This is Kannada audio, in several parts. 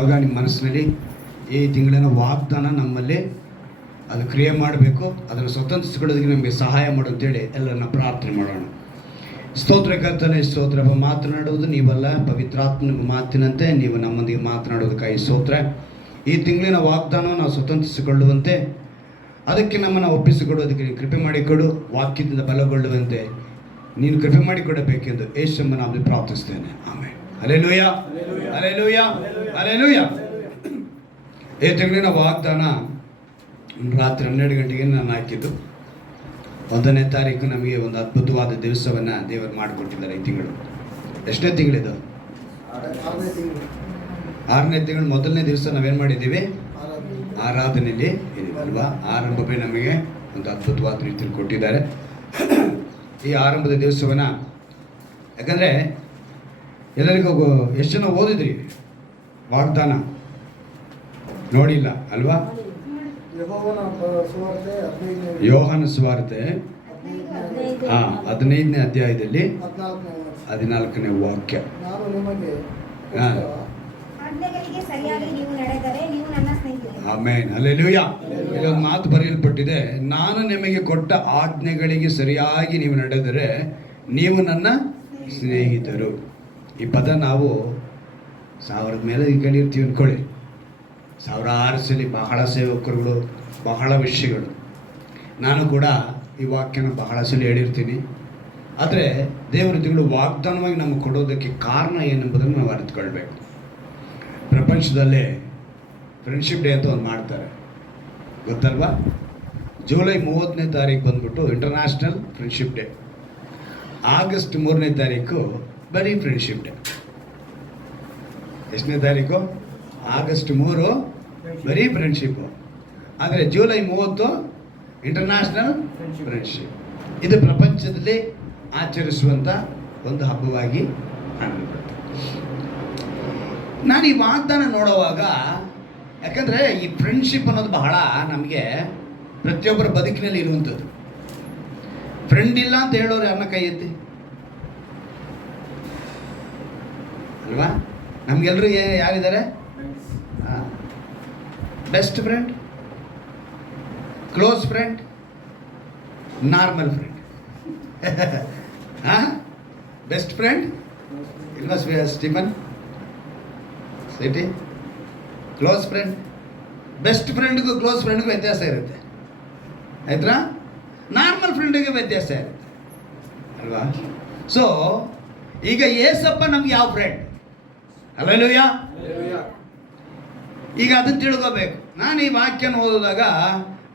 ಆಗ ನಿಮ್ಮ ಮನಸ್ಸಿನಲ್ಲಿ ಈ ತಿಂಗಳಿನ ವಾಗ್ದಾನ ನಮ್ಮಲ್ಲಿ ಅದು ಕ್ರಿಯೆ ಮಾಡಬೇಕು, ಅದನ್ನು ಸ್ವತಂತ್ರಿಸಿಕೊಳ್ಳೋದಕ್ಕೆ ನಮಗೆ ಸಹಾಯ ಮಾಡು ಅಂತೇಳಿ ಎಲ್ಲರನ್ನ ಪ್ರಾರ್ಥನೆ ಮಾಡೋಣ. ಸ್ತೋತ್ರ ಕರ್ತನೆ, ಸ್ತೋತ್ರ. ಮಾತನಾಡುವುದು ನೀವಲ್ಲ, ಪವಿತ್ರಾತ್ಮನ ಮಾತಿನಂತೆ ನೀವು ನಮ್ಮೊಂದಿಗೆ ಮಾತನಾಡೋದಕ್ಕಾಗಿ ಸ್ತೋತ್ರ. ಈ ತಿಂಗಳಿನ ವಾಗ್ದಾನ ನಾವು ಸ್ವತಂತ್ರಿಸಿಕೊಳ್ಳುವಂತೆ, ಅದಕ್ಕೆ ನಮ್ಮನ್ನು ಒಪ್ಪಿಸಿಕೊಡುವುದಕ್ಕೆ ನೀನು ಕೃಪೆ ಮಾಡಿಕೊಡು. ವಾಕ್ಯದಿಂದ ಬಲಗೊಳ್ಳುವಂತೆ ನೀನು ಕೃಪೆ ಮಾಡಿಕೊಡಬೇಕೆಂದು ಯೇಸುವಿನ ನಾಮದಲ್ಲಿ ಪ್ರಾರ್ಥಿಸ್ತೇನೆ. ಆಮೇಲೆ ಹಲ್ಲೆಲೂಯಾ, ಹಲ್ಲೆಲೂಯಾ, ಹಲ್ಲೆಲೂಯಾ. ಈ ತಿಂಗಳಿನ ವಾಗ್ದಾನ ರಾತ್ರಿ 12 ಗಂಟೆಗೆ ನಾನು ಹಾಕಿದ್ದು. 1ನೇ ತಾರೀಕು ನಮಗೆ ಒಂದು ಅದ್ಭುತವಾದ ದಿವಸವನ್ನು ದೇವರು ಮಾಡಿಕೊಟ್ಟಿದ್ದಾರೆ. ಈ ತಿಂಗಳು ಎಷ್ಟನೇ ತಿಂಗಳಿದು? 6ನೇ ತಿಂಗಳು ಮೊದಲನೇ ದಿವಸ ನಾವೇನು ಮಾಡಿದ್ದೀವಿ? ಆರಾಧನೆಯಲ್ಲಿ ಇದೀವಿ ಅಲ್ವಾ? ಆರಂಭವೇ ನಮಗೆ ಒಂದು ಅದ್ಭುತವಾದ ರೀತಿಯಲ್ಲಿ ಕೊಟ್ಟಿದ್ದಾರೆ. ಈ ಆರಂಭದ ದಿವಸವನ್ನು ಯಾಕಂದರೆ ಎಲ್ಲರಿಗೂ ಎಷ್ಟು ಜನ ಓದಿದ್ರಿ ವಾಗ್ದಾನ? ನೋಡಿಲ್ಲ ಅಲ್ವಾ? ಯೋಹಾನ ಸುವಾರ್ತೆ 15ನೇ ಅಧ್ಯಾಯದಲ್ಲಿ 14ನೇ ವಾಕ್ಯ. Amen, hallelujah. ಇಲ್ಲೊಂದು ಮಾತು ಬರೆಯಲ್ಪಟ್ಟಿದೆ, ನಾನು ನಿಮಗೆ ಕೊಟ್ಟ ಆಜ್ಞೆಗಳಿಗೆ ಸರಿಯಾಗಿ ನೀವು ನಡೆದರೆ ನೀವು ನನ್ನ ಸ್ನೇಹಿತರು. ಈ ಪದ ನಾವು 1000 ಮೇಲೆ ಕೇಳಿರ್ತೀವಿ ಅಂದ್ಕೊಳ್ಳಿ. 1000 ಸಲ ಬಹಳ ಸೇವಕರುಗಳು, ಬಹಳ ವಿಷಯಗಳು. ನಾನು ಕೂಡ ಈ ವಾಕ್ಯನ ಬಹಳ ಸಲ ಹೇಳಿರ್ತೀನಿ. ಆದರೆ ದೇವರ ತಿಂಗಳು ವಾಗ್ದಾನವಾಗಿ ನಮಗೆ ಕೊಡೋದಕ್ಕೆ ಕಾರಣ ಏನೆಂಬುದನ್ನು ನಾವು ಅರಿತುಕೊಳ್ಬೇಕು. ಪ್ರಪಂಚದಲ್ಲೇ ಫ್ರೆಂಡ್ಶಿಪ್ ಡೇ ಅಂತ ಒಂದು ಮಾಡ್ತಾರೆ, ಗೊತ್ತಲ್ವಾ? ಜುಲೈ 30ನೇ ತಾರೀಕು ಬಂದ್ಬಿಟ್ಟು ಇಂಟರ್ನ್ಯಾಷನಲ್ ಫ್ರೆಂಡ್ಶಿಪ್ ಡೇ. ಆಗಸ್ಟ್ 3ನೇ ತಾರೀಕು ಬರೀ ಫ್ರೆಂಡ್ಶಿಪ್ ಡೇ. ಎಷ್ಟನೇ ತಾರೀಕು? ಆಗಸ್ಟ್ 3 ಬರೀ ಫ್ರೆಂಡ್ಶಿಪ್ಪು. ಆದರೆ ಜುಲೈ 30 ಇಂಟರ್ನ್ಯಾಷನಲ್ ಫ್ರೆಂಡ್ಶಿಪ್. ಇದು ಪ್ರಪಂಚದಲ್ಲಿ ಆಚರಿಸುವಂಥ ಒಂದು ಹಬ್ಬವಾಗಿ ಕಾಣಲ್ಪಡುತ್ತೆ. ನಾನು ಈ ವಾಗ್ದಾನ ನೋಡುವಾಗ, ಯಾಕಂದರೆ ಈ ಫ್ರೆಂಡ್ಶಿಪ್ ಅನ್ನೋದು ಬಹಳ ನಮಗೆ ಪ್ರತಿಯೊಬ್ಬರ ಬದುಕಿನಲ್ಲಿ ಇರುವಂಥದ್ದು. ಫ್ರೆಂಡ್ ಇಲ್ಲ ಅಂತ ಹೇಳೋರು ಯಾರನ್ನ ಕೈ ಎತ್ತಿ ಅಲ್ವಾ? ನಮಗೆಲ್ಲರೂ ಯಾರಿದ್ದಾರೆ? Best friend, close friend, normal friend. Best friend ಇಲ್ವಾ Stephen city? Close friend. Best ಫ್ರೆಂಡ್ಗೂ ಕ್ಲೋಸ್ ಫ್ರೆಂಡ್ಗೂ ವ್ಯತ್ಯಾಸ ಇರುತ್ತೆ, ಆಯ್ತಾ? ನಾರ್ಮಲ್ ಫ್ರೆಂಡಿಗೆ ವ್ಯತ್ಯಾಸ ಇರುತ್ತೆ ಅಲ್ವಾ? ಸೊ ಈಗ ಏಸಪ್ಪ ನಮ್ಗೆ ಯಾವ ಫ್ರೆಂಡ್? ಹಲ್ಲೆಲೂಯಾ. ಈಗ ಅದನ್ನು ತಿಳ್ಕೋಬೇಕು. ನಾನು ಈ ವಾಕ್ಯನ ಓದಿದಾಗ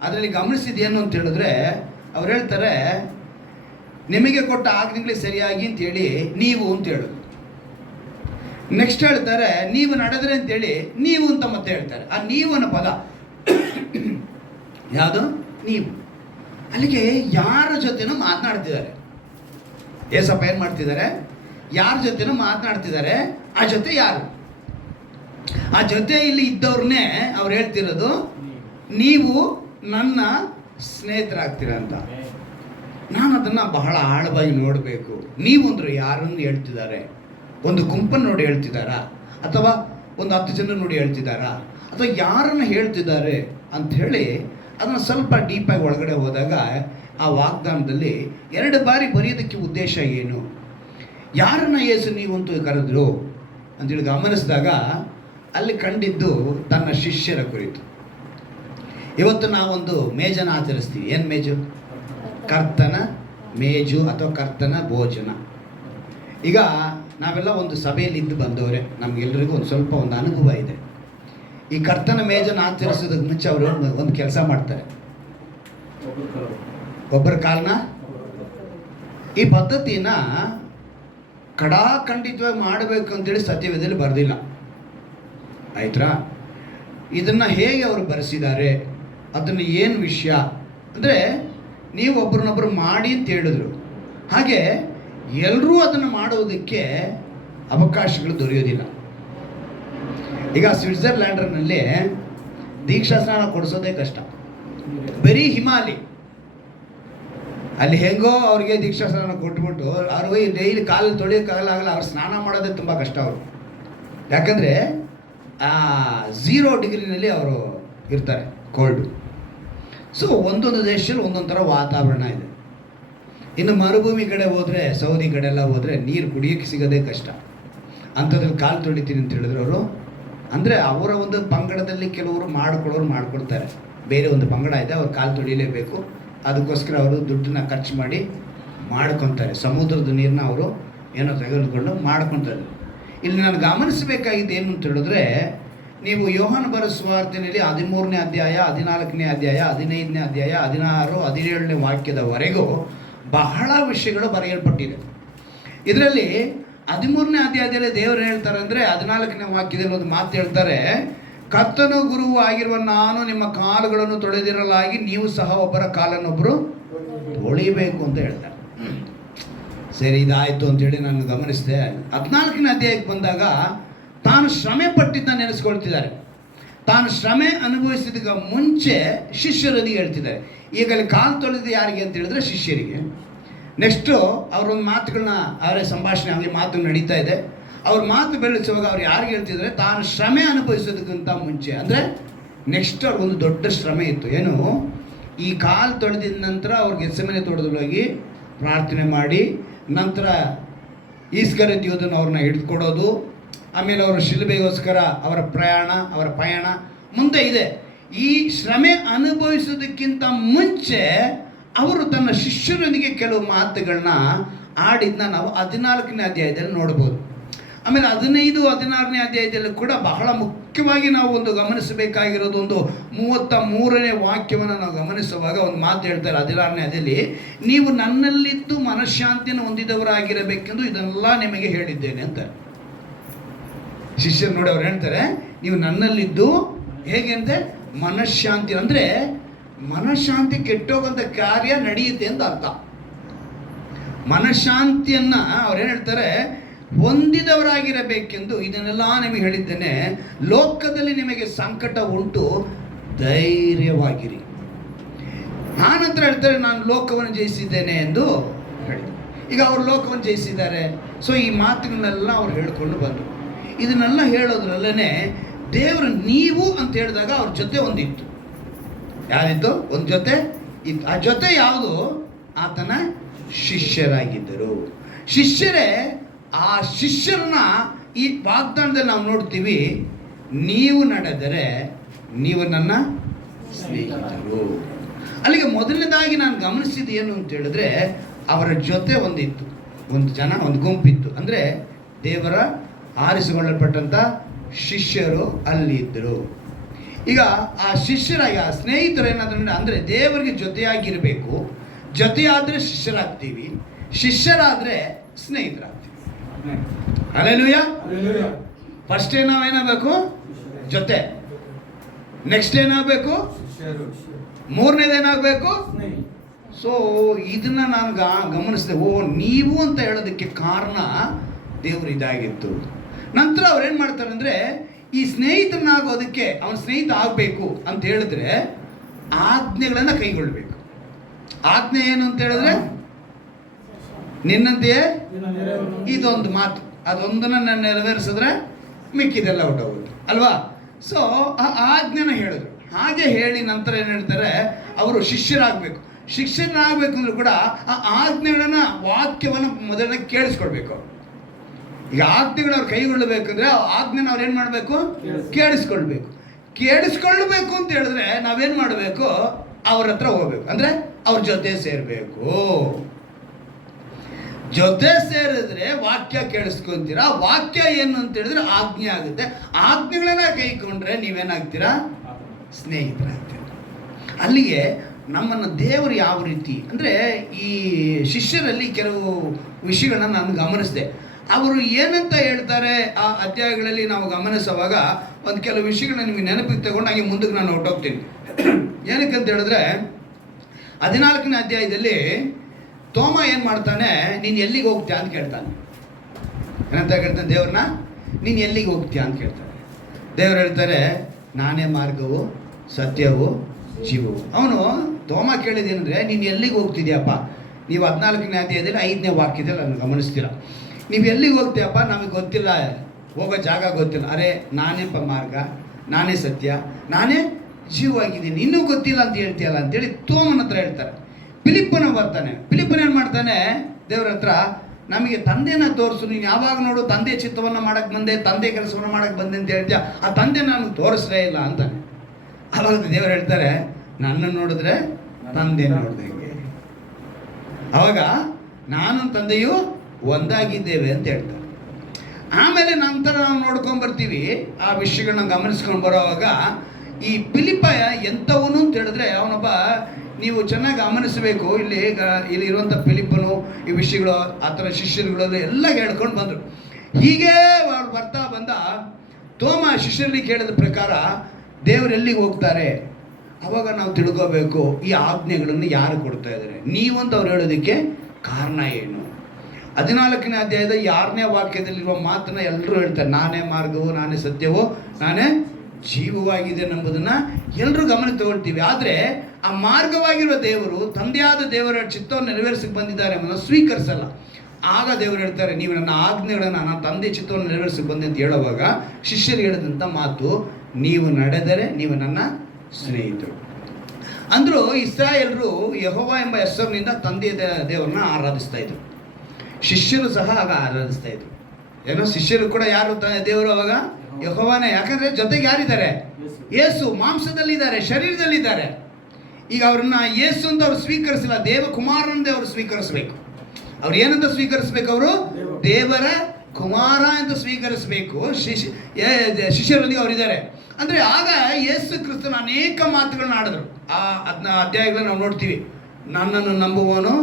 ಅದರಲ್ಲಿ ಗಮನಿಸಿದ್ದೇನು ಅಂತ ಹೇಳಿದ್ರೆ, ಅವ್ರು ಹೇಳ್ತಾರೆ ನಿಮಗೆ ಕೊಟ್ಟ ಆಜ್ಞೆಗಳಿಗೆ ಸರಿಯಾಗಿ ಅಂತೇಳಿ ನೀವು ಅಂತ ಹೇಳೋದು. ನೆಕ್ಸ್ಟ್ ಹೇಳ್ತಾರೆ ನೀವು ನಡೆದ್ರೆ ಅಂತೇಳಿ ನೀವು ಅಂತ ಮತ್ತೆ ಹೇಳ್ತಾರೆ. ಆ ನೀವು ಅನ್ನೋ ಪದ ಯಾವುದು? ನೀವು. ಅಲ್ಲಿಗೆ ಯಾರ ಜೊತೆನೂ ಮಾತನಾಡ್ತಿದ್ದಾರೆ. ಏಸಪ್ಪ ಏನು ಮಾಡ್ತಿದ್ದಾರೆ? ಯಾರ ಜೊತೆನೂ ಮಾತನಾಡ್ತಿದ್ದಾರೆ. ಆ ಜೊತೆ ಯಾರು? ಆ ಜೊತೆ ಇಲ್ಲಿ ಇದ್ದವ್ರನ್ನೇ ಅವ್ರು ಹೇಳ್ತಿರೋದು ನೀವು ನನ್ನ ಸ್ನೇಹಿತರಾಗ್ತೀರ ಅಂತ. ನಾನು ಅದನ್ನು ಬಹಳ ಆಳವಾಗಿ ನೋಡಬೇಕು. ನೀವು ಅಂದ್ರೆ ಯಾರನ್ನು ಹೇಳ್ತಿದ್ದಾರೆ? ಒಂದು ಗುಂಪನ್ನು ನೋಡಿ ಹೇಳ್ತಿದ್ದಾರಾ, ಅಥವಾ ಒಂದು 10 ಜನ ನೋಡಿ ಹೇಳ್ತಿದ್ದಾರಾ, ಅಥವಾ ಯಾರನ್ನು ಹೇಳ್ತಿದ್ದಾರೆ ಅಂಥೇಳಿ ಅದನ್ನು ಸ್ವಲ್ಪ ಡೀಪಾಗಿ ಒಳಗಡೆ ಹೋದಾಗ ಆ ವಾಗ್ದಾನದಲ್ಲಿ 2 ಬಾರಿ ಬರೆಯೋದಕ್ಕೆ ಉದ್ದೇಶ ಏನು, ಯಾರನ್ನು ಯೇಸು ನೀವಂತೂ ಕರೆದ್ರು ಅಂತೇಳಿ ಗಮನಿಸಿದಾಗ ಅಲ್ಲಿ ಕಂಡಿದ್ದು ತನ್ನ ಶಿಷ್ಯರ ಕುರಿತು. ಇವತ್ತು ನಾವೊಂದು ಮೇಜನ್ನು ಆಚರಿಸ್ತೀವಿ. ಏನು ಮೇಜು? ಕರ್ತನ ಮೇಜು ಅಥವಾ ಕರ್ತನ ಭೋಜನ. ಈಗ ನಾವೆಲ್ಲ ಒಂದು ಸಭೆಯಲ್ಲಿ ಇದ್ದು ಬಂದವರೇ, ನಮಗೆಲ್ಲರಿಗೂ ಸ್ವಲ್ಪ ಒಂದು ಅನುಭವ ಇದೆ. ಈ ಕರ್ತನ ಮೇಜನ್ನು ಆಚರಿಸೋದಕ್ಕೆ ಮುಂಚೆ ಅವರು ಒಂದು ಕೆಲಸ ಮಾಡ್ತಾರೆ. ಒಬ್ಬರ ಕಾಲನ ಈ ಪದ್ಧತಿನ ಕಡಾಖಂಡಿತವಾಗಿ ಮಾಡಬೇಕು ಅಂತೇಳಿ ಸತ್ಯವೇದದಲ್ಲಿ ಬರೆದಿಲ್ಲ, ಆಯ್ತಾ? ಇದನ್ನು ಹೇಗೆ ಅವರು ಬರೆಸಿದ್ದಾರೆ, ಅದನ್ನು ಏನು ವಿಷಯ ಅಂದರೆ, ನೀವು ಒಬ್ರನ್ನೊಬ್ಬರು ಮಾಡಿ ಅಂತ ಹೇಳಿದ್ರು, ಹಾಗೆ ಎಲ್ಲರೂ ಅದನ್ನು ಮಾಡುವುದಕ್ಕೆ ಅವಕಾಶಗಳು ದೊರೆಯೋದಿಲ್ಲ. ಈಗ ಸ್ವಿಟ್ಜರ್ಲ್ಯಾಂಡ್ನಲ್ಲಿ ದೀಕ್ಷಾ ಸ್ನಾನ ಕೊಡಿಸೋದೇ ಕಷ್ಟ. ಬರೀ ಹಿಮಾಲಯ ಅಲ್ಲಿ ಹೆಂಗೋ ಅವ್ರಿಗೆ ದೀಕ್ಷಾ ಸ್ನಾನ ಕೊಟ್ಬಿಟ್ಟು ಅವ್ರಿಗೆ ಡೈಲಿ ಕಾಲು ತೊಳೆಯೋಕ್ಕಾಗಲ್ಲ, ಅವ್ರು ಸ್ನಾನ ಮಾಡೋದೇ ತುಂಬ ಕಷ್ಟ ಅವರು. ಯಾಕಂದರೆ 0 ಡಿಗ್ರಿನಲ್ಲಿ ಅವರು ಇರ್ತಾರೆ, ಕೋಲ್ಡು. ಸೊ ಒಂದೊಂದು ದೇಶದಲ್ಲಿ ಒಂದೊಂದು ಥರ ವಾತಾವರಣ ಇದೆ. ಇನ್ನು ಮರುಭೂಮಿ ಕಡೆ ಹೋದರೆ, ಸೌದಿ ಕಡೆ ಎಲ್ಲ ಹೋದರೆ ನೀರು ಕುಡಿಯೋಕ್ಕೆ ಸಿಗೋದೇ ಕಷ್ಟ. ಅಂಥದ್ರಲ್ಲಿ ಕಾಲು ತೊಳಿತೀನಿ ಅಂತ ಹೇಳಿದ್ರು ಅವರು. ಅಂದರೆ ಅವರ ಒಂದು ಪಂಗಡದಲ್ಲಿ ಕೆಲವರು ಮಾಡ್ಕೊಳ್ತಾರೆ. ಬೇರೆ ಒಂದು ಪಂಗಡ ಇದೆ, ಅವ್ರು ಕಾಲು ತೊಳಿಲೇಬೇಕು. ಅದಕ್ಕೋಸ್ಕರ ಅವರು ದುಡ್ಡನ್ನ ಖರ್ಚು ಮಾಡಿ ಮಾಡ್ಕೊತಾರೆ. ಸಮುದ್ರದ ನೀರನ್ನ ಅವರು ಏನೋ ತೆಗೆದುಕೊಂಡು ಮಾಡ್ಕೊತಾರೆ. ಇಲ್ಲಿ ನಾನು ಗಮನಿಸಬೇಕಾಗಿದ್ದು ಏನು ಅಂತ ಹೇಳಿದ್ರೆ, ನೀವು ಯೋಹಾನ ಬರೆದ ಸುವಾರ್ತೆಯಲ್ಲಿ 13ನೇ ಅಧ್ಯಾಯ, 14ನೇ ಅಧ್ಯಾಯ, 15ನೇ ಅಧ್ಯಾಯ, 16, 17ನೇ ವಾಕ್ಯದವರೆಗೂ ಬಹಳ ವಿಷಯಗಳು ಬರೆಯಲ್ಪಟ್ಟಿದೆ. ಇದರಲ್ಲಿ 13ನೇ ಅಧ್ಯಾಯದಲ್ಲಿ ದೇವರು ಹೇಳ್ತಾರೆ ಅಂದರೆ, 14ನೇ ವಾಕ್ಯದಲ್ಲಿ ಒಂದು ಮಾತು ಹೇಳ್ತಾರೆ, ಕರ್ತನು ಗುರುವು ಆಗಿರುವ ನಾನು ನಿಮ್ಮ ಕಾಲುಗಳನ್ನು ತೊಳೆದಿರಲಾಗಿ ನೀವು ಸಹ ಒಬ್ಬರ ಕಾಲನ್ನೊಬ್ಬರು ತೊಳಿಬೇಕು ಅಂತ ಹೇಳ್ತಾರೆ. ಸರಿ, ಇದಾಯಿತು ಅಂತೇಳಿ ನಾನು ಗಮನಿಸಿದೆ. 14ನೇ ಅಧ್ಯಾಯಕ್ಕೆ ಬಂದಾಗ ತಾನು ಶ್ರಮೆ ಪಟ್ಟಿದ್ದ ನೆನೆಸ್ಕೊಳ್ತಿದ್ದಾರೆ. ತಾನು ಶ್ರಮೆ ಅನುಭವಿಸಿದ ಮುಂಚೆ ಶಿಷ್ಯರಿಗೆ ಹೇಳ್ತಿದ್ದಾರೆ. ಈಗ ಅಲ್ಲಿ ಕಾಲು ತೊಳೆದು ಯಾರಿಗೆ ಅಂತ ಹೇಳಿದ್ರೆ ಶಿಷ್ಯರಿಗೆ. ನೆಕ್ಸ್ಟು ಅವರೊಂದು ಮಾತುಗಳನ್ನ, ಅವರೇ ಸಂಭಾಷಣೆ ಆಗಲಿ ಮಾತು ನಡೀತಾ ಇದೆ. ಅವ್ರ ಮಾತು ಬೆಳೆಸುವಾಗ ಅವ್ರು ಯಾರಿಗೆ ಹೇಳ್ತಿದ್ದಾರೆ, ತಾನು ಶ್ರಮೆ ಅನುಭವಿಸೋದಕ್ಕಿಂತ ಮುಂಚೆ. ಅಂದರೆ ನೆಕ್ಸ್ಟ್ ಅವ್ರಿಗೊಂದು ದೊಡ್ಡ ಶ್ರಮೆ ಇತ್ತು. ಏನು, ಈ ಕಾಲು ತೊಳೆದಿದ ನಂತರ ಅವ್ರಿಗೆ ಗೆತ್ಸೆಮನೆ ತೋಟದೊಳಗೆ ಪ್ರಾರ್ಥನೆ ಮಾಡಿ, ನಂತರ ಈಸ್ಕರಿಯೋತ ಯೂದನು ಅವ್ರನ್ನ ಹಿಡಿದುಕೊಡೋದು, ಆಮೇಲೆ ಅವರ ಶಿಲುಬೆಗೋಸ್ಕರ ಅವರ ಪಯಣ ಮುಂದೆ ಇದೆ. ಈ ಶ್ರಮೆ ಅನುಭವಿಸೋದಕ್ಕಿಂತ ಮುಂಚೆ ಅವರು ತನ್ನ ಶಿಷ್ಯರೊಂದಿಗೆ ಕೆಲವು ಮಾತುಗಳನ್ನ ಆಡಿದ್ದನ್ನ ನಾವು 14ನೇ ಅಧ್ಯಾಯದಲ್ಲಿ ನೋಡ್ಬೋದು. ಆಮೇಲೆ 15, 16ನೇ ಅಧ್ಯಾಯದಲ್ಲಿ ಕೂಡ ಬಹಳ ಮುಖ್ಯವಾಗಿ ನಾವು ಒಂದು ಗಮನಿಸಬೇಕಾಗಿರೋದು, ಒಂದು 33ನೇ ವಾಕ್ಯವನ್ನು ನಾವು ಗಮನಿಸುವಾಗ ಒಂದು ಮಾತು ಹೇಳ್ತಾರೆ 16ನೇ ಅಧ್ಯಾಯದಲ್ಲಿ, ನೀವು ನನ್ನಲ್ಲಿದ್ದು ಮನಃಶಾಂತಿಯನ್ನು ಹೊಂದಿದವರಾಗಿರಬೇಕೆಂದು ಇದನ್ನೆಲ್ಲ ನಿಮಗೆ ಹೇಳಿದ್ದೇನೆ ಅಂತ. ಶಿಷ್ಯರು ನೋಡಿ ಅವ್ರು ಹೇಳ್ತಾರೆ, ನೀವು ನನ್ನಲ್ಲಿದ್ದು ಹೇಗೆ ಅಂದರೆ ಮನಃಶಾಂತಿ, ಅಂದರೆ ಮನಃಶಾಂತಿ ಕೆಟ್ಟೋಗಂಥ ಕಾರ್ಯ ನಡೆಯುತ್ತೆ ಅಂತ ಅರ್ಥ. ಮನಃಶಾಂತಿಯನ್ನು ಅವ್ರೇನು ಹೇಳ್ತಾರೆ, ಹೊಂದಿದವರಾಗಿರಬೇಕೆಂದು ಇದನ್ನೆಲ್ಲ ನಿಮಗೆ ಹೇಳಿದ್ದೇನೆ. ಲೋಕದಲ್ಲಿ ನಿಮಗೆ ಸಂಕಟ ಉಂಟು, ಧೈರ್ಯವಾಗಿರಿ. ಆನಂತರ ಹೇಳ್ತಾರೆ, ನಾನು ಲೋಕವನ್ನು ಜಯಿಸಿದ್ದೇನೆ ಎಂದು ಹೇಳಿದರು. ಈಗ ಅವರು ಲೋಕವನ್ನು ಜಯಿಸಿದ್ದಾರೆ. ಸೊ ಈ ಮಾತುಗಳನ್ನೆಲ್ಲ ಅವ್ರು ಹೇಳ್ಕೊಂಡು ಬಂದರು. ಇದನ್ನೆಲ್ಲ ಹೇಳೋದ್ರಲ್ಲೇ ದೇವರು ನೀವು ಅಂತ ಹೇಳಿದಾಗ ಅವ್ರ ಜೊತೆ ಒಂದಿತ್ತು. ಯಾರಿತ್ತು? ಒಂದು ಜೊತೆ ಇತ್ತು. ಆ ಜೊತೆ ಯಾವುದು? ಆತನ ಶಿಷ್ಯರಾಗಿದ್ದರು. ಶಿಷ್ಯರೇ ಆ ಶಿಷ್ಯರನ್ನ ಈ ವಾಗ್ದಾನದಲ್ಲಿ ನಾವು ನೋಡ್ತೀವಿ, ನೀವು ನಡೆದರೆ ನೀವು ನನ್ನ ಸ್ನೇಹಿತರು. ಅಲ್ಲಿಗೆ ಮೊದಲನೇದಾಗಿ ನಾನು ಗಮನಿಸಿದ್ದು ಏನು ಅಂತ ಹೇಳಿದ್ರೆ, ಅವರ ಜೊತೆ ಒಂದಿತ್ತು, ಒಂದು ಗುಂಪಿತ್ತು. ಅಂದರೆ ದೇವರ ಆರಿಸಿಕೊಳ್ಳಲ್ಪಟ್ಟಂಥ ಶಿಷ್ಯರು ಅಲ್ಲಿ ಇದ್ದರು. ಈಗ ಆ ಶಿಷ್ಯರಾಗಿ ಆ ಸ್ನೇಹಿತರು ಏನಾದ್ರು ಅಂದರೆ ದೇವರಿಗೆ ಜೊತೆಯಾಗಿರಬೇಕು. ಜೊತೆಯಾದರೆ ಶಿಷ್ಯರಾಗ್ತೀವಿ, ಶಿಷ್ಯರಾದರೆ ಸ್ನೇಹಿತರಾಗ್ತೀವಿ. ಹಲ್ಲೆಲೂಯಾ. ಫಸ್ಟ್ ನಾವೇನಾಗಬೇಕು? ಜೊತೆ. ನೆಕ್ಸ್ಟ್ ಏನಾಗಬೇಕು? ಮೂರನೇದೇನಾಗಬೇಕು? ಸೊ ಇದನ್ನ ನಾನು ಗಮನಿಸಿದೆ. ನೀವು ಅಂತ ಹೇಳೋದಕ್ಕೆ ಕಾರಣ ದೇವರು ಇದಾಗಿತ್ತು. ನಂತರ ಅವ್ರೇನು ಮಾಡ್ತಾರೆ ಅಂದರೆ, ಈ ಸ್ನೇಹಿತನಾಗೋದಕ್ಕೆ ಅವನ ಸ್ನೇಹಿತ ಆಗಬೇಕು ಅಂತ ಹೇಳಿದ್ರೆ ಆಜ್ಞೆಗಳನ್ನು ಕೈಗೊಳ್ಳಬೇಕು. ಆಜ್ಞೆ ಏನು ಅಂತ ಹೇಳಿದ್ರೆ, ನಿನ್ನಂತೆಯೇ ಇದೊಂದು ಮಾತು, ಅದೊಂದನ್ನು ನಾನು ನೆರವೇರಿಸಿದ್ರೆ ಮಿಕ್ಕಿದೆಲ್ಲ ಹೊರಟೋಗುತ್ತೆ ಅಲ್ವಾ. ಸೊ ಆ ಆಜ್ಞೆನ ಹೇಳಿದ್ರು. ಹಾಗೆ ಹೇಳಿ ನಂತರ ಏನು ಹೇಳ್ತಾರೆ, ಅವರು ಶಿಷ್ಯರಾಗಬೇಕು. ಶಿಷ್ಯರಾಗಬೇಕು ಅಂದ್ರೂ ಕೂಡ ಆ ಆಜ್ಞೆಗಳನ್ನು, ವಾಕ್ಯವನ್ನು ಮೊದಲನೇ ಕೇಳಿಸ್ಕೊಳ್ಬೇಕು. ಈಗ ಆಜ್ಞೆಗಳು ಅವ್ರು ಕೈಗೊಳ್ಳಬೇಕಂದ್ರೆ ಆ ಆಜ್ಞೆನ ಅವ್ರು ಏನು ಮಾಡಬೇಕು? ಕೇಳಿಸ್ಕೊಳ್ಬೇಕು ಅಂತ ಹೇಳಿದ್ರೆ ನಾವೇನು ಮಾಡಬೇಕು? ಅವ್ರ ಹತ್ರ ಹೋಗ್ಬೇಕು, ಅಂದರೆ ಅವ್ರ ಜೊತೆ ಸೇರಬೇಕು. ಜೊತೆ ಸೇರಿದ್ರೆ ವಾಕ್ಯ ಕೇಳಿಸ್ಕೊಂತೀರಾ. ವಾಕ್ಯ ಏನು ಅಂತ ಹೇಳಿದ್ರೆ ಆಜ್ಞೆ ಆಗುತ್ತೆ. ಆಜ್ಞೆಗಳನ್ನ ಕೈಕೊಂಡ್ರೆ ನೀವೇನಾಗ್ತೀರಾ? ಸ್ನೇಹಿತರಾಗ್ತೀರ. ಅಲ್ಲಿಗೆ ನಮ್ಮನ್ನು ದೇವರು ಯಾವ ರೀತಿ ಅಂದರೆ, ಈ ಶಿಷ್ಯರಲ್ಲಿ ಕೆಲವು ವಿಷಯಗಳನ್ನ ನಾನು ಗಮನಿಸಿದೆ. ಅವರು ಏನಂತ ಹೇಳ್ತಾರೆ ಆ ಅಧ್ಯಾಯಗಳಲ್ಲಿ ನಾವು ಗಮನಿಸುವಾಗ ಒಂದು ಕೆಲವು ವಿಷಯಗಳನ್ನ ನಿಮಗೆ ನೆನಪಿಗೆ ತಗೊಂಡು ಹಾಗೆ ಮುಂದಕ್ಕೆ ನಾನು ಹೊರಟೋಗ್ತೀನಿ. ಏನಕ್ಕಂತ ಹೇಳಿದ್ರೆ, 14ನೇ ಅಧ್ಯಾಯದಲ್ಲಿ ತೋಮ ಏನು ಮಾಡ್ತಾನೆ, ನೀನು ಎಲ್ಲಿಗೆ ಹೋಗ್ತೀಯ ಅಂತ ಕೇಳ್ತಾನೆ. ಏನಂತ ಕೇಳ್ತಾನೆ ದೇವ್ರನ್ನ, ನೀನು ಎಲ್ಲಿಗೆ ಹೋಗ್ತೀಯ ಅಂತ ಕೇಳ್ತಾನೆ. ದೇವ್ರು ಹೇಳ್ತಾರೆ, ನಾನೇ ಮಾರ್ಗವು ಸತ್ಯವು ಜೀವವು. ಅವನು ತೋಮ ಕೇಳಿದೇನೆಂದರೆ, ನೀನು ಎಲ್ಲಿಗೆ ಹೋಗ್ತಿದ್ಯಪ್ಪ? ನೀವು 14ನೇ ಅಧ್ಯಾಯದಲ್ಲಿ 5ನೇ ವಾಕ್ಯದಲ್ಲಿ ನಾನು ಗಮನಿಸ್ತೀರ. ನೀವು ಎಲ್ಲಿಗೆ ಹೋಗ್ತೀಯಪ್ಪ? ನಮಗೆ ಗೊತ್ತಿಲ್ಲ. ಹೋಗೋ ಜಾಗ ಗೊತ್ತಿಲ್ಲ. ಅರೆ ನಾನೇಪ್ಪ ಮಾರ್ಗ, ನಾನೇ ಸತ್ಯ, ನಾನೇ ಜೀವವಾಗಿದ್ದೀನಿ, ಇನ್ನೂ ಗೊತ್ತಿಲ್ಲ ಅಂತ ಹೇಳ್ತೀಯಲ್ಲ ಅಂತೇಳಿ ತೋಮನ ಹತ್ರ ಹೇಳ್ತಾರೆ. ಫಿಲಿಪ್ಪನ ಬರ್ತಾನೆ. ಫಿಲಿಪ್ಪನ ಏನು ಮಾಡ್ತಾನೆ, ದೇವ್ರ ಹತ್ರ ನಮಗೆ ತಂದೆನ ತೋರಿಸು, ನೀನು ಯಾವಾಗ ನೋಡು ತಂದೆ ಚಿತ್ತವನ್ನು ಮಾಡಕ್ಕೆ ಬಂದೆ, ತಂದೆ ಕೆಲಸವನ್ನು ಮಾಡಕ್ಕೆ ಬಂದೆ ಅಂತ ಹೇಳ್ತೀಯ, ಆ ತಂದೆ ನಾನು ತೋರಿಸ್ಲೇ ಇಲ್ಲ ಅಂತಾನೆ. ಆವಾಗ ದೇವರು ಹೇಳ್ತಾರೆ, ನನ್ನನ್ನು ನೋಡಿದ್ರೆ ತಂದೆ ನೋಡ್ದಂಗೆ. ಅವಾಗ ನಾನು ತಂದೆಯು ಒಂದಾಗಿದ್ದೇವೆ ಅಂತ ಹೇಳ್ತಾರೆ. ಆಮೇಲೆ ನಂತರ ನಾವು ನೋಡ್ಕೊಂಡು ಬರ್ತೀವಿ, ಆ ವಿಷಯಗಳನ್ನ ಗಮನಿಸ್ಕೊಂಡು ಬರೋವಾಗ ಈ ಫಿಲಿಪ್ಪ ಎಂಥವನು ಅಂತ ಹೇಳಿದ್ರೆ ಅವನೊಬ್ಬ, ನೀವು ಚೆನ್ನಾಗಿ ಗಮನಿಸಬೇಕು, ಇಲ್ಲಿ ಇರುವಂಥ ಫಿಲಿಪ್ಪನು ಈ ವಿಷಯಗಳು ಆ ಥರ ಶಿಷ್ಯರುಗಳು ಎಲ್ಲ ಹೇಳ್ಕೊಂಡು ಬಂದರು. ಹೀಗೆ ಅವ್ರು ಬರ್ತಾ ಬಂದ ತೋಮ ಶಿಷ್ಯರಿಗೆ ಕೇಳಿದ ಪ್ರಕಾರ ದೇವರು ಎಲ್ಲಿಗೆ ಹೋಗ್ತಾರೆ, ಅವಾಗ ನಾವು ತಿಳ್ಕೋಬೇಕು ಈ ಆಜ್ಞೆಗಳನ್ನು ಯಾರು ಕೊಡ್ತಾ ಇದ್ದಾರೆ, ನೀವಂತ ಅವ್ರು ಹೇಳೋದಕ್ಕೆ ಕಾರಣ ಏನು. 14ನೇ ಅಧ್ಯಾಯದ 6ನೇ ವಾಕ್ಯದಲ್ಲಿರುವ ಮಾತನ್ನ ಎಲ್ಲರೂ ಹೇಳ್ತಾರೆ, ನಾನೇ ಮಾರ್ಗವು, ನಾನೇ ಸತ್ಯವೋ, ನಾನೇ ಜೀವವಾಗಿದೆ ಎಂಬುದನ್ನು ಎಲ್ಲರೂ ಗಮನ ತಗೊಳ್ತೀವಿ. ಆದರೆ ಆ ಮಾರ್ಗವಾಗಿರುವ ದೇವರು, ತಂದೆಯಾದ ದೇವರ ಚಿತ್ತವನ್ನು ನೆರವೇರಿಸಕ್ಕೆ ಬಂದಿದ್ದಾರೆ ಎಂಬುದನ್ನು ಸ್ವೀಕರಿಸಲ್ಲ. ಆಗ ದೇವರು ಹೇಳ್ತಾರೆ, ನೀವು ನನ್ನ ಆಜ್ಞೆಗಳನ್ನು, ನನ್ನ ತಂದೆ ಚಿತ್ತವನ್ನು ನೆರವೇರಿಸಕ್ಕೆ ಬಂದೆ ಅಂತ ಹೇಳುವಾಗ ಶಿಷ್ಯರು ಹೇಳಿದಂಥ ಮಾತು, ನೀವು ನಡೆದರೆ ನೀವು ನನ್ನ ಸ್ನೇಹಿತರು ಅಂದರು. ಇಸ್ರಾಯೇಲರು ಯೆಹೋವ ಎಂಬ ಹೆಸರಿನಿಂದ ತಂದೆಯ ದೇವರನ್ನ ಆರಾಧಿಸ್ತಾ ಇದ್ರು. ಶಿಷ್ಯರು ಸಹ ಆಗ ಆರಾಧಿಸ್ತಾ ಇದ್ರು. ಏನೋ ಶಿಷ್ಯರು ಕೂಡ ಯಾರು ದೇವರು ಅವಾಗ ಯೆಹೋವನೇ. ಯಾಕಂದ್ರೆ ಜೊತೆಗೆ ಯಾರಿದ್ದಾರೆ, ಯೇಸು ಮಾಂಸದಲ್ಲಿದ್ದಾರೆ, ಶರೀರದಲ್ಲಿದ್ದಾರೆ. ಈಗ ಅವ್ರನ್ನ ಯೇಸು ಅಂತ ಅವ್ರು ಸ್ವೀಕರಿಸಿಲ್ಲ, ದೇವಕುಮಾರನಂದೇ ಅವರು ಸ್ವೀಕರಿಸಬೇಕು. ಅವ್ರು ಏನಂತ ಸ್ವೀಕರಿಸಬೇಕು, ಅವರು ದೇವರ ಕುಮಾರ ಅಂತ ಸ್ವೀಕರಿಸಬೇಕು. ಶಿಷ್ಯರೊಂದಿಗೆ ಅವರಿದ್ದಾರೆ. ಅಂದರೆ ಆಗ ಯೇಸು ಕ್ರಿಸ್ತನ ಅನೇಕ ಮಾತುಗಳನ್ನ ಆಡಿದ್ರು. ಆ ಅಧ್ಯಾಯಗಳನ್ನ ನಾವು ನೋಡ್ತೀವಿ. ನನ್ನನ್ನು ನಂಬುವವನು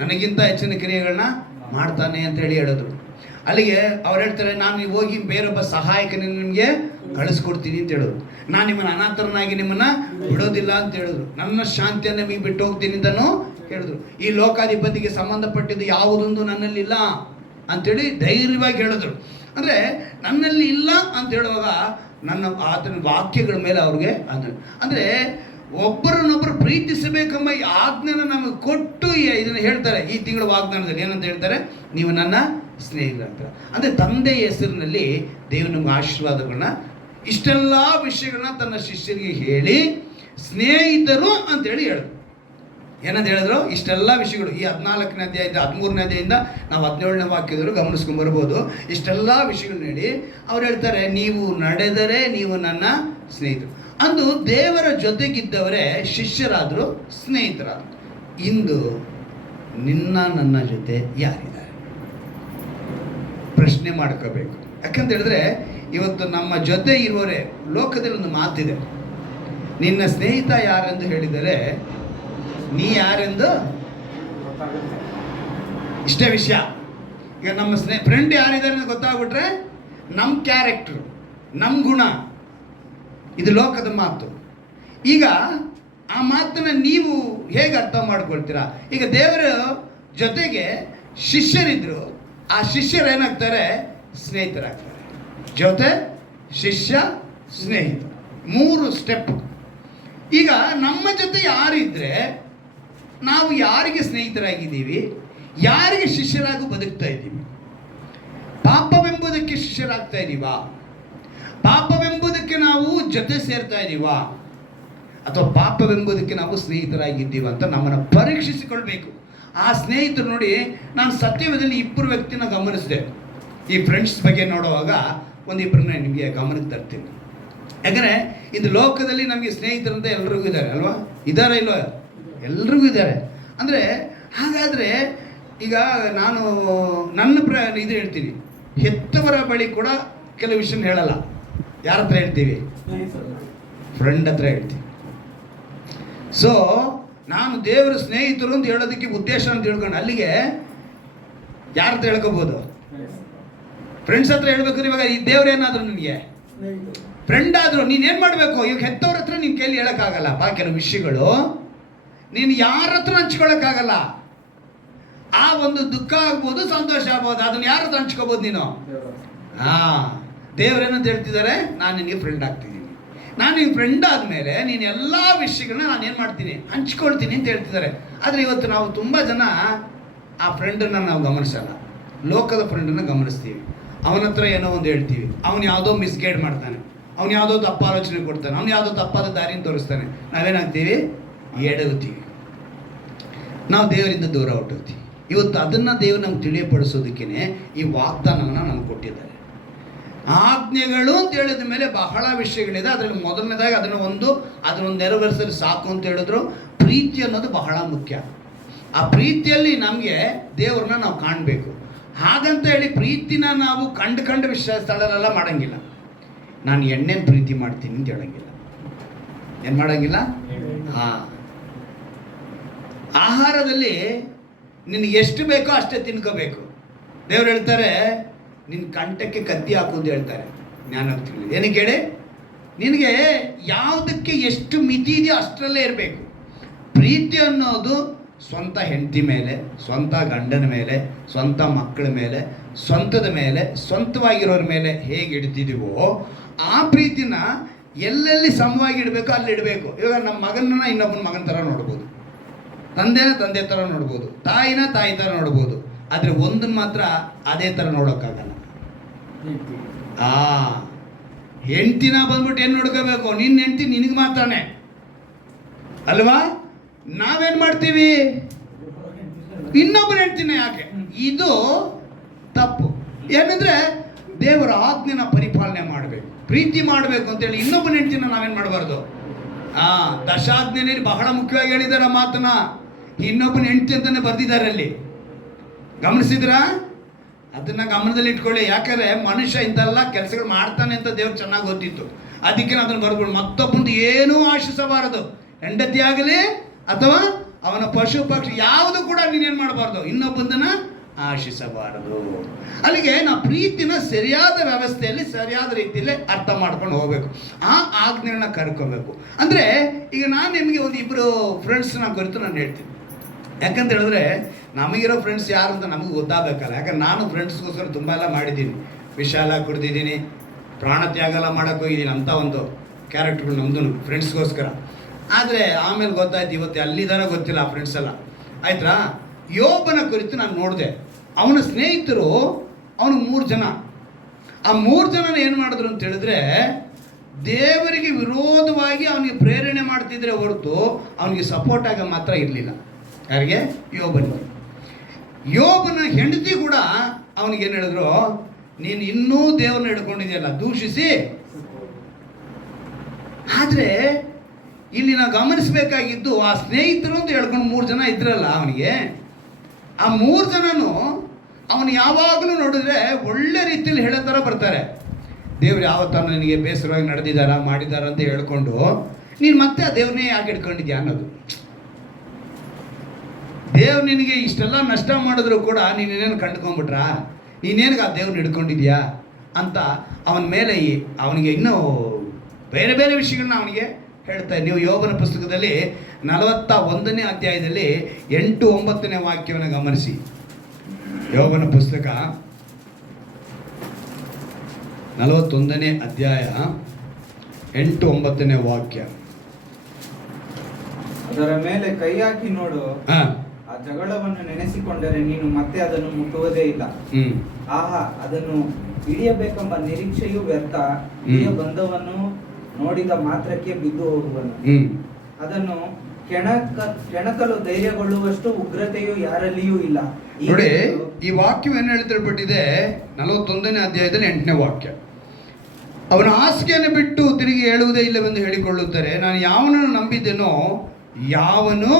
ನನಗಿಂತ ಹೆಚ್ಚಿನ ಕ್ರಿಯೆಗಳನ್ನ ಮಾಡ್ತಾನೆ ಅಂತ ಹೇಳಿದ್ರು. ಅಲ್ಲಿಗೆ ಅವ್ರು ಹೇಳ್ತಾರೆ, ನಾನು ಹೋಗಿ ಬೇರೊಬ್ಬ ಸಹಾಯಕನ ನಿಮಗೆ ಕಳಿಸ್ಕೊಡ್ತೀನಿ ಅಂತ ಹೇಳಿದ್ರು. ನಾನು ನಿಮ್ಮನ್ನು ಅನಾಥರನ್ನಾಗಿ ನಿಮ್ಮನ್ನು ಬಿಡೋದಿಲ್ಲ ಅಂತ ಹೇಳಿದ್ರು. ನನ್ನ ಶಾಂತಿಯನ್ನು ನಿಮಗೆ ಬಿಟ್ಟು ಹೋಗ್ತೀನಿ ಅಂತಲೂ ಹೇಳಿದ್ರು. ಈ ಲೋಕಾಧಿಪತಿಗೆ ಸಂಬಂಧಪಟ್ಟಿದ್ದು ಯಾವುದೊಂದು ನನ್ನಲ್ಲಿಲ್ಲ ಅಂಥೇಳಿ ಧೈರ್ಯವಾಗಿ ಹೇಳಿದ್ರು. ಅಂದರೆ ನನ್ನಲ್ಲಿ ಇಲ್ಲ ಅಂತ ಹೇಳುವಾಗ ನನ್ನ ಆತನ ವಾಕ್ಯಗಳ ಮೇಲೆ ಅವ್ರಿಗೆ ಅಂದರೆ ಒಬ್ಬರನ್ನೊಬ್ಬರು ಪ್ರೀತಿಸಬೇಕೆಂಬ ಈ ಆಜ್ಞೆನ ನಮಗೆ ಕೊಟ್ಟು ಇದನ್ನು ಹೇಳ್ತಾರೆ. ಈ ತಿಂಗಳ ವಾಗ್ದಾನದಲ್ಲಿ ಏನಂತ ಹೇಳ್ತಾರೆ, ನೀವು ನನ್ನ ಸ್ನೇಹಿತರು ಅಂತ. ಅಂದರೆ ತಂದೆಯ ಹೆಸರಿನಲ್ಲಿ ದೇವರು ನಮ್ಗೆ ಆಶೀರ್ವಾದಗಳನ್ನ, ಇಷ್ಟೆಲ್ಲ ವಿಷಯಗಳನ್ನ ತನ್ನ ಶಿಷ್ಯರಿಗೆ ಹೇಳಿ ಸ್ನೇಹಿತರು ಅಂತೇಳಿ ಹೇಳಿದ್ರು. ಏನಂತ ಹೇಳಿದ್ರು, ಇಷ್ಟೆಲ್ಲ ವಿಷಯಗಳು ಈ 14ನೇ ಅಧ್ಯಾಯದಿಂದ 13ನೇ ಅಧ್ಯಾಯದಿಂದ ನಾವು 17ನೇ ವಾಕ್ಯದವರು ಗಮನಿಸ್ಕೊಂಡು ಬರ್ಬೋದು. ಇಷ್ಟೆಲ್ಲ ವಿಷಯಗಳನ್ನ ಹೇಳಿ ಅವ್ರು ಹೇಳ್ತಾರೆ, ನೀವು ನಡೆದರೆ ನೀವು ನನ್ನ ಸ್ನೇಹಿತರು. ಅಂದು ದೇವರ ಜೊತೆಗಿದ್ದವರೇ ಶಿಷ್ಯರಾದರು, ಸ್ನೇಹಿತರಾದರು. ಇಂದು ನಿನ್ನ ನನ್ನ ಜೊತೆ ಯಾರಿದ್ದಾರೆ ಪ್ರಶ್ನೆ ಮಾಡ್ಕೋಬೇಕು. ಯಾಕಂತ ಹೇಳಿದ್ರೆ ಇವತ್ತು ನಮ್ಮ ಜೊತೆ ಇರುವವರೇ, ಲೋಕದಲ್ಲಿ ಒಂದು ಮಾತಿದೆ, ನಿನ್ನ ಸ್ನೇಹಿತ ಯಾರೆಂದು ಹೇಳಿದರೆ ನೀ ಯಾರೆಂದು ಇಷ್ಟೇ ವಿಷಯ. ಈಗ ನಮ್ಮ ಫ್ರೆಂಡ್ ಯಾರಿದ್ದಾರೆ ಅಂತ ಗೊತ್ತಾಗ್ಬಿಟ್ರೆ ನಮ್ಮ ಕ್ಯಾರೆಕ್ಟರ್, ನಮ್ಮ ಗುಣ, ಇದು ಲೋಕದ ಮಾತು. ಈಗ ಆ ಮಾತನ್ನು ನೀವು ಹೇಗೆ ಅರ್ಥ ಮಾಡ್ಕೊಳ್ತೀರಾ? ಈಗ ದೇವರ ಜೊತೆಗೆ ಶಿಷ್ಯರಿದ್ರು, ಆ ಶಿಷ್ಯರು ಏನಾಗ್ತಾರೆ, ಸ್ನೇಹಿತರಾಗ್ತಾರೆ. ಜೊತೆ, ಶಿಷ್ಯ, ಸ್ನೇಹಿತ, 3 ಸ್ಟೆಪ್. ಈಗ ನಮ್ಮ ಜೊತೆ ಯಾರಿದ್ರೆ ನಾವು ಯಾರಿಗೆ ಸ್ನೇಹಿತರಾಗಿದ್ದೀವಿ, ಯಾರಿಗೆ ಶಿಷ್ಯರಾಗಿ ಬದುಕ್ತಾ ಇದ್ದೀವಿ? ಪಾಪವೆಂಬುದಕ್ಕೆ ಶಿಷ್ಯರಾಗ್ತಾ ಇದ್ದೀವಾ? ಪಾಪವೆಂಬುದಕ್ಕೆ ನಾವು ಜೊತೆ ಸೇರ್ತಾ ಇದ್ದೀವಾ? ಅಥವಾ ಪಾಪವೆಂಬುದಕ್ಕೆ ನಾವು ಸ್ನೇಹಿತರಾಗಿದ್ದೀವ ಅಂತ ನಮ್ಮನ್ನು ಪರೀಕ್ಷಿಸಿಕೊಳ್ಬೇಕು. ಆ ಸ್ನೇಹಿತರು ನೋಡಿ, ನಾನು ಸತ್ಯವೇದದಲ್ಲಿ 2 ವ್ಯಕ್ತಿನ ಗಮನಿಸಿದೆ. ಈ ಫ್ರೆಂಡ್ಸ್ ಬಗ್ಗೆ ನೋಡುವಾಗ ಒಂದಿಬ್ಬರನ್ನ ನಿಮಗೆ ಗಮನಕ್ಕೆ ತರ್ತೀನಿ. ಯಾಕಂದರೆ ಇದು ಲೋಕದಲ್ಲಿ ನಮಗೆ ಸ್ನೇಹಿತರಂತ ಎಲ್ರಿಗೂ ಇದ್ದಾರೆ ಅಲ್ವಾ? ಇದ್ದಾರೆ ಇಲ್ವ? ಎಲ್ರಿಗೂ ಇದ್ದಾರೆ. ಅಂದರೆ ಹಾಗಾದರೆ ಈಗ ನಾನು ನನ್ನ ಇದು ಹೇಳ್ತೀನಿ, ಹೆತ್ತವರ ಬಳಿ ಕೂಡ ಕೆಲವು ವಿಷಯ ಹೇಳಲ್ಲ. ಯಾರ ಹತ್ರ ಹೇಳ್ತೀವಿ? ಫ್ರೆಂಡ್ ಹತ್ರ ಹೇಳ್ತೀವಿ. ಸೊ ನಾನು ದೇವರ ಸ್ನೇಹಿತರು ಅಂತ ಹೇಳೋದಕ್ಕೆ ಉದ್ದೇಶ ಅಂತ ತಿಳ್ಕೊಂಡು ಅಲ್ಲಿಗೆ ಯಾರ ಹತ್ರ ಹೇಳ್ಕೋಬೋದು? ಫ್ರೆಂಡ್ಸ್ ಹತ್ರ ಹೇಳ್ಬೇಕು. ಇವಾಗ ಈ ದೇವ್ರೇನಾದ್ರು ನನಗೆ ಫ್ರೆಂಡ್ ಆದರೂ ನೀನೇನು ಮಾಡಬೇಕು? ಇವಾಗ ಹೆತ್ತವ್ರ ಹತ್ರ ನೀನು ಕೈಲಿ ಹೇಳೋಕ್ಕಾಗಲ್ಲ. ಕೆಲವು ವಿಷಯಗಳು ನೀನು ಯಾರ ಹತ್ರ ಹಂಚ್ಕೊಳ್ಳೋಕ್ಕಾಗಲ್ಲ. ಆ ಒಂದು ದುಃಖ ಆಗ್ಬೋದು, ಸಂತೋಷ ಆಗ್ಬೋದು, ಅದನ್ನು ಯಾರ ಹತ್ರ ಹಂಚ್ಕೋಬೋದು ನೀನು? ದೇವರೇನಂತ ಹೇಳ್ತಿದ್ದಾರೆ, ನಾನು ನಿನಗೆ ಫ್ರೆಂಡ್ ಆಗ್ತಿದ್ದೀನಿ. ನಾನು ನಿನ್ನ ಫ್ರೆಂಡ್ ಆದಮೇಲೆ ನೀನು ಎಲ್ಲ ವಿಷಯಗಳನ್ನ ನಾನು ಏನು ಮಾಡ್ತೀನಿ, ಹಂಚ್ಕೊಳ್ತೀನಿ ಅಂತ ಹೇಳ್ತಿದ್ದಾರೆ. ಆದರೆ ಇವತ್ತು ನಾವು ತುಂಬ ಜನ ಆ ಫ್ರೆಂಡನ್ನು ನಾವು ಗಮನಿಸಲ್ಲ, ಲೋಕದ ಫ್ರೆಂಡನ್ನು ಗಮನಿಸ್ತೀವಿ. ಅವನ ಹತ್ರ ಏನೋ ಒಂದು ಹೇಳ್ತೀವಿ, ಅವನು ಯಾವುದೋ ಮಿಸ್ಗೈಡ್ ಮಾಡ್ತಾನೆ, ಅವನು ಯಾವುದೋ ತಪ್ಪ ಆಲೋಚನೆ ಕೊಡ್ತಾನೆ, ಅವನು ಯಾವುದೋ ತಪ್ಪಾದ ದಾರಿನ ತೋರಿಸ್ತಾನೆ, ನಾವೇನಾಗ್ತೀವಿ? ಎಡವುತ್ತೀವಿ, ನಾವು ದೇವರಿಂದ ದೂರ ಹೊಟ್ಟೋಗ್ತೀವಿ. ಇವತ್ತು ಅದನ್ನು ದೇವರು ನಮ್ಗೆ ತಿಳಿಯಪಡಿಸೋದಕ್ಕೇ ಈ ವಾಗ್ದಾನವನ್ನು ನಮ್ಗೆ ಕೊಟ್ಟಿದ್ದಾರೆ. ಆಜ್ಞೆಗಳು ಅಂತ ಹೇಳಿದ ಮೇಲೆ ಬಹಳ ವಿಷಯಗಳಿದೆ. ಅದರಲ್ಲಿ ಮೊದಲನೇದಾಗಿ ಅದನ್ನು ನೆರವೇರಿಸಿದ್ರೆ ಸಾಕು ಅಂತ ಹೇಳಿದ್ರು. ಪ್ರೀತಿ ಅನ್ನೋದು ಬಹಳ ಮುಖ್ಯ. ಆ ಪ್ರೀತಿಯಲ್ಲಿ ನಮಗೆ ದೇವ್ರನ್ನ ನಾವು ಕಾಣಬೇಕು. ಹಾಗಂತ ಹೇಳಿ ಪ್ರೀತಿನ ನಾವು ಕಂಡು ವಿಷಯ ಸ್ಥಳದಲ್ಲ ಮಾಡೋಂಗಿಲ್ಲ. ನಾನು ಎಣ್ಣೆನ ಪ್ರೀತಿ ಮಾಡ್ತೀನಿ ಅಂತ ಹೇಳೋಂಗಿಲ್ಲ. ಏನು ಮಾಡೋಂಗಿಲ್ಲ? ಹಾಂ, ಆಹಾರದಲ್ಲಿ ನಿನಗೆ ಎಷ್ಟು ಬೇಕೋ ಅಷ್ಟೇ ತಿನ್ಕೋಬೇಕು. ದೇವ್ರು ಹೇಳ್ತಾರೆ, ನಿನ್ನ ಕಂಠಕ್ಕೆ ಕತ್ತಿ ಹಾಕು ಅಂತ ಹೇಳ್ತಾರೆ ಜ್ಞಾನೋಕ್ತಿಗಳು. ಏನಕ್ಕೆ ಹೇಳಿ? ನಿನಗೆ ಯಾವುದಕ್ಕೆ ಎಷ್ಟು ಮಿತಿ ಇದೆಯೋ ಅಷ್ಟರಲ್ಲೇ ಇರಬೇಕು. ಪ್ರೀತಿ ಅನ್ನೋದು ಸ್ವಂತ ಹೆಂಡತಿ ಮೇಲೆ, ಸ್ವಂತ ಗಂಡನ ಮೇಲೆ, ಸ್ವಂತ ಮಕ್ಕಳ ಮೇಲೆ, ಸ್ವಂತದ ಮೇಲೆ, ಸ್ವಂತವಾಗಿರೋರ ಮೇಲೆ ಹೇಗೆ ಇಡ್ತಿದ್ದೀವೋ ಆ ಪ್ರೀತಿನ ಎಲ್ಲೆಲ್ಲಿ ಸಮವಾಗಿ ಇಡಬೇಕು ಅಲ್ಲಿ ಇಡಬೇಕು. ಇವಾಗ ನಮ್ಮ ಮಗನನ್ನ ಇನ್ನೊಬ್ಬನ ಮಗನ ಥರ ನೋಡ್ಬೋದು, ತಂದೆನ ತಂದೆ ಥರ ನೋಡ್ಬೋದು, ತಾಯಿನ ತಾಯಿ ಥರ ನೋಡ್ಬೋದು. ಆದರೆ ಒಂದನ್ನು ಮಾತ್ರ ಅದೇ ಥರ ನೋಡೋಕ್ಕಾಗಲ್ಲ. ಹೆಂಡ್ತಿನ ಬಂದ್ಬಿಟ್ಟು ಏನು ನೋಡ್ಕೋಬೇಕು? ನಿನ್ನ ಹೆಂಡ್ತಿ ನಿನಗೆ ಮಾತ್ರನೇ ಅಲ್ವಾ? ನಾವೇನು ಮಾಡ್ತೀವಿ? ಇನ್ನೊಬ್ಬನ ಹೆಂಡ್ತಿನ ಯಾಕೆ? ಇದು ತಪ್ಪು. ಏನಂದ್ರೆ ದೇವರ ಆಜ್ಞೆನ ಪರಿಪಾಲನೆ ಮಾಡಬೇಕು, ಪ್ರೀತಿ ಮಾಡಬೇಕು ಅಂತೇಳಿ ಇನ್ನೊಬ್ಬನ ಹೆಂಡ್ತಿನ ನಾವೇನು ಮಾಡಬಾರ್ದು. ದಶಾಜ್ಞೆಯಲ್ಲಿ ಬಹಳ ಮುಖ್ಯವಾಗಿ ಹೇಳಿದ್ದಾರೆ ಆ ಮಾತನ್ನ. ಇನ್ನೊಬ್ಬನ ಹೆಂಡ್ತಿ ಅಂತಾನೆ ಬರ್ದಿದ್ದಾರೆ ಅಲ್ಲಿ, ಗಮನಿಸಿದ್ರಾ? ಅದನ್ನ ಗಮನದಲ್ಲಿ ಇಟ್ಕೊಳ್ಳಿ. ಯಾಕಂದ್ರೆ ಮನುಷ್ಯ ಇಂಥೆಲ್ಲ ಕೆಲಸಗಳು ಮಾಡ್ತಾನೆ ಅಂತ ದೇವ್ರು ಚೆನ್ನಾಗಿ ಗೊತ್ತಿತ್ತು. ಅದಕ್ಕೆ ಅದನ್ನು ಬರ್ಬೋದು. ಮತ್ತೊಬ್ಬಂದು ಏನೂ ಆಶಿಸಬಾರದು. ಹೆಂಡತಿ ಆಗಲಿ ಅಥವಾ ಅವನ ಪಶು ಪಕ್ಷಿ ಯಾವುದು ಕೂಡ ನೀನೇನು ಮಾಡಬಾರ್ದು, ಇನ್ನೊಬ್ಬಂದನ್ನ ಆಶಿಸಬಾರದು. ಅಲ್ಲಿಗೆ ನಾವು ಪ್ರೀತಿನ ಸರಿಯಾದ ವ್ಯವಸ್ಥೆಯಲ್ಲಿ ಸರಿಯಾದ ರೀತಿಯಲ್ಲಿ ಅರ್ಥ ಮಾಡ್ಕೊಂಡು ಹೋಗ್ಬೇಕು. ಆ ಆಜ್ಞೆಗಳನ್ನ ಕರ್ಕೋಬೇಕು. ಅಂದರೆ ಈಗ ನಾನು ನಿಮಗೆ ಒಂದು ಇಬ್ಬರು ಫ್ರೆಂಡ್ಸ್ನ ಕುರಿತು ನಾನು ಹೇಳ್ತೀನಿ. ಯಾಕಂತ ಹೇಳಿದ್ರೆ ನಮಗಿರೋ ಫ್ರೆಂಡ್ಸ್ ಯಾರು ಅಂತ ನಮಗೆ ಗೊತ್ತಾಗಬೇಕಲ್ಲ. ಯಾಕಂದ್ರೆ ನಾನು ಫ್ರೆಂಡ್ಸ್ಗೋಸ್ಕರ ತುಂಬ ಎಲ್ಲ ಮಾಡಿದ್ದೀನಿ. ವಿಷ ಎಲ್ಲ ಕುಡ್ದಿದ್ದೀನಿ, ಪ್ರಾಣ ತ್ಯಾಗ ಎಲ್ಲ ಮಾಡೋಕ್ಕೆ ಹೋಗಿದ್ದೀನಿ. ಅಂಥ ಒಂದು ಕ್ಯಾರೆಕ್ಟರ್ಗಳು ನಮ್ಮದು ಫ್ರೆಂಡ್ಸ್ಗೋಸ್ಕರ. ಆದರೆ ಆಮೇಲೆ ಗೊತ್ತಾಯ್ತು ಇವತ್ತು ಅಲ್ಲಿದ್ದಾರೋ ಗೊತ್ತಿಲ್ಲ ಆ ಫ್ರೆಂಡ್ಸ್ ಎಲ್ಲ. ಆಯ್ತಾ? ಯೋಬನ ಕುರಿತು ನಾನು ನೋಡಿದೆ. ಅವನ ಸ್ನೇಹಿತರು ಅವನಿಗೆ 3 ಜನ. ಆ 3 ಜನನ ಏನು ಮಾಡಿದ್ರು ಅಂತ ಹೇಳಿದ್ರೆ ದೇವರಿಗೆ ವಿರೋಧವಾಗಿ ಅವನಿಗೆ ಪ್ರೇರಣೆ ಮಾಡ್ತಿದ್ರೆ ಹೊರತು ಅವನಿಗೆ ಸಪೋರ್ಟ್ ಆಗ ಮಾತ್ರ ಇರಲಿಲ್ಲ. ಯಾರಿಗೆ? ಯೋಬನಿಗೆ. ಯೋಬನ ಹೆಂಡತಿ ಕೂಡ ಅವನಿಗೇನು ಹೇಳಿದ್ರು, ನೀನು ಇನ್ನೂ ದೇವ್ರನ್ನ ಹಿಡ್ಕೊಂಡಿದೆಯಲ್ಲ, ದೂಷಿಸಿ. ಆದರೆ ಇಲ್ಲಿ ನಾವು ಗಮನಿಸಬೇಕಾಗಿದ್ದು ಆ ಸ್ನೇಹಿತರು ಅಂತ ಹೇಳ್ಕೊಂಡು 3 ಜನ ಇದ್ರಲ್ಲ ಅವನಿಗೆ. ಆ 3 ಜನನು ಅವನು ಯಾವಾಗಲೂ ನೋಡಿದ್ರೆ ಒಳ್ಳೆ ರೀತಿಯಲ್ಲಿ ಹೇಳೋ ಥರ ಬರ್ತಾರೆ. ದೇವ್ರು ಯಾವತ್ತನ್ನು ನಿನಗೆ ಬೇಸರವಾಗಿ ನಡೆದಿದ್ದಾರ ಮಾಡಿದಾರ ಅಂತ ಹೇಳ್ಕೊಂಡು ನೀನು ಮತ್ತೆ ಆ ದೇವ್ರನ್ನೇ ಯಾಕೆ ಹಿಡ್ಕೊಂಡಿದ್ಯಾ ಅನ್ನೋದು. ದೇವ್ರು ನಿನಗೆ ಇಷ್ಟೆಲ್ಲ ನಷ್ಟ ಮಾಡಿದ್ರು ಕೂಡ ನೀನೇನು ಕಂಡುಕೊಂಡ್ಬಿಟ್ರಾ, ನೀನೇನಿಗೆ ಆ ದೇವ್ರನ್ನ ಹಿಡ್ಕೊಂಡಿದ್ಯಾ ಅಂತ ಅವನ ಮೇಲೆ ಅವನಿಗೆ ಇನ್ನೂ ಬೇರೆ ಬೇರೆ ವಿಷಯಗಳನ್ನ ಅವನಿಗೆ ಹೇಳ್ತಾರೆ. ನೀವು ಯೋಬನ ಪುಸ್ತಕದಲ್ಲಿ 41ನೇ ಅಧ್ಯಾಯದಲ್ಲಿ 8-9ನೇ ವಾಕ್ಯವನ್ನು ಗಮನಿಸಿ. ಯೋಬನ ಪುಸ್ತಕ 41ನೇ ಅಧ್ಯಾಯ 8-9ನೇ ವಾಕ್ಯ. ಅದರ ಮೇಲೆ ಕೈ ಹಾಕಿ ನೋಡು, ಆ ಜಗಳವನ್ನು ನೆನೆಸಿಕೊಂಡರೆ ನೀನು ಮತ್ತೆ ಅದನ್ನು ಮುಟ್ಟುವುದೇ ಇಲ್ಲ. ಆಹಾ, ಅದನ್ನು ಹಿಡಿಯಬೇಕೆಂಬ ನಿರೀಕ್ಷೆಯು ವ್ಯರ್ಥ. ಹಿಡಿಯ ಬಂಧವನ್ನು ನೋಡಿದ ಮಾತ್ರಕ್ಕೆ ಬಿದ್ದು ಹೋಗುವನು. ಅದನ್ನು ಕೆಣಕಲು ಧೈರ್ಯಗೊಳ್ಳುವಷ್ಟು ಉಗ್ರತೆಯು ಯಾರಲ್ಲಿಯೂ ಇಲ್ಲ. ನೋಡಿ, ಈ ವಾಕ್ಯವನ್ನು ಹೇಳ್ತಿರ್ಬಿಟ್ಟಿದೆ 41ನೇ ಅಧ್ಯಾಯದಲ್ಲಿ 8ನೇ ವಾಕ್ಯ. ಅವನ ಹಾಸಿಗೆಯನ್ನು ಬಿಟ್ಟು ತಿರುಗಿ ಹೇಳುವುದೇ ಇಲ್ಲವೆಂದು ಹೇಳಿಕೊಳ್ಳುತ್ತಾರೆ. ನಾನು ಯಾವನನ್ನು ನಂಬಿದ್ದೇನೋ ಯಾವನು,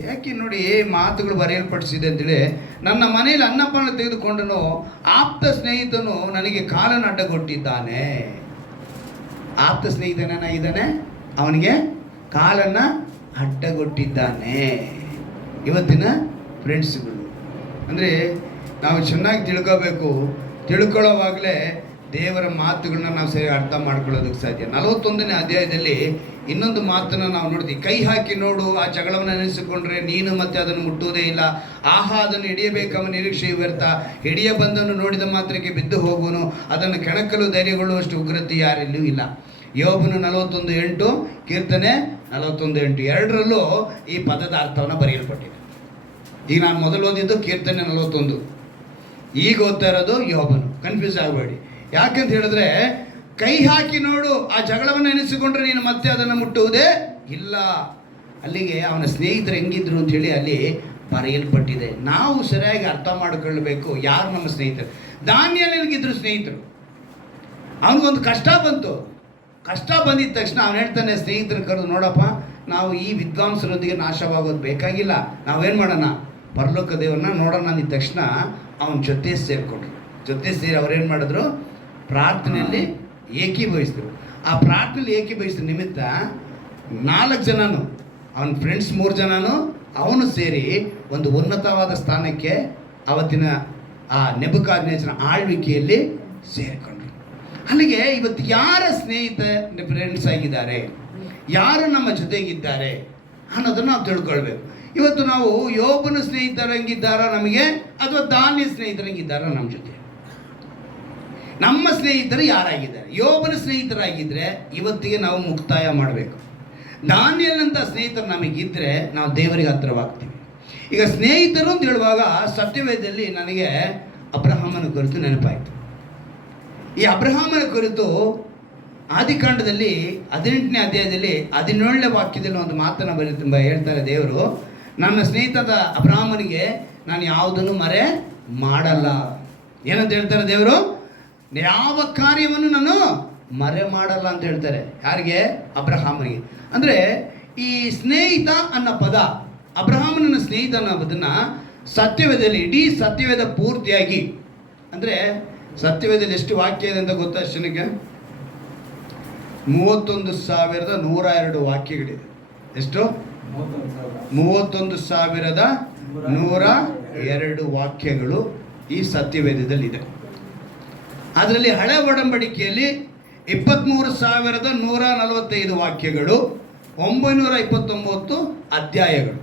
ಯಾಕೆ ನೋಡಿ ಮಾತುಗಳು ಬರೆಯಲ್ಪಡಿಸಿದೆ ಅಂತೇಳಿ, ನನ್ನ ಮನೆಯಲ್ಲಿ ಅನ್ನಪಾನ ತೆಗೆದುಕೊಂಡನು, ಆಪ್ತ ಸ್ನೇಹಿತನು ನನಗೆ ಕಾಲನ್ನು ಅಡ್ಡಗೊಟ್ಟಿದ್ದಾನೆ. ಆಪ್ತ ಸ್ನೇಹಿತನ ಇದ್ದಾನೆ, ಅವನಿಗೆ ಕಾಲನ್ನು ಅಡ್ಡಗೊಟ್ಟಿದ್ದಾನೆ. ಇವತ್ತಿನ ಫ್ರೆಂಡ್ಸ್ಗಳು ಅಂದರೆ ನಾವು ಚೆನ್ನಾಗಿ ತಿಳ್ಕೋಬೇಕು. ತಿಳ್ಕೊಳ್ಳೋವಾಗಲೇ ದೇವರ ಮಾತುಗಳನ್ನ ನಾವು ಸರಿ ಅರ್ಥ ಮಾಡ್ಕೊಳ್ಳೋದಕ್ಕೆ ಸಾಧ್ಯ. 41ನೇ ಅಧ್ಯಾಯದಲ್ಲಿ ಇನ್ನೊಂದು ಮಾತನ್ನು ನಾವು ನೋಡ್ತೀವಿ. ಕೈ ಹಾಕಿ ನೋಡು, ಆ ಜಗಳವನ್ನು ನೆನೆಸಿಕೊಂಡ್ರೆ ನೀನು ಮತ್ತೆ ಅದನ್ನು ಮುಟ್ಟುವುದೇ ಇಲ್ಲ. ಆಹಾ, ಅದನ್ನು ಹಿಡಿಯಬೇಕೆಂಬ ನಿರೀಕ್ಷೆಯು ವ್ಯರ್ಥ. ಹಿಡಿಯ ಬಂದನ್ನು ನೋಡಿದ ಮಾತ್ರಕ್ಕೆ ಬಿದ್ದು ಹೋಗುವನು. ಅದನ್ನು ಕೆಣಕಲು ಧೈರ್ಯಗೊಳ್ಳುವಷ್ಟು ಉಗ್ರತೆ ಯಾರಲ್ಲಿಯೂ ಇಲ್ಲ. ಯೋಬನು 41:8, ಕೀರ್ತನೆ 41:8 ಎರಡರಲ್ಲೂ ಈ ಪದದ ಅರ್ಥವನ್ನು ಬರೆಯಲ್ಪಟ್ಟಿದೆ. ಈಗ ನಾನು ಮೊದಲು ಓದಿದ್ದು ಕೀರ್ತನೆ 41. ಈಗ ಓದ್ತಾ ಇರೋದು ಯೋಬನು. ಕನ್ಫ್ಯೂಸ್ ಆಗಬೇಡಿ. ಯಾಕಂತ ಹೇಳಿದ್ರೆ ಕೈ ಹಾಕಿ ನೋಡು, ಆ ಜಗಳವನ್ನು ಎನಿಸಿಕೊಂಡ್ರೆ ನೀನು ಮತ್ತೆ ಅದನ್ನು ಮುಟ್ಟುವುದೇ ಇಲ್ಲ. ಅಲ್ಲಿಗೆ ಅವನ ಸ್ನೇಹಿತರು ಹೆಂಗಿದ್ರು ಅಂಥೇಳಿ ಅಲ್ಲಿ ಬರೆಯಲ್ಪಟ್ಟಿದೆ. ನಾವು ಸರಿಯಾಗಿ ಅರ್ಥ ಮಾಡಿಕೊಳ್ಳಬೇಕು ಯಾರು ನಮ್ಮ ಸ್ನೇಹಿತರು. ದಾನಿಯೇಲನಿಗಿದ್ರು ಸ್ನೇಹಿತರು. ಅವನಿಗೊಂದು ಕಷ್ಟ ಬಂತು. ಕಷ್ಟ ಬಂದಿದ್ದ ತಕ್ಷಣ ಅವನು ಹೇಳ್ತಾನೆ ಸ್ನೇಹಿತರು ಕರೆದು, ನೋಡಪ್ಪ, ನಾವು ಈ ವಿದ್ವಾಂಸರೊಂದಿಗೆ ನಾಶವಾಗೋದು ಬೇಕಾಗಿಲ್ಲ, ನಾವೇನು ಮಾಡೋಣ, ಪರಲೋಕ ದೇವರನ್ನ ನೋಡೋಣ ಅಂದಿದ್ದ ತಕ್ಷಣ ಅವನ ಜೊತೆ ಸೇರಿಕೊಂಡ್ರು. ಜೊತೆ ಸೇರಿ ಅವ್ರೇನು ಮಾಡಿದ್ರು, ಪ್ರಾರ್ಥನೆಯಲ್ಲಿ ಏಕೀಭವಿಸಿದ್ರು. ಆ ಪ್ರಾರ್ಥನೆಯಲ್ಲಿ ಏಕೀಭವಿಸಿದ ನಿಮಿತ್ತ 4 ಜನನು, ಅವನ ಫ್ರೆಂಡ್ಸ್ 3 ಜನನು ಅವನು ಸೇರಿ ಒಂದು ಉನ್ನತವಾದ ಸ್ಥಾನಕ್ಕೆ ಅವತ್ತಿನ ಆ ನೆಬೂಕದ್ನೆಚ್ಚರನ ಆಳ್ವಿಕೆಯಲ್ಲಿ ಸೇರಿಕೊಂಡ್ರು. ಅಲ್ಲಿಗೆ ಇವತ್ತು ಯಾರ ಸ್ನೇಹಿತ ಫ್ರೆಂಡ್ಸ್ ಆಗಿದ್ದಾರೆ, ಯಾರು ನಮ್ಮ ಜೊತೆಗಿದ್ದಾರೆ ಅನ್ನೋದನ್ನು ನಾವು ತಿಳ್ಕೊಳ್ಬೇಕು. ಇವತ್ತು ನಾವು ಯೋಬನ ಸ್ನೇಹಿತರಂಗಿದ್ದಾರ ನಮಗೆ, ಅಥವಾ ದಾನ್ಯ ಸ್ನೇಹಿತರಂಗಿದ್ದಾರ ನಮ್ಮ ಜೊತೆ? ನಮ್ಮ ಸ್ನೇಹಿತರು ಯಾರಾಗಿದ್ದಾರೆ? ಯೋಬನ ಸ್ನೇಹಿತರಾಗಿದ್ದರೆ ಇವತ್ತಿಗೆ ನಾವು ಮುಕ್ತಾಯ ಮಾಡಬೇಕು. ದಾನಿಯೇಲನಂಥ ಸ್ನೇಹಿತರು ನಮಗಿದ್ದರೆ ನಾವು ದೇವರಿಗೆ ಹತ್ತಿರವಾಗ್ತೀವಿ. ಈಗ ಸ್ನೇಹಿತರು ಅಂತ ಹೇಳುವಾಗ ಸತ್ಯವೇದದಲ್ಲಿ ನನಗೆ ಅಬ್ರಹಾಮನ ಕುರಿತು ನೆನಪಾಯಿತು. ಈ ಅಬ್ರಹಾಮನ ಕುರಿತು ಆದಿಕಾಂಡದಲ್ಲಿ 18ನೇ ಅಧ್ಯಾಯದಲ್ಲಿ 17ನೇ ವಾಕ್ಯದಲ್ಲಿ ಒಂದು ಮಾತನ್ನು ಹೇಳ್ತಾರೆ ದೇವರು, ನನ್ನ ಸ್ನೇಹಿತದ ಅಬ್ರಹಾಮನಿಗೆ ನಾನು ಯಾವುದನ್ನು ಮರೆ ಮಾಡಲ್ಲ. ಏನಂತ ಹೇಳ್ತಾರೆ ದೇವರು? ಯಾವ ಕಾರ್ಯವನ್ನು ನಾನು ಮರೆ ಮಾಡಲ್ಲ ಅಂತ ಹೇಳ್ತಾರೆ. ಯಾರಿಗೆ? ಅಬ್ರಹಾಮನಿಗೆ. ಅಂದರೆ ಈ ಸ್ನೇಹಿತ ಅನ್ನೋ ಪದ, ಅಬ್ರಹಾಮನ ಸ್ನೇಹಿತ ಅನ್ನೋದನ್ನು ಸತ್ಯವೇದದಲ್ಲಿ, ಇಡೀ ಸತ್ಯವೇದ ಪೂರ್ತಿಯಾಗಿ, ಅಂದರೆ ಸತ್ಯವೇದದಲ್ಲಿ ಎಷ್ಟು ವಾಕ್ಯ ಇದೆ ಅಂತ ಗೊತ್ತಾ ಜನಕ್ಕೆ? 31,102 ವಾಕ್ಯಗಳಿದೆ. ಎಷ್ಟು? 31,102 ವಾಕ್ಯಗಳು ಈ ಸತ್ಯವೇದದಲ್ಲಿದೆ. ಅದರಲ್ಲಿ ಹಳೆ ಒಡಂಬಡಿಕೆಯಲ್ಲಿ 23,145 ವಾಕ್ಯಗಳು, 929 ಅಧ್ಯಾಯಗಳು.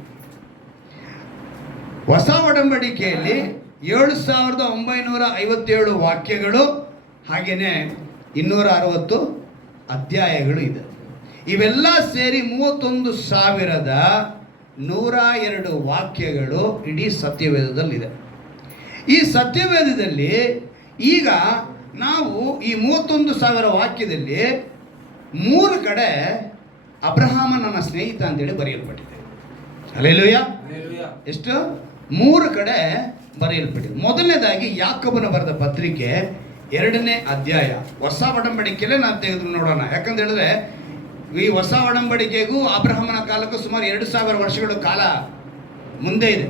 ಹೊಸ ಒಡಂಬಡಿಕೆಯಲ್ಲಿ 7,957 ವಾಕ್ಯಗಳು, ಹಾಗೆಯೇ 260 ಅಧ್ಯಾಯಗಳು ಇದೆ. ಇವೆಲ್ಲ ಸೇರಿ 31,102 ವಾಕ್ಯಗಳು ಇಡೀ ಸತ್ಯವೇದದಲ್ಲಿದೆ. ಈ ಸತ್ಯವೇದದಲ್ಲಿ ಈಗ ನಾವು ಈ 31,000 ವಾಕ್ಯದಲ್ಲಿ 3 ಕಡೆ ಅಬ್ರಹಾಮ ನನ್ನ ಸ್ನೇಹಿತ ಅಂತೇಳಿ ಬರೆಯಲ್ಪಟ್ಟಿದೆ. ಹಲ್ಲೆಲೂಯಾ. ಎಷ್ಟು? 3 ಕಡೆ ಬರೆಯಲ್ಪಟ್ಟಿದೆ. ಮೊದಲನೇದಾಗಿ ಯಾಕೋಬನ ಬರೆದ ಪತ್ರಿಕೆ 2ನೇ ಅಧ್ಯಾಯ. ಹೊಸ ಒಡಂಬಡಿಕೆಯಲ್ಲೇ ನಾವು ತೆಗೆದು ನೋಡೋಣ. ಯಾಕಂತ ಹೇಳಿದ್ರೆ ಈ ಹೊಸ ಒಡಂಬಡಿಕೆಗೂ ಅಬ್ರಹಾಮನ ಕಾಲಕ್ಕೂ ಸುಮಾರು 2,000 ವರ್ಷಗಳ ಕಾಲ ಮುಂದೆ ಇದೆ.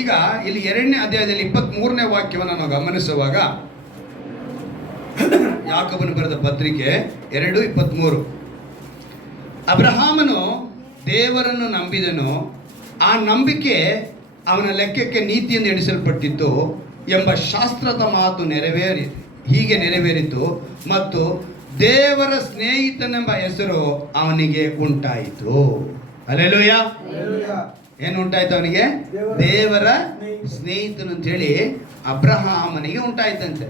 ಈಗ ಇಲ್ಲಿ 2ನೇ ಅಧ್ಯಾಯದಲ್ಲಿ 23ನೇ ವಾಕ್ಯವನ್ನು ನಾವು ಗಮನಿಸುವಾಗ, ಯಾಕೋಬನ ಬರೆದ ಪತ್ರಿಕೆ 2:23, ಅಬ್ರಹಾಮನು ದೇವರನ್ನು ನಂಬಿದನು, ಆ ನಂಬಿಕೆ ಅವನ ಲೆಕ್ಕಕ್ಕೆ ನೀತಿಯಿಂದ ಎಣಿಸಲ್ಪಟ್ಟಿತ್ತು ಎಂಬ ಶಾಸ್ತ್ರದ ಮಾತು ನೆರವೇರಿತು ಮತ್ತು ದೇವರ ಸ್ನೇಹಿತನೆಂಬ ಹೆಸರು ಅವನಿಗೆ ಉಂಟಾಯಿತು. ಹಲ್ಲೆಲೂಯಾ. ಏನು ಉಂಟಾಯ್ತು ಅವನಿಗೆ? ದೇವರ ಸ್ನೇಹಿತನು ಅಂತೇಳಿ ಅಬ್ರಹಾಮನಿಗೆ ಉಂಟಾಯ್ತಂತೆ.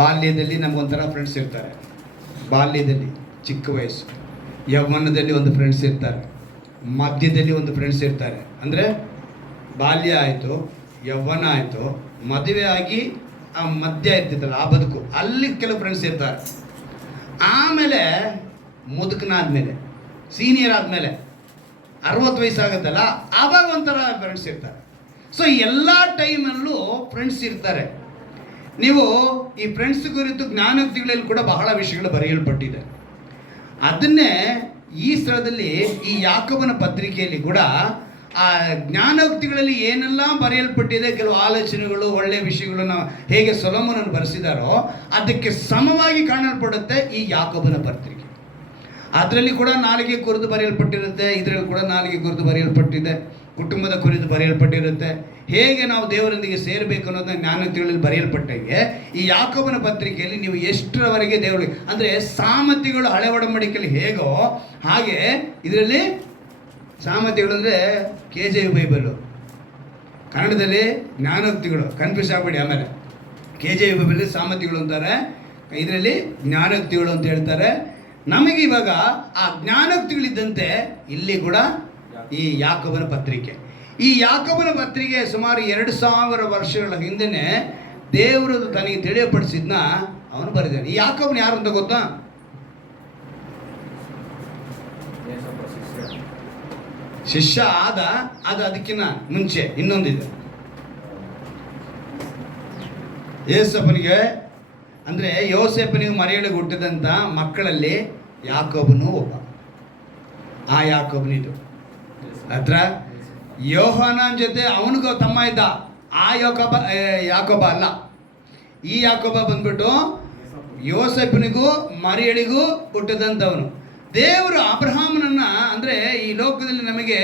ಬಾಲ್ಯದಲ್ಲಿ ನಮಗೊಂಥರ ಫ್ರೆಂಡ್ಸ್ ಇರ್ತಾರೆ. ಬಾಲ್ಯದಲ್ಲಿ ಚಿಕ್ಕ ವಯಸ್ಸು, ಯೌವನದಲ್ಲಿ ಒಂದು ಫ್ರೆಂಡ್ಸ್ ಇರ್ತಾರೆ, ಮಧ್ಯದಲ್ಲಿ ಒಂದು ಫ್ರೆಂಡ್ಸ್ ಇರ್ತಾರೆ. ಅಂದರೆ ಬಾಲ್ಯ ಆಯಿತು, ಯೌವನ ಆಯಿತು, ಮದುವೆ ಆಗಿ ಆ ಮಧ್ಯ ಇರ್ತಿತ್ತಲ್ಲ ಆ ಬದುಕು, ಅಲ್ಲಿ ಕೆಲವು ಫ್ರೆಂಡ್ಸ್ ಇರ್ತಾರೆ. ಆಮೇಲೆ ಮುದುಕನಾದ್ಮೇಲೆ, ಸೀನಿಯರ್ ಆದಮೇಲೆ 60 ವಯಸ್ಸಾಗುತ್ತಲ್ಲ, ಆವಾಗ ಒಂಥರ ಫ್ರೆಂಡ್ಸ್ ಇರ್ತಾರೆ. ಸೊ ಎಲ್ಲ ಟೈಮಲ್ಲೂ ಫ್ರೆಂಡ್ಸ್ ಇರ್ತಾರೆ. ನೀವು ಈ ಫ್ರೆಂಡ್ಸ್ ಕುರಿತು ಜ್ಞಾನೋಕ್ತಿಗಳಲ್ಲಿ ಕೂಡ ಬಹಳ ವಿಷಯಗಳು ಬರೆಯಲ್ಪಟ್ಟಿದೆ. ಅದನ್ನೇ ಈ ಸ್ಥಳದಲ್ಲಿ ಈ ಯಾಕೋಬನ ಪತ್ರಿಕೆಯಲ್ಲಿ ಕೂಡ ಆ ಜ್ಞಾನೋಕ್ತಿಗಳಲ್ಲಿ ಏನೆಲ್ಲ ಬರೆಯಲ್ಪಟ್ಟಿದೆ, ಕೆಲವು ಆಲೋಚನೆಗಳು, ಒಳ್ಳೆಯ ವಿಷಯಗಳನ್ನು ಹೇಗೆ ಸೊಲೊಮೋನನು ಬರೆಸಿದಾರೋ ಅದಕ್ಕೆ ಸಮವಾಗಿ ಕಾಣಲ್ಪಡುತ್ತೆ ಈ ಯಾಕೋಬನ ಪತ್ರಿಕೆ. ಅದರಲ್ಲಿ ಕೂಡ ನಾಲಿಗೆ ಕುರಿತು ಬರೆಯಲ್ಪಟ್ಟಿರುತ್ತೆ, ಇದರಲ್ಲಿ ಕೂಡ ನಾಲಿಗೆ ಕುರಿತು ಬರೆಯಲ್ಪಟ್ಟಿದೆ, ಕುಟುಂಬದ ಕುರಿತು ಬರೆಯಲ್ಪಟ್ಟಿರುತ್ತೆ, ಹೇಗೆ ನಾವು ದೇವರೊಂದಿಗೆ ಸೇರಬೇಕು ಅನ್ನೋದನ್ನ ಜ್ಞಾನೋಕ್ತಿಗಳಲ್ಲಿ ಬರೆಯಲ್ಪಟ್ಟಾಗೆ ಈ ಯಾಕೋಬನ ಪತ್ರಿಕೆಯಲ್ಲಿ ನೀವು ಎಷ್ಟರವರೆಗೆ ದೇವರಿಗೆ, ಅಂದರೆ ಸಾಮರ್ಥ್ಯಗಳು ಹಳೆ ಒಡಂಬಡಿಕೆಯಲ್ಲಿ ಹೇಗೋ ಹಾಗೆ ಇದರಲ್ಲಿ ಸಾಮರ್ಥ್ಯಗಳು ಅಂದರೆ KJV ಬೈಬಲು, ಕನ್ನಡದಲ್ಲಿ ಜ್ಞಾನೋಕ್ತಿಗಳು, ಕನ್ಫ್ಯೂಸ್ ಆಗಬೇಡಿ. ಆಮೇಲೆ KJV ಬೈಬಲಲ್ಲಿ ಸಾಮರ್ಥ್ಯಗಳು ಅಂತಾರೆ, ಇದರಲ್ಲಿ ಜ್ಞಾನೋಕ್ತಿಗಳು ಅಂತ ಹೇಳ್ತಾರೆ. ನಮಗೆ ಇವಾಗ ಆ ಜ್ಞಾನೋಕ್ತಿಗಳಿದ್ದಂತೆ ಇಲ್ಲಿ ಕೂಡ ಈ ಯಾಕೋಬನ ಪತ್ರಿಕೆ. ಈ ಯಾಕೋಬನ ಪತ್ರಿಕೆ ಸುಮಾರು 2000 ವರ್ಷಗಳ ಹಿಂದೆನೆ ದೇವರು ತನಗೆ ತಿಳಿಯಪಡಿಸಿದ್ನ ಅವನು ಬರೆದಾನೆ. ಈ ಯಾಕೋಬನ ಯಾರು ಅಂತ ಗೊತ್ತಾ? ಶಿಷ್ಯ ಆದ, ಅದು ಅದಕ್ಕಿಂತ ಮುಂಚೆ ಇನ್ನೊಂದಿದೆ. ಯೇಸಪ್ಪನಿಗೆ ಅಂದರೆ ಯೋಸೇಫನಿಗೆ ಮರಿಯಳಿಗೆ ಹುಟ್ಟಿದಂಥ ಮಕ್ಕಳಲ್ಲಿ ಯಾಕೋಬನು ಒಬ್ಬ. ಆ ಯಾಕೋಬನಿದು ಹತ್ರ ಯೋಹಾನನ ಜೊತೆ ಅವನಿಗೂ ತಮ್ಮ ಇದ್ದ. ಆ ಯಾಕೋಬ ಅಲ್ಲ. ಈ ಯಾಕೋಬ ಬಂದ್ಬಿಟ್ಟು ಯೋಸೇಫನಿಗೂ ಮರಿಯಳಿಗೂ ಹುಟ್ಟಿದಂಥವನು. ದೇವರು ಅಬ್ರಹಾಮನನ್ನು, ಅಂದರೆ ಈ ಲೋಕದಲ್ಲಿ ನಮಗೆ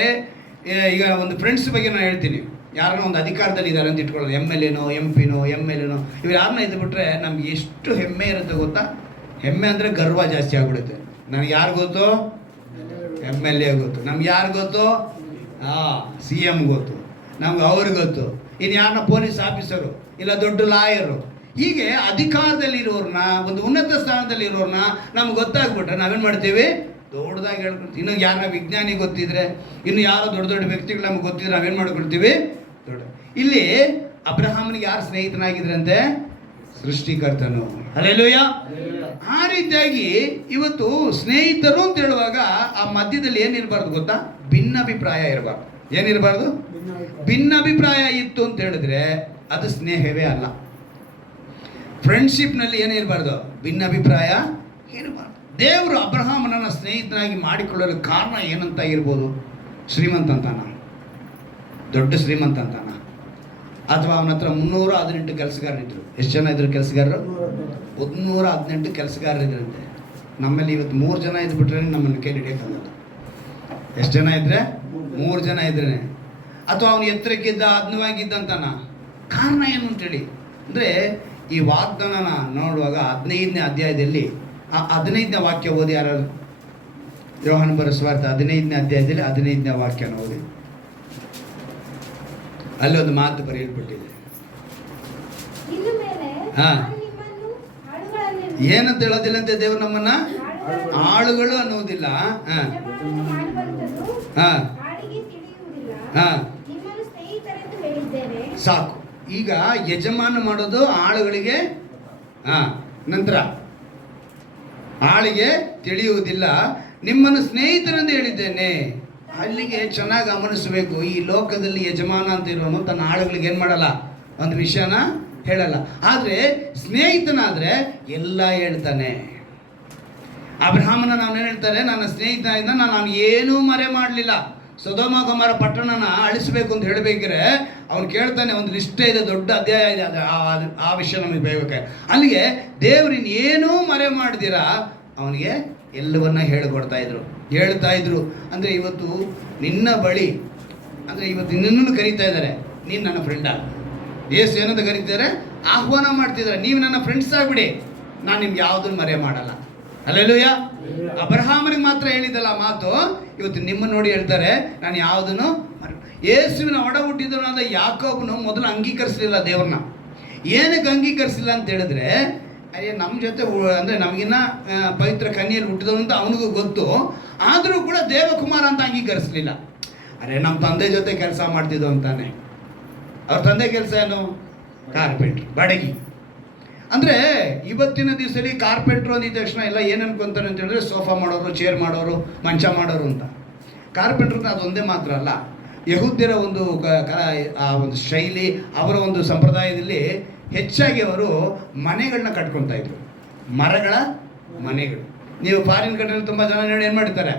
ಈಗ ಒಂದು ಫ್ರೆಂಡ್ಸ್ ಬಗ್ಗೆ ನಾನು ಹೇಳ್ತೀನಿ. ಯಾರನ್ನ ಒಂದು ಅಧಿಕಾರದಲ್ಲಿ ಇದ್ದಾರೆ ಅಂತ ಇಟ್ಕೊಳ್ಳೋದು, MLA no MP no MLA no, ಇವ್ರು ಯಾರನ್ನ ಇದ್ಬಿಟ್ರೆ ನಮ್ಗೆ ಎಷ್ಟು ಹೆಮ್ಮೆ ಇರುತ್ತೆ ಗೊತ್ತಾ? ಹೆಮ್ಮೆ ಅಂದರೆ ಗರ್ವ ಜಾಸ್ತಿ ಆಗ್ಬಿಡುತ್ತೆ. ನನಗೆ ಯಾರು ಗೊತ್ತು? MLA ಗೊತ್ತು. ನಮ್ಗೆ ಯಾರು ಗೊತ್ತು? CM ಗೊತ್ತು. ನಮ್ಗೆ ಅವ್ರಿಗೆ ಗೊತ್ತು. ಇನ್ನು ಯಾರನ್ನ ಪೊಲೀಸ್ ಆಫೀಸರು, ಇಲ್ಲ ದೊಡ್ಡ ಲಾಯರು, ಹೀಗೆ ಅಧಿಕಾರದಲ್ಲಿರೋರನ್ನ, ಒಂದು ಉನ್ನತ ಸ್ಥಾನದಲ್ಲಿರೋರನ್ನ ನಮ್ಗೆ ಗೊತ್ತಾಗ್ಬಿಟ್ರೆ ನಾವೇನು ಮಾಡ್ತೀವಿ? ದೊಡ್ಡದಾಗಿ ಹೇಳ್ಕೊಳ್ತೀವಿ. ಇನ್ನು ಯಾರನ್ನ ವಿಜ್ಞಾನಿ ಗೊತ್ತಿದ್ರೆ, ಇನ್ನು ಯಾರೋ ದೊಡ್ಡ ದೊಡ್ಡ ವ್ಯಕ್ತಿಗಳು ನಮ್ಗೆ ಗೊತ್ತಿದ್ರೆ ನಾವೇನು ಮಾಡ್ಕೊಳ್ತೀವಿ? ದೊಡ್ಡ. ಇಲ್ಲಿ ಅಬ್ರಹಾಮನಿಗೆ ಯಾರು ಸ್ನೇಹಿತನಾಗಿದ್ರಂತೆ? ಸೃಷ್ಟಿಕರ್ತನು. ಹಲ್ಲೆಲೂಯಾ. ಆ ರೀತಿಯಾಗಿ ಇವತ್ತು ಸ್ನೇಹಿತರು ಅಂತ ಹೇಳುವಾಗ ಆ ಮಧ್ಯದಲ್ಲಿ ಏನಿರಬಾರ್ದು ಗೊತ್ತಾ? ಭಿನ್ನಾಭಿಪ್ರಾಯ ಇರಬಾರ್ದು. ಏನಿರಬಾರ್ದು? ಭಿನ್ನಾಭಿಪ್ರಾಯ ಇತ್ತು ಅಂತ ಹೇಳಿದ್ರೆ ಅದು ಸ್ನೇಹವೇ ಅಲ್ಲ. ಫ್ರೆಂಡ್ಶಿಪ್ನಲ್ಲಿ ಏನಿರಬಾರ್ದು? ಭಿನ್ನಾಭಿಪ್ರಾಯ ಇರಬಾರ್ದು. ದೇವರು ಅಬ್ರಹಾಮನನ್ನು ಸ್ನೇಹಿತನಾಗಿ ಮಾಡಿಕೊಳ್ಳಲು ಕಾರಣ ಏನಂತ ಇರ್ಬೋದು? ಶ್ರೀಮಂತ ಅಂತಾನ? ದೊಡ್ಡ ಶ್ರೀಮಂತ ಅಂತಾನ? ಅಥವಾ ಅವನ ಹತ್ರ 318 ಕೆಲಸಗಾರರಿದ್ರು. ಎಷ್ಟು ಜನ ಇದ್ರು ಕೆಲಸಗಾರರು? 318 ಕೆಲಸಗಾರರಿದ್ರಂತೆ. ನಮ್ಮಲ್ಲಿ ಇವತ್ತು 3 ಜನ ಇದ್ಬಿಟ್ರೆ ನಮ್ಮನ್ನು ಕೈಲಿ ಹಿಡಿಯೋಕ್ಕಾಗಲ್ಲ. ಎಷ್ಟು ಜನ ಇದ್ರೆ? 3 ಜನ ಇದ್ರೇ. ಅಥವಾ ಅವನು ಎತ್ತರಕ್ಕಿದ್ದ, ಅದ್ನವಾಗಿದ್ದಂತಾನ? ಕಾರಣ ಏನು ಅಂತೇಳಿ ಅಂದರೆ ಈ ವಾಗ್ದಾನನ ನೋಡುವಾಗ 15ನೇ ಅಧ್ಯಾಯದಲ್ಲಿ 15ನೇ ವಾಕ್ಯ ಓದಿ. ಯಾರು? ಯೋಹಾನ ಬರೆದ ಸುವಾರ್ತೆ 15ನೇ ಅಧ್ಯಾಯದಲ್ಲಿ 15ನೇ ವಾಕ್ಯನ ಓದಿ. ಅಲ್ಲಿ ಒಂದು ಮಾತು ಬರೆಯಲ್ಪಟ್ಟಿದೆ. ಏನಂತ ಹೇಳೋದಿಲ್ಲಂತೆ ದೇವರು ನಮ್ಮನ್ನ ಆಳುಗಳು ಅನ್ನೋದಿಲ್ಲ. ಸಾಕು. ಈಗ ಯಜಮಾನ ಮಾಡೋದು ಆಳುಗಳಿಗೆ, ನಂತರ ಆಳಿಗೆ ತಿಳಿಯುವುದಿಲ್ಲ, ನಿಮ್ಮನ್ನು ಸ್ನೇಹಿತರೆಂದು ಹೇಳಿದ್ದೇನೆ. ಅಲ್ಲಿಗೆ ಚೆನ್ನಾಗಿ ಗಮನಿಸಬೇಕು. ಈ ಲೋಕದಲ್ಲಿ ಯಜಮಾನ ಅಂತ ಇರೋನು ತನ್ನ ಆಳುಗಳಿಗೆ ಏನು ಮಾಡಲ್ಲ? ಒಂದು ವಿಷಯನ ಹೇಳಲ್ಲ. ಆದರೆ ಸ್ನೇಹಿತನಾದರೆ ಎಲ್ಲ ಹೇಳ್ತಾನೆ. ಅಬ್ರಹಾಮನ ನಾವೇನು ಹೇಳ್ತಾರೆ? ನನ್ನ ಸ್ನೇಹಿತನಿಂದ ನಾನು ಏನೂ ಮರೆ ಮಾಡಲಿಲ್ಲ. ಸೊದೋಮ ಗೊಮೋರ ಪಟ್ಟಣನ ಅಳಿಸಬೇಕು ಅಂತ ಹೇಳಬೇಕಿದ್ರೆ ಅವನು ಕೇಳ್ತಾನೆ. ಒಂದು ಲಿಸ್ಟ್ ಇದೆ, ದೊಡ್ಡ ಅಧ್ಯಾಯ ಇದೆ. ಅದು ಆ ವಿಷಯ ನಮಗೆ ಬೇಯಬೇಕಾದ್ರೆ ಅಲ್ಲಿಗೆ ದೇವ್ರು ಇನ್ನೇನೂ ಮರೆ ಮಾಡ್ದಿರಾ ಅವನಿಗೆ ಎಲ್ಲವನ್ನ ಹೇಳ್ತಾ ಇದ್ರು. ಅಂದರೆ ಇವತ್ತು ನಿನ್ನ ಬಳಿ, ಅಂದರೆ ಇವತ್ತು ನಿನ್ನನ್ನು ಕರೀತಾ ಇದ್ದಾರೆ, ನೀನು ನನ್ನ ಫ್ರೆಂಡ. ಯೇಸು ಏನಂತ ಕರೀತಿದ್ದಾರೆ? ಆಹ್ವಾನ ಮಾಡ್ತಿದ್ದಾರೆ. ನೀವು ನನ್ನ ಫ್ರೆಂಡ್ಸ್ ಆಗಿಬಿಡಿ, ನಾನು ನಿಮ್ಗೆ ಯಾವುದನ್ನು ಮರೆ ಮಾಡಲ್ಲ. ಹಲ್ಲೆಲೂಯಾ. ಅಬ್ರಹಾಮನಿಗೆ ಮಾತ್ರ ಹೇಳಿದಲ್ಲ ಮಾತು, ಇವತ್ತು ನಿಮ್ಮನ್ನು ನೋಡಿ ಹೇಳ್ತಾರೆ, ನಾನು ಯಾವುದನ್ನು ಯೇಸುವಿನ ಒಡ ಹುಟ್ಟಿದವನಾದ ಯಾಕೋಬನು ಮೊದಲು ಅಂಗೀಕರಿಸಲಿಲ್ಲ ದೇವ್ರನ್ನ. ಏನಕ್ಕೆ ಅಂಗೀಕರಿಸಿಲ್ಲ ಅಂತ ಹೇಳಿದ್ರೆ, ಅಯ್ಯ ನಮ್ಮ ಜೊತೆ ಅಂದರೆ ನಮಗಿನ್ನ ಪವಿತ್ರ ಕನ್ಯೆಯಲ್ಲಿ ಹುಟ್ಟಿದವನು ಅಂತ ಅವನಿಗೂ ಗೊತ್ತು. ಆದರೂ ಕೂಡ ದೇವಕುಮಾರ ಅಂತ ಅಂಗೀಕರಿಸಲಿಲ್ಲ. ಅರೆ ನಮ್ಮ ತಂದೆ ಜೊತೆ ಕೆಲಸ ಮಾಡ್ತಿದ್ದೋ ಅಂತಾನೆ. ಅವ್ರ ತಂದೆ ಕೆಲಸ ಏನು? ಕಾರ್ಪೆಂಟ್ರ್, ಬಡಗಿ. ಅಂದರೆ ಇವತ್ತಿನ ದಿವಸದಲ್ಲಿ ಕಾರ್ಪೆಂಟ್ರು ಅಂದಿದ ತಕ್ಷಣ ಎಲ್ಲ ಏನು ಅನ್ಕೊಂತಾರೆ ಅಂತ ಹೇಳಿದ್ರೆ ಸೋಫಾ ಮಾಡೋರು, ಚೇರ್ ಮಾಡೋರು, ಮಂಚ ಮಾಡೋರು ಅಂತ. ಕಾರ್ಪೆಂಟ್ರ್ ಅದೊಂದೇ ಮಾತ್ರ ಅಲ್ಲ, ಯಹೂದ್ಯರ ಒಂದು ಆ ಒಂದು ಶೈಲಿ, ಅವರ ಒಂದು ಸಂಪ್ರದಾಯದಲ್ಲಿ ಹೆಚ್ಚಾಗಿ ಅವರು ಮನೆಗಳನ್ನ ಕಟ್ಕೊಳ್ತಾ ಇದ್ರು. ಮರಗಳ ಮನೆಗಳು. ನೀವು ಫಾರಿನ್ ಕಂಟ್ರಿಯಲ್ಲಿ ತುಂಬ ಜನ ನೋಡಿ ಏನು ಮಾಡ್ತಾರೆ?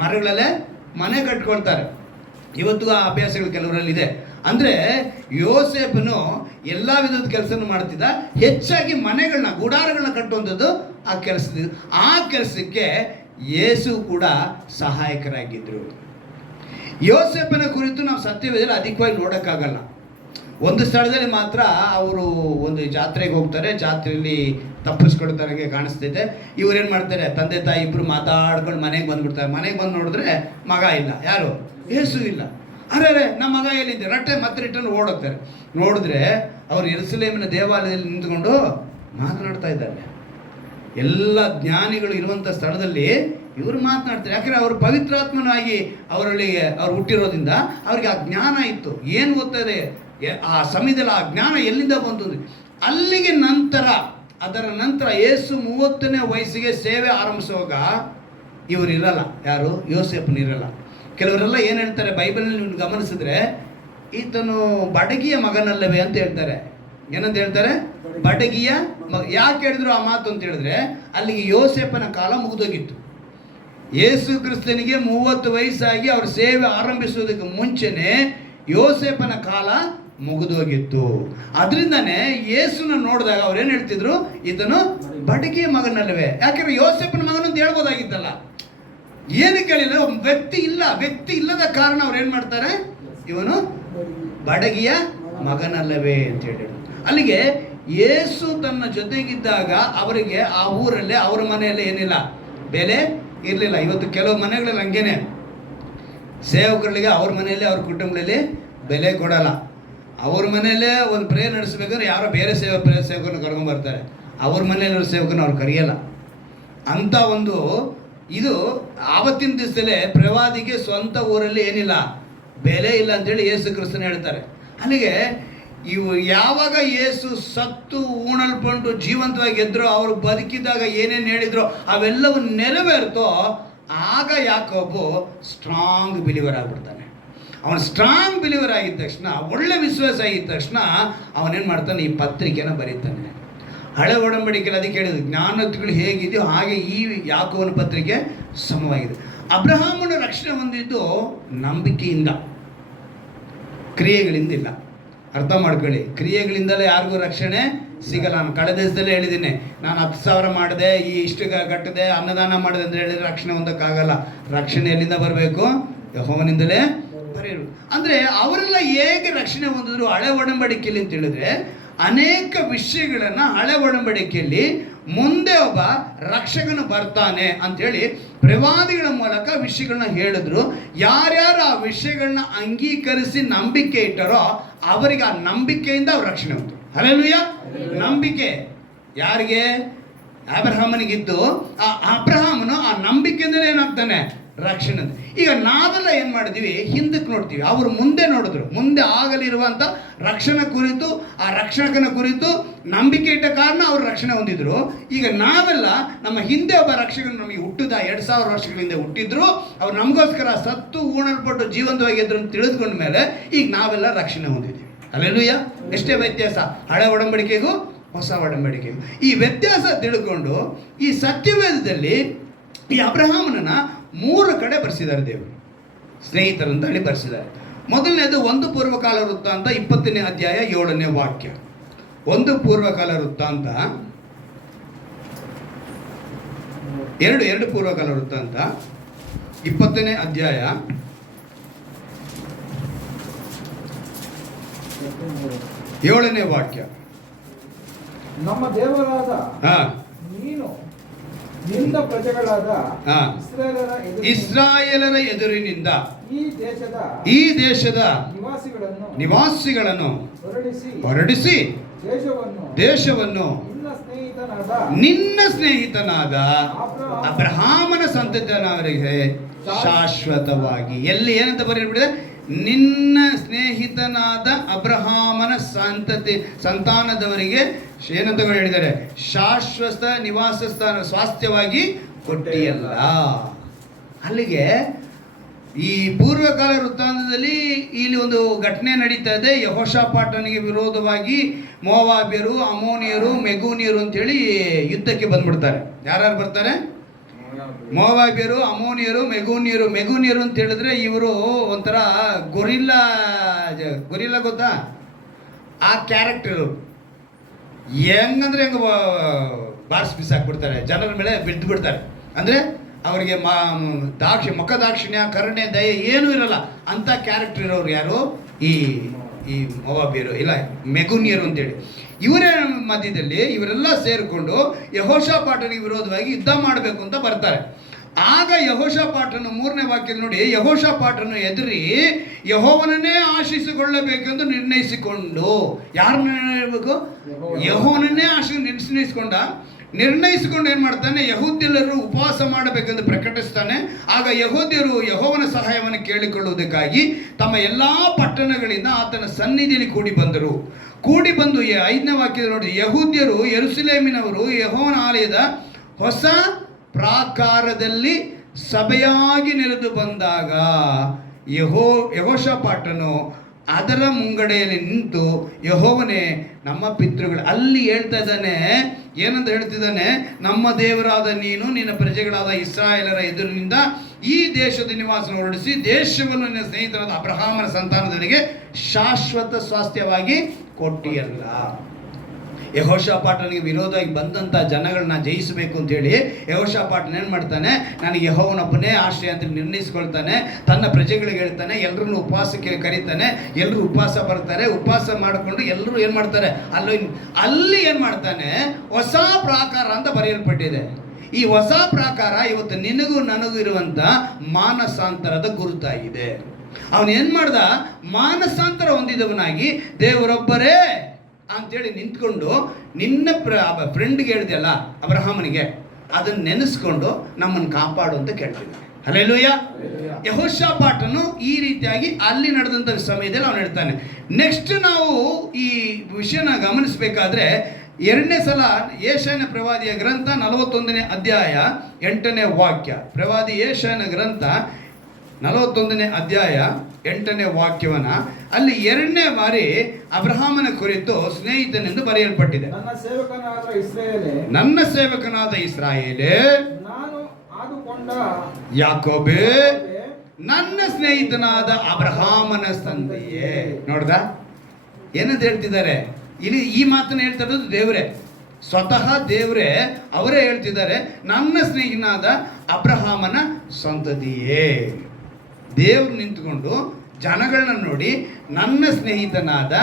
ಮರಗಳಲ್ಲೇ ಮನೆ ಕಟ್ಕೊಳ್ತಾರೆ. ಇವತ್ತಿಗೂ ಆ ಅಭ್ಯಾಸಗಳು ಕೆಲವರಲ್ಲಿದೆ. ಅಂದರೆ ಯೋಸೇಫನು ಎಲ್ಲ ವಿಧದ ಕೆಲಸನೂ ಮಾಡ್ತಿದ್ದ. ಹೆಚ್ಚಾಗಿ ಮನೆಗಳನ್ನ, ಗುಡಾರಗಳನ್ನ ಕಟ್ಟುವಂಥದ್ದು ಆ ಕೆಲಸದಿಂದ. ಆ ಕೆಲಸಕ್ಕೆ ಯೇಸು ಕೂಡ ಸಹಾಯಕರಾಗಿದ್ದರು. ಯೋಸೇಫನ ಕುರಿತು ನಾವು ಸತ್ಯವೇದದಲ್ಲಿ ಅಧಿಕವಾಗಿ ನೋಡೋಕ್ಕಾಗಲ್ಲ. ಒಂದು ಸ್ಥಳದಲ್ಲಿ ಮಾತ್ರ ಅವರು ಒಂದು ಜಾತ್ರೆಗೆ ಹೋಗ್ತಾರೆ, ಜಾತ್ರೆಯಲ್ಲಿ ತಪ್ಪಿಸ್ಕೊಳ್ತಾರಂಗೆ ಕಾಣಿಸ್ತೈತೆ. ಇವ್ರೇನು ಮಾಡ್ತಾರೆ? ತಂದೆ ತಾಯಿ ಇಬ್ಬರು ಮಾತಾಡ್ಕೊಂಡು ಮನೆಗೆ ಬಂದುಬಿಡ್ತಾರೆ. ಮನೆಗೆ ಬಂದು ನೋಡಿದ್ರೆ ಮಗ ಇಲ್ಲ. ಯಾರು? ಯೇಸು ಇಲ್ಲ. ಅರೆ ನಮ್ಮ ಮಗ ಎಲ್ಲಿದ್ದೆ? ಮತ್ತೆ ರಿಟರ್ನ್ ಓಡೋಗ್ತಾರೆ. ನೋಡಿದ್ರೆ ಅವರು ಯೆರೂಸಲೇಮಿನ ದೇವಾಲಯದಲ್ಲಿ ನಿಂತ್ಕೊಂಡು ಮಾತನಾಡ್ತಾ ಇದ್ದಾರೆ. ಎಲ್ಲ ಜ್ಞಾನಿಗಳು ಇರುವಂಥ ಸ್ಥಳದಲ್ಲಿ ಇವರು ಮಾತನಾಡ್ತಾರೆ. ಯಾಕಂದರೆ ಅವರು ಪವಿತ್ರಾತ್ಮನಾಗಿ ಅವರೊಳಗೆ ಅವ್ರು ಹುಟ್ಟಿರೋದ್ರಿಂದ ಅವ್ರಿಗೆ ಆ ಜ್ಞಾನ ಇತ್ತು. ಏನು ಓದ್ತಾರೆ ಆ ಸಮಯದಲ್ಲಿ ಆ ಜ್ಞಾನ ಎಲ್ಲಿಂದ ಬಂತು ಅಂದರೆ ಅಲ್ಲಿಗೆ ನಂತರ, ಅದರ ನಂತರ ಯೇಸು 30ನೇ ವಯಸ್ಸಿಗೆ ಸೇವೆ ಆರಂಭಿಸುವಾಗ ಇವರಿರಲ್ಲ. ಯಾರು? ಯೋಸೇಫನಿರಲ್ಲ. ಕೆಲವರೆಲ್ಲ ಏನು ಹೇಳ್ತಾರೆ ಬೈಬಲ್ನಲ್ಲಿ ನೀವು ಗಮನಿಸಿದ್ರೆ, ಈತನು ಬಡಗಿಯ ಮಗನಲ್ಲವೇ ಅಂತ ಹೇಳ್ತಾರೆ. ಏನಂತ ಹೇಳ್ತಾರೆ? ಬಡಗಿಯ ಮಗ. ಯಾಕೆ ಹೇಳಿದ್ರು ಆ ಮಾತು ಅಂತ ಹೇಳಿದ್ರೆ, ಅಲ್ಲಿಗೆ ಯೋಸೇಫನ ಕಾಲ ಮುಗಿದೋಗಿತ್ತು. ಯೇಸು ಕ್ರಿಸ್ತನಿಗೆ 30 ವಯಸ್ಸಾಗಿ ಅವ್ರ ಸೇವೆ ಆರಂಭಿಸೋದಕ್ಕೆ ಮುಂಚೆನೆ ಯೋಸೇಫನ ಕಾಲ ಮುಗಿದೋಗಿತ್ತು. ಅದರಿಂದನೇ ಯೇಸುನ ನೋಡಿದಾಗ ಅವ್ರು ಏನು ಹೇಳ್ತಿದ್ರು? ಈತನು ಬಡಗಿಯ ಮಗನಲ್ಲವೇ. ಯಾಕೆಂದ್ರೆ ಯೋಸೇಫನ ಮಗನು ಅಂತ ಹೇಳ್ಬೋದಾಗಿತ್ತಲ್ಲ. ಏನಕ್ಕೆ ಹೇಳಿಲ್ಲ? ವ್ಯಕ್ತಿ ಇಲ್ಲದ ಕಾರಣ ಅವ್ರು ಏನು ಮಾಡ್ತಾರೆ? ಇವನು ಬಡಗಿಯ ಮಗನಲ್ಲವೇ ಅಂತ ಹೇಳಿದ್ರು. ಅಲ್ಲಿಗೆ ಯೇಸು ತನ್ನ ಜೊತೆಗಿದ್ದಾಗ ಅವರಿಗೆ ಆ ಊರಲ್ಲಿ ಅವರ ಮನೆಯಲ್ಲಿ ಏನಿಲ್ಲ, ಬೆಲೆ ಇರಲಿಲ್ಲ. ಇವತ್ತು ಕೆಲವು ಮನೆಗಳಲ್ಲಿ ಹಂಗೇನೆ, ಸೇವಕರಿಗೆ ಅವ್ರ ಮನೆಯಲ್ಲಿ ಅವ್ರ ಕುಟುಂಬದಲ್ಲಿ ಬೆಲೆ ಕೊಡಲ್ಲ. ಅವ್ರ ಮನೆಯಲ್ಲೇ ಒಂದು ಪ್ರೇಯರ್ ನಡೆಸಬೇಕಾದ್ರೆ ಯಾರೋ ಬೇರೆ ಸೇವಕರನ್ನು ಕರ್ಕೊಂಡ್ಬರ್ತಾರೆ. ಅವ್ರ ಮನೆಯಲ್ಲಿರೋ ಸೇವಕನ ಅವ್ರು ಕರೆಯಲ್ಲ. ಅಂಥ ಒಂದು ಇದು ಆವತ್ತಿನ ದಿವಸದಲ್ಲೇ ಪ್ರವಾದಿಗೆ ಸ್ವಂತ ಊರಲ್ಲಿ ಏನಿಲ್ಲ, ಬೆಲೆ ಇಲ್ಲ ಅಂತೇಳಿ ಯೇಸು ಕ್ರಿಸ್ತನ ಹೇಳ್ತಾರೆ. ಅಲ್ಲಿಗೆ ಇವು ಯಾವಾಗ ಯೇಸು ಸತ್ತು ಉಣಲ್ಪಟ್ಟು ಜೀವಂತವಾಗಿ ಎದ್ರು, ಅವರು ಬದುಕಿದಾಗ ಏನೇನು ಹೇಳಿದ್ರು ಅವೆಲ್ಲವೂ ನೆರವೇರ್ತೋ, ಆಗ ಯಾಕೋಬು ಸ್ಟ್ರಾಂಗ್ ಬಿಲೀವರ್ ಆಗಿಬಿಡ್ತಾನೆ. ಅವನು ಸ್ಟ್ರಾಂಗ್ ಬಿಲೀವರ್ ಆಗಿದ್ದ ತಕ್ಷಣ, ಒಳ್ಳೆ ವಿಶ್ವಾಸ ಆಗಿದ್ದ ತಕ್ಷಣ ಅವನೇನು ಮಾಡ್ತಾನೆ? ಈ ಪತ್ರಿಕೆನ ಬರೀತಾನೆ. ಹಳೆ ಒಡಂಬಡಿಕೆಯಲ್ಲಿ ಅದಕ್ಕೆ ಹೇಳಿದ್ರು, ಜ್ಞಾನಗಳು ಹೇಗಿದೆಯೋ ಹಾಗೆ ಈ ಯಾಕೋಬನ ಪತ್ರಿಕೆ ಸಮವಾಗಿದೆ. ಅಬ್ರಹಾಮನ ರಕ್ಷಣೆ ಹೊಂದಿದ್ದು ನಂಬಿಕೆಯಿಂದ, ಕ್ರಿಯೆಗಳಿಂದ ಇಲ್ಲ. ಅರ್ಥ ಮಾಡ್ಕೊಳ್ಳಿ, ಕ್ರಿಯೆಗಳಿಂದಲೇ ಯಾರಿಗೂ ರಕ್ಷಣೆ ಸಿಗಲ್ಲ. ನಾನು ಕಳೆದ ದಿವಸದಲ್ಲೇ ಹೇಳಿದ್ದೀನಿ, ನಾನು 10,000 ಮಾಡಿದೆ, ಈ ಇಷ್ಟು ಕಟ್ಟಿದೆ, ಅನ್ನದಾನ ಮಾಡಿದೆ ಅಂತ ಹೇಳಿದ್ರೆ ರಕ್ಷಣೆ ಹೊಂದಕ್ಕಾಗಲ್ಲ. ರಕ್ಷಣೆ ಎಲ್ಲಿಂದ ಬರಬೇಕು? ಯೆಹೋವನಿಂದಲೇ ಬರೆಯರು. ಅಂದರೆ ಅವರೆಲ್ಲ ಹೇಗೆ ರಕ್ಷಣೆ ಹೊಂದಿದ್ರು ಹಳೆ ಒಡಂಬಡಿಕೆಯಲ್ಲಿ ಅಂತ ಹೇಳಿದ್ರೆ, ಅನೇಕ ವಿಷಯಗಳನ್ನು ಹಳೆ ಒಡಂಬಡಿಕೆಯಲ್ಲಿ ಮುಂದೆ ಒಬ್ಬ ರಕ್ಷಕನು ಬರ್ತಾನೆ ಅಂಥೇಳಿ ಪ್ರವಾದಿಗಳ ಮೂಲಕ ವಿಷಯಗಳನ್ನ ಹೇಳಿದ್ರು. ಯಾರ್ಯಾರು ಆ ವಿಷಯಗಳನ್ನ ಅಂಗೀಕರಿಸಿ ನಂಬಿಕೆ ಇಟ್ಟರೋ ಅವರಿಗೆ ಆ ನಂಬಿಕೆಯಿಂದ ಅವ್ರು ರಕ್ಷಣೆ ಹೊಂದರು. ಹಲ್ಲೆಲೂಯ. ನಂಬಿಕೆ ಯಾರಿಗೆ? ಅಬ್ರಹಾಮನಿಗಿದ್ದು, ಆ ಅಬ್ರಹಾಮನು ಆ ನಂಬಿಕೆಯಿಂದಲೇ ಏನಾಗ್ತಾನೆ? ರಕ್ಷಣೆ. ಈಗ ನಾವೆಲ್ಲ ಏನು ಮಾಡಿದ್ವಿ? ಹಿಂದಕ್ಕೆ ನೋಡ್ತೀವಿ. ಅವರು ಮುಂದೆ ನೋಡಿದ್ರು, ಮುಂದೆ ಆಗಲಿರುವಂಥ ರಕ್ಷಣೆ ಕುರಿತು, ಆ ರಕ್ಷಕನ ಕುರಿತು ನಂಬಿಕೆ ಇಟ್ಟ ಕಾರಣ ಅವರು ರಕ್ಷಣೆ ಹೊಂದಿದ್ರು. ಈಗ ನಾವೆಲ್ಲ ನಮ್ಮ ಹಿಂದೆ ಒಬ್ಬ ರಕ್ಷಕನು ನಮಗೆ ಹುಟ್ಟಿದ 2000 ವರ್ಷಗಳಿಂದ ಹುಟ್ಟಿದ್ರು, ಅವ್ರು ನಮಗೋಸ್ಕರ ಸತ್ತು ಉಣಲ್ಪಟ್ಟು ಜೀವಂತವಾಗಿದ್ರು ಅಂತ ತಿಳಿದುಕೊಂಡ ಮೇಲೆ ಈಗ ನಾವೆಲ್ಲ ರಕ್ಷಣೆ ಹೊಂದಿದ್ದೀವಿ. ಹಲ್ಲೆಲೂಯ. ಎಷ್ಟೇ ವ್ಯತ್ಯಾಸ ಹಳೆ ಒಡಂಬಡಿಕೆಗೂ ಹೊಸ ಒಡಂಬಡಿಕೆಗೂ. ಈ ವ್ಯತ್ಯಾಸ ತಿಳ್ಕೊಂಡು ಈ ಸತ್ಯವೇದದಲ್ಲಿ ಈ ಅಬ್ರಹಾಮನನ್ನ 3 ಕಡೆ ಬರೆಸಿದ್ದಾರೆ ದೇವರು, ಸ್ನೇಹಿತರಂತ ಹೇಳಿ ಬರೆಸಿದ್ದಾರೆ. ಮೊದಲನೇದು 1 ಪೂರ್ವಕಾಲ ವೃತ್ತಾಂತ 20ನೇ ಅಧ್ಯಾಯ 7ನೇ ವಾಕ್ಯ. 1 ಪೂರ್ವಕಾಲ ವೃತ್ತಾಂತ 2 ಪೂರ್ವಕಾಲ ವೃತ್ತಾಂತ 20ನೇ ಅಧ್ಯಾಯ 7ನೇ ವಾಕ್ಯ. ನಮ್ಮ ದೇವರಾದ ನೀನು ನಿನ್ನ ಪ್ರಜೆಗಳಾದ ಇಸ್ರಾಯೇಲರ ಎದುರಿನಿಂದ ಈ ದೇಶದ ನಿವಾಸಿಗಳನ್ನು ಹೊರಡಿಸಿ ದೇಶವನ್ನು ನಿನ್ನ ಸ್ನೇಹಿತನಾದ ಅಬ್ರಹಾಮನ ಸಂತತಿಯವರಿಗೆ ಶಾಶ್ವತವಾಗಿ. ಎಲ್ಲಿ ಏನಂತ ಬರೆಯಲ್ಬಿಟ್ಟಿದೆ? ನಿನ್ನ ಸ್ನೇಹಿತನಾದ ಅಬ್ರಹಾಮನ ಸಂತಾನದವರಿಗೆ ಏನಂತ ಹೇಳಿದ್ದಾರೆ? ಶಾಶ್ವತ ನಿವಾಸ ಸ್ಥಾನ ಸ್ವಾಸ್ಥ್ಯವಾಗಿ ಕೊಟ್ಟಿಯಲ್ಲ. ಅಲ್ಲಿಗೆ ಈ ಪೂರ್ವಕಾಲ ವೃತ್ತಾಂತದಲ್ಲಿ ಇಲ್ಲಿ ಒಂದು ಘಟನೆ ನಡೀತಾ ಇದೆ. ಯೆಹೋಷಾಫಾಟನಿಗೆ ವಿರೋಧವಾಗಿ ಮೋವಾಬ್ಯರು, ಅಮೋನಿಯರು, ಮೆಗೂನಿಯರು ಅಂತೇಳಿ ಯುದ್ಧಕ್ಕೆ ಬಂದ್ಬಿಡ್ತಾರೆ. ಯಾರ್ಯಾರು ಬರ್ತಾರೆ? ಮೋವಾಬ್ಯರು, ಅಮೋನಿಯರು, ಮೆಗೂನಿಯರು ಅಂತ ಹೇಳಿದ್ರೆ ಇವರು ಒಂಥರ ಗೊರಿಲ್ಲ ಗೊತ್ತಾ? ಆ ಕ್ಯಾರೆಕ್ಟರು ಹೆಂಗಂದ್ರೆ ಹೆಂಗೆ ಬಾರ್ಸ್ ಬಿಸಾಕ್ಬಿಡ್ತಾರೆ, ಜನರ ಮೇಲೆ ಬಿದ್ದು ಬಿಡ್ತಾರೆ. ಅಂದರೆ ಅವರಿಗೆ ಮುಖ ದಾಕ್ಷಿಣ್ಯ, ಕರುಣೆ, ದಯೆ ಏನೂ ಇರಲ್ಲ. ಅಂಥ ಕ್ಯಾರೆಕ್ಟರ್ ಇರೋರು ಯಾರು? ಈ ಮೋವಾಬ್ಯರು, ಇಲ್ಲ ಮೆಗೂನಿಯರು ಅಂತೇಳಿ. ಇವರೇ ಮಧ್ಯದಲ್ಲಿ ಇವರೆಲ್ಲ ಸೇರಿಕೊಂಡು ಯೆಹೋಷಾಫಾಟನಿಗೆ ವಿರೋಧವಾಗಿ ಯುದ್ಧ ಮಾಡಬೇಕು ಅಂತ ಬರ್ತಾರೆ. ಆಗ ಯೆಹೋಷಾಫಾಟನು, 3ನೇ ವಾಕ್ಯ ನೋಡಿ, ಯೆಹೋಷಾಫಾಟನು ಎದುರಿ ಯೆಹೋವನನ್ನೇ ಆಶ್ರಯಿಸಿಕೊಳ್ಳಬೇಕೆಂದು ನಿರ್ಣಯಿಸಿಕೊಂಡು, ಯಾರನ್ನ ಹೇಳಬೇಕು? ಯೆಹೋವನನ್ನೇ ನಿರ್ಣಯಿಸಿಕೊಂಡು ಏನು ಮಾಡ್ತಾನೆ? ಯಹೂದ್ಯರು ಉಪವಾಸ ಮಾಡಬೇಕೆಂದು ಪ್ರಕಟಿಸ್ತಾನೆ. ಆಗ ಯಹೂದ್ಯರು ಯೆಹೋವನ ಸಹಾಯವನ್ನು ಕೇಳಿಕೊಳ್ಳುವುದಕ್ಕಾಗಿ ತಮ್ಮ ಎಲ್ಲ ಪಟ್ಟಣಗಳಿಂದ ಆತನ ಸನ್ನಿಧಿಯಲ್ಲಿ ಕೂಡಿ ಬಂದು 5ನೇ ವಾಕ್ಯದಲ್ಲಿ ನೋಡಿ, ಯಹೂದ್ಯರು ಯೆರೂಸಲೇಮಿನವರು ಯೆಹೋವನ ಆಲಯದ ಹೊಸ ಪ್ರಾಕಾರದಲ್ಲಿ ಸಭೆಯಾಗಿ ನೆರೆದು ಬಂದಾಗ ಯೆಹೋಷಾಫಾಟನು ಅದರ ಮುಂಗಡೆಯಲ್ಲಿ ನಿಂತು, ಯೆಹೋವನೇ ನಮ್ಮ ಪಿತೃಗಳು, ಅಲ್ಲಿ ಹೇಳ್ತಾ ಇದ್ದಾನೆ, ಏನಂತ ಹೇಳ್ತಿದ್ದಾನೆ? ನಮ್ಮ ದೇವರಾದ ನೀನು ನಿನ್ನ ಪ್ರಜೆಗಳಾದ ಇಸ್ರಾಯೇಲರ ಎದುರಿನಿಂದ ಈ ದೇಶದ ನಿವಾಸನ ಹೊರಡಿಸಿ ದೇಶವನ್ನು ನಿನ್ನ ಸ್ನೇಹಿತರಾದ ಅಬ್ರಹಾಮನ ಸಂತಾನದವರಿಗೆ ಶಾಶ್ವತ ಸ್ವಾಸ್ಥ್ಯವಾಗಿ ಕೊಟ್ಟಿಯಲ್ಲ. ಯೆಹೋಷಾಫಾಟನಿಗೆ ವಿರೋಧವಾಗಿ ಬಂದಂಥ ಜನಗಳನ್ನ ಜಯಿಸಬೇಕು ಅಂತೇಳಿ ಯೆಹೋಷಾಫಾಟನ ಏನು ಮಾಡ್ತಾನೆ? ನನಗೆ ಯೆಹೋವನೊಬ್ಬನೇ ಆಶ್ರಯ ಅಂತ ನಿರ್ಣಯಿಸ್ಕೊಳ್ತಾನೆ. ತನ್ನ ಪ್ರಜೆಗಳಿಗೆ ಹೇಳ್ತಾನೆ, ಎಲ್ಲರನ್ನು ಉಪವಾಸಕ್ಕೆ ಕರೀತಾನೆ. ಎಲ್ಲರೂ ಉಪವಾಸ ಬರ್ತಾರೆ. ಉಪವಾಸ ಮಾಡಿಕೊಂಡು ಎಲ್ಲರೂ ಏನು ಮಾಡ್ತಾರೆ? ಅಲ್ಲಿ ಏನು ಮಾಡ್ತಾನೆ? ಹೊಸ ಪ್ರಾಕಾರ ಅಂತ ಬರೆಯಲ್ಪಟ್ಟಿದೆ. ಈ ಹೊಸ ಪ್ರಾಕಾರ ಇವತ್ತು ನಿನಗೂ ನನಗೂ ಇರುವಂಥ ಮಾನಸಾಂತರದ ಗುರುತಾಗಿದೆ. ಅವನು ಏನು ಮಾಡ್ದ? ಮಾನಸಾಂತರ ಹೊಂದಿದವನಾಗಿ ದೇವರೊಬ್ಬರೇ ಅಂತೇಳಿ ನಿಂತ್ಕೊಂಡು ನಿನ್ನ ಫ್ರೆಂಡ್ಗೆ ಹೇಳ್ದೆಯಲ್ಲ, ಅಬ್ರಹಾಮನಿಗೆ, ಅದನ್ನು ನೆನೆಸ್ಕೊಂಡು ನಮ್ಮನ್ನು ಕಾಪಾಡು ಅಂತ ಕೇಳ್ತಿದ್ದಾನೆ. ಹಲ್ಲೆಲೂಯ. ಯೆಹೋಷಾಫಾಟನು ಈ ರೀತಿಯಾಗಿ ಅಲ್ಲಿ ನಡೆದಂಥ ಸಮಯದಲ್ಲಿ ಅವನು ಹೇಳ್ತಾನೆ. ನೆಕ್ಸ್ಟ್ ನಾವು ಈ ವಿಷಯನ ಗಮನಿಸಬೇಕಾದ್ರೆ, 2ನೇ ಸಲ ಯೆಶಾಯನ ಪ್ರವಾದಿಯ ಗ್ರಂಥ 41ನೇ ಅಧ್ಯಾಯ 8ನೇ ವಾಕ್ಯ. ಪ್ರವಾದಿ ಯೆಶಾಯನ ಗ್ರಂಥ 41ನೇ ಅಧ್ಯಾಯ 8ನೇ ವಾಕ್ಯವನ್ನ ಅಲ್ಲಿ 2ನೇ ಬಾರಿ ಅಬ್ರಹಾಮನ ಕುರಿತು ಸ್ನೇಹಿತನೆಂದು ಬರೆಯಲ್ಪಟ್ಟಿದೆ. ನನ್ನ ಸೇವಕನಾದ ಇಸ್ರಾಯೇಲೇ, ನಾನು ಆದುಕೊಂಡ ಯಾಕೋಬೇ, ನನ್ನ ಸ್ನೇಹಿತನಾದ ಅಬ್ರಹಾಮನ ಸಂತತಿಯೇ. ನೋಡ್ದ ಏನಂತ ಹೇಳ್ತಿದ್ದಾರೆ ಇಲ್ಲಿ? ಈ ಮಾತನ್ನು ಹೇಳ್ತಾ ಇರೋದು ದೇವರೇ, ಸ್ವತಃ ದೇವರೇ ಅವರೇ ಹೇಳ್ತಿದ್ದಾರೆ, ನನ್ನ ಸ್ನೇಹಿತನಾದ ಅಬ್ರಹಾಮನ ಸಂತತಿಯೇ. ದೇವರು ನಿಂತುಕೊಂಡು ಜನಗಳನ್ನ ನೋಡಿ ನನ್ನ ಸ್ನೇಹಿತನಾದ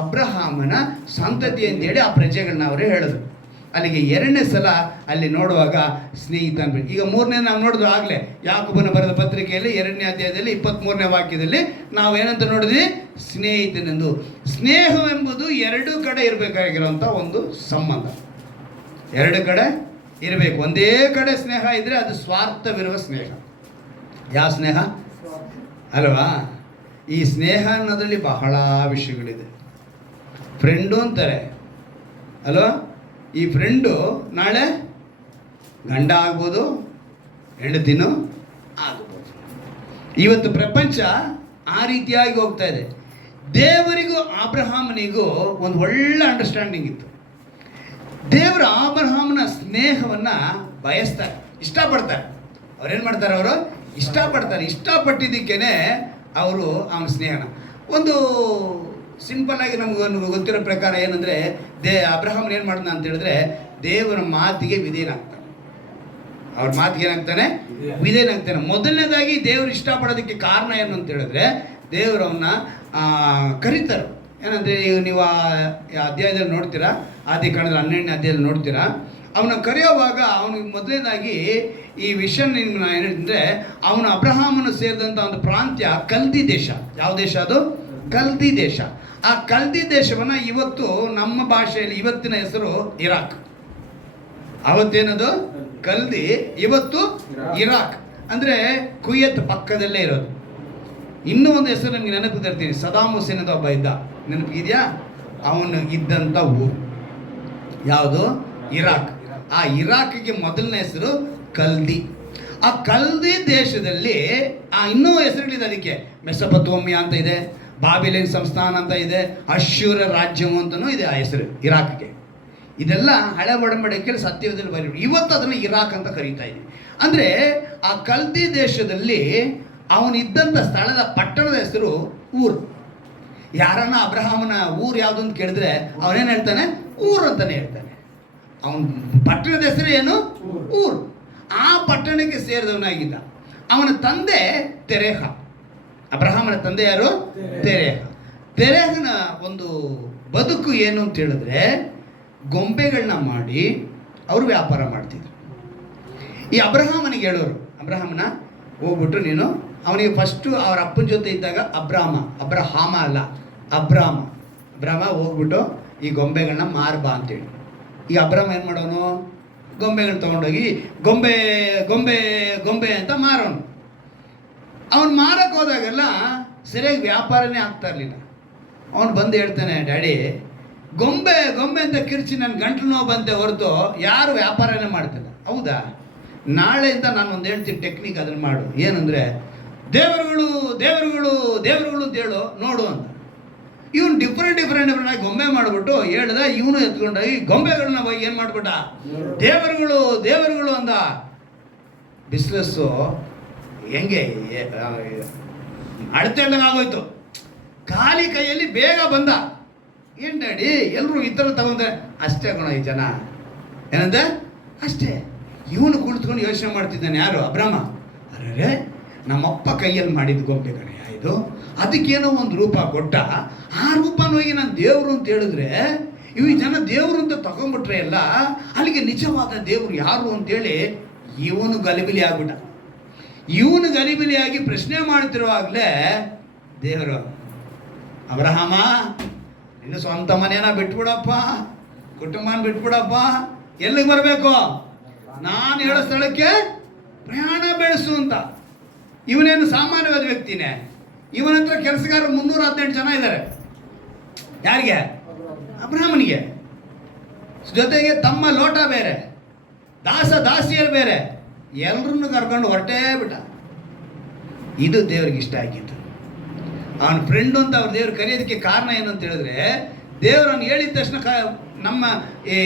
ಅಬ್ರಹಾಮನ ಸಂತತಿ ಅಂತೇಳಿ ಆ ಪ್ರಜೆಗಳನ್ನ ಅವರೇ ಹೇಳಿದ್ರು. ಅಲ್ಲಿಗೆ 2ನೇ ಸಲ ಅಲ್ಲಿ ನೋಡುವಾಗ ಸ್ನೇಹಿತ. ಈಗ 3ನೇ ನಾವು ನೋಡಿದ್ವಿ ಆಗಲೇ, ಯಾಕೋಬನ ಬರೆದ ಪತ್ರಿಕೆಯಲ್ಲಿ 2ನೇ ಅಧ್ಯಾಯದಲ್ಲಿ 23ನೇ ವಾಕ್ಯದಲ್ಲಿ ನಾವು ಏನಂತ ನೋಡಿದ್ವಿ? ಸ್ನೇಹಿತನೆಂದು. ಸ್ನೇಹವೆಂಬುದು 2 ಕಡೆ ಇರಬೇಕಾಗಿರುವಂಥ ಒಂದು ಸಂಬಂಧ. 2 ಕಡೆ ಇರಬೇಕು. ಒಂದೇ ಕಡೆ ಸ್ನೇಹ ಇದ್ದರೆ ಅದು ಸ್ವಾರ್ಥವಿರುವ ಸ್ನೇಹ. ಯಾವ ಸ್ನೇಹ ಅಲ್ವಾ? ಈ ಸ್ನೇಹ ಅನ್ನೋದ್ರಲ್ಲಿ ಬಹಳ ವಿಷಯಗಳಿದೆ. ಫ್ರೆಂಡು ಅಂತಾರೆ ಅಲ್ವಾ? ಈ ಫ್ರೆಂಡು ನಾಳೆ ಗಂಡ ಆಗ್ಬೋದು, ಹೆಂಡತಿನೂ ಆಗ್ಬೋದು. ಇವತ್ತು ಪ್ರಪಂಚ ಆ ರೀತಿಯಾಗಿ ಹೋಗ್ತಾ ಇದೆ. ದೇವರಿಗೂ ಅಬ್ರಹಾಮನಿಗೂ ಒಂದು ಒಳ್ಳೆ ಅಂಡರ್ಸ್ಟ್ಯಾಂಡಿಂಗ್ ಇತ್ತು. ದೇವರು ಅಬ್ರಹಾಮನ ಸ್ನೇಹವನ್ನು ಬಯಸ್ತಾರೆ, ಇಷ್ಟಪಡ್ತಾರೆ. ಅವ್ರೇನು ಮಾಡ್ತಾರೆ? ಅವರು ಇಷ್ಟಪಡ್ತಾರೆ. ಇಷ್ಟಪಟ್ಟಿದ್ದಕ್ಕೇನೆ ಅವರು ಅವನ ಸ್ನೇಹನ ಒಂದು ಸಿಂಪಲ್ ಆಗಿ ನಮಗೊಂದು ಗೊತ್ತಿರೋ ಪ್ರಕಾರ ಏನಂದರೆ, ಅಬ್ರಹಾಮನ್ ಏನು ಮಾಡ್ದ ಅಂತ ಹೇಳಿದ್ರೆ, ದೇವರ ಮಾತಿಗೆ ವಿಧೇಯನಾಗ್ತಾನೆ. ಅವ್ರ ಮಾತಿಗೆ ಏನಾಗ್ತಾನೆ? ವಿಧೇಯನಾಗ್ತಾನೆ. ಮೊದಲನೇದಾಗಿ ದೇವರು ಇಷ್ಟಪಡೋದಕ್ಕೆ ಕಾರಣ ಏನು ಅಂತ ಹೇಳಿದ್ರೆ, ದೇವರು ಅವನ್ನ ಕರೀತಾರೆ. ಏನಂದರೆ ನೀವು ಆ ಅಧ್ಯಾಯದಲ್ಲಿ ನೋಡ್ತೀರಾ, ಆದಿಕಾಂಡದ 12ನೇ ಅಧ್ಯಾಯದಲ್ಲಿ ನೋಡ್ತೀರಾ, ಅವನ ಕರೆಯುವಾಗ ಅವನಿಗೆ ಮೊದಲನೇದಾಗಿ ಈ ವಿಷಯ ಏನಂದರೆ, ಅವನು ಅಬ್ರಹಾಮನು ಸೇರಿದಂಥ ಒಂದು ಪ್ರಾಂತ್ಯ ಕಲ್ದಿ ದೇಶ. ಯಾವ ದೇಶ ಅದು? ಕಲ್ದಿ ದೇಶ. ಆ ಕಲ್ದಿ ದೇಶವನ್ನು ಇವತ್ತು ನಮ್ಮ ಭಾಷೆಯಲ್ಲಿ ಇವತ್ತಿನ ಹೆಸರು ಇರಾಕ್. ಅವತ್ತೇನದು? ಕಲ್ದಿ, ಇವತ್ತು ಇರಾಕ್. ಅಂದರೆ ಕುಯತ್ ಪಕ್ಕದಲ್ಲೇ ಇರೋದು. ಇನ್ನೂ ಒಂದು ಹೆಸರು ನನಗೆ ನೆನಪು ತರ್ತೀನಿ, ಸದಾಮ್ ಹುಸೇನ್ ಅಂತ ಒಬ್ಬ ಇದ್ದ, ನೆನಪಿದೆಯಾ? ಅವನು ಇದ್ದಂಥ ಊರು ಯಾವುದು? ಇರಾಕ್. ಆ ಇರಾಕ್ಗೆ ಮೊದಲನೇ ಹೆಸರು ಕಲ್ದಿ. ಆ ಕಲ್ದಿ ದೇಶದಲ್ಲಿ ಇನ್ನೂ ಹೆಸರುಗಳಿದೆ ಅದಕ್ಕೆ. ಮೆಸೊಪೊತಾಮಿಯಾ ಅಂತ ಇದೆ, ಬಾಬಿಲೋನ್ ಸಂಸ್ಥಾನ ಅಂತ ಇದೆ, ಅಶ್ಶೂರ ರಾಜ್ಯವು ಅಂತಲೂ ಇದೆ ಆ ಹೆಸರು ಇರಾಕ್ಗೆ. ಇದೆಲ್ಲ ಹಳೆ ಒಡಂಬಡಿಕೆಯಲ್ಲಿ ಸತ್ಯದಲ್ಲಿ ಬರೀ, ಇವತ್ತು ಅದನ್ನು ಇರಾಕ್ ಅಂತ ಕರೀತಾ ಇದ್ದೀವಿ. ಅಂದರೆ ಆ ಕಲ್ದಿ ದೇಶದಲ್ಲಿ ಅವನಿದ್ದಂಥ ಸ್ಥಳದ ಪಟ್ಟಣದ ಹೆಸರು ಊರು. ಯಾರನ್ನ ಅಬ್ರಹಾಮನ ಊರು ಯಾವುದು ಅಂತ ಕೇಳಿದ್ರೆ ಅವನೇನು ಹೇಳ್ತಾನೆ? ಊರು ಅಂತಲೇ ಹೇಳ್ತಾನೆ. ಅವನ ಪಟ್ಟಣದ ಹೆಸರು ಏನು? ಊರು. ಆ ಪಟ್ಟಣಕ್ಕೆ ಸೇರಿದವನಾಗಿದ್ದ. ಅವನ ತಂದೆ ತೆರೇಹ. ಅಬ್ರಹಾಮನ ತಂದೆ ಯಾರು? ತೆರೇಹ. ತೆರೇಹನ ಒಂದು ಬದುಕು ಏನು ಅಂತ ಹೇಳಿದ್ರೆ, ಗೊಂಬೆಗಳನ್ನ ಮಾಡಿ ಅವರು ವ್ಯಾಪಾರ ಮಾಡ್ತಿದ್ರು. ಈ ಅಬ್ರಹಾಮನಿಗೆ ಹೇಳೋರು, ಅಬ್ರಹಾಮನ ಹೋಗ್ಬಿಟ್ಟು ನೀನು ಅವನಿಗೆ ಫಸ್ಟು ಅವ್ರ ಅಪ್ಪನ ಜೊತೆ ಇದ್ದಾಗ ಅಬ್ರಹಾಮ ಅಲ್ಲ ಅಬ್ರಾಮ ಹೋಗ್ಬಿಟ್ಟು ಈ ಗೊಂಬೆಗಳನ್ನ ಮಾರ್ಬಾ ಅಂತೇಳಿ. ಈಗ ಅಬ್ರಾಮ ಏನು ಮಾಡೋನು, ಗೊಂಬೆಗಳನ್ನ ತೊಗೊಂಡೋಗಿ ಗೊಂಬೆ ಗೊಂಬೆ ಗೊಂಬೆ ಅಂತ ಮಾರೋನು. ಅವನು ಮಾರಕ್ಕೆ ಹೋದಾಗೆಲ್ಲ ಸರಿಯಾಗಿ ವ್ಯಾಪಾರನೇ ಆಗ್ತಾ ಇರಲಿಲ್ಲ. ಅವನು ಬಂದು ಹೇಳ್ತಾನೆ, ಡ್ಯಾಡಿ ಗೊಂಬೆ ಗೊಂಬೆ ಅಂತ ಕಿರ್ಚಿ ನನ್ನ ಗಂಟ್ಲು ನೋವು ಬಂತೆ ಹೊರತು ಯಾರು ವ್ಯಾಪಾರನೇ ಮಾಡ್ತಿಲ್ಲ. ಹೌದಾ, ನಾಳೆಯಿಂದ ನಾನು ಒಂದು ಹೇಳ್ತೀನಿ ಟೆಕ್ನಿಕ್, ಅದನ್ನು ಮಾಡು. ಏನಂದರೆ ದೇವರುಗಳು ದೇವರುಗಳು ದೇವರುಗಳು ಅಂತ ಹೇಳು ನೋಡು ಅಂತ. ಇವನು ಡಿಫ್ರೆಂಟ್ ಆಗಿ ಗೊಂಬೆ ಮಾಡಿಬಿಟ್ಟು ಹೇಳ್ದ, ಇವನು ಎತ್ಕೊಂಡೋಗಿ ಗೊಂಬೆಗಳನ್ನ ಹೋಗಿ ಏನು ಮಾಡಿಬಿಟ್ಟ, ದೇವರುಗಳು ದೇವರುಗಳು ಅಂದ. ಬಿಸ್ನೆಸ್ಸು ಹೆಂಗೆ ಆಗೋಯ್ತು. ಖಾಲಿ ಕೈಯಲ್ಲಿ ಬೇಗ ಬಂದ. ಏನು ಡ್ಯಾಡಿ ಎಲ್ಲರೂ ಈ ಥರ ತಗೊಂಡೆ? ಅಷ್ಟೇ ಗುಣ ಈ ಜನ ಏನಂದೆ ಅಷ್ಟೇ. ಇವನು ಕುಳಿತುಕೊಂಡು ಯೋಚನೆ ಮಾಡ್ತಿದ್ದಾನೆ, ಯಾರು ಅಬ್ರಾಮ. ಅರೆ ನಮ್ಮಪ್ಪ ಕೈಯಲ್ಲಿ ಮಾಡಿದ ಗೊಂಬೆ ಕಣೆ ಇದು, ಅದಕ್ಕೇನೋ ಒಂದು ರೂಪ ಕೊಟ್ಟ, ಆ ರೂಪನ ಹೋಗಿ ನಾನು ದೇವರು ಅಂತ ಹೇಳಿದ್ರೆ ಇವು ಜನ ದೇವರು ಅಂತ ತಗೊಂಡ್ಬಿಟ್ರೆ ಎಲ್ಲ ಅಲ್ಲಿಗೆ ನಿಜವಾದ ದೇವರು ಯಾರು ಅಂತೇಳಿ ಇವನು ಗಲಿಬಿಲಿ ಆಗ್ಬಿಟ್ಟ. ಇವನು ಗಲಿಬಿಲಿಯಾಗಿ ಪ್ರಶ್ನೆ ಮಾಡ್ತಿರುವಾಗಲೇ ದೇವರು, ಅಬ್ರಹಾಮ ಇನ್ನು ಸ್ವಂತ ಮನೇನ ಬಿಟ್ಬಿಡಪ್ಪ, ಕುಟುಂಬನ ಬಿಟ್ಬಿಡಪ್ಪ, ಎಲ್ಲಿಗೆ ಬರಬೇಕು, ನಾನು ಹೇಳೋ ಸ್ಥಳಕ್ಕೆ ಪ್ರಯಾಣ ಬೆಳೆಸು ಅಂತ. ಇವನೇನು ಸಾಮಾನ್ಯವಾದ ವ್ಯಕ್ತಿನೇ, ಇವನ ಹತ್ರ ಕೆಲಸಗಾರ 318 ಜನ ಇದ್ದಾರೆ. ಯಾರಿಗೆ? ಅಬ್ರಹಾಮನಿಗೆ. ಜೊತೆಗೆ ತಮ್ಮ ಲೋಟ ಬೇರೆ, ದಾಸಿಯರು ಬೇರೆ, ಎಲ್ಲರನ್ನು ಕರ್ಕೊಂಡು ಹೊರಟೇ ಬಿಟ್ಟ. ಇದು ದೇವ್ರಿಗೆ ಇಷ್ಟ ಆಗಿತ್ತು. ಅವನ ಫ್ರೆಂಡು ಅಂತ ಅವ್ರ ದೇವ್ರು ಕರೆಯೋದಕ್ಕೆ ಕಾರಣ ಏನು ಅಂತ ಹೇಳಿದ್ರೆ, ದೇವ್ರನ್ನು ಹೇಳಿದ ತಕ್ಷಣ ನಮ್ಮ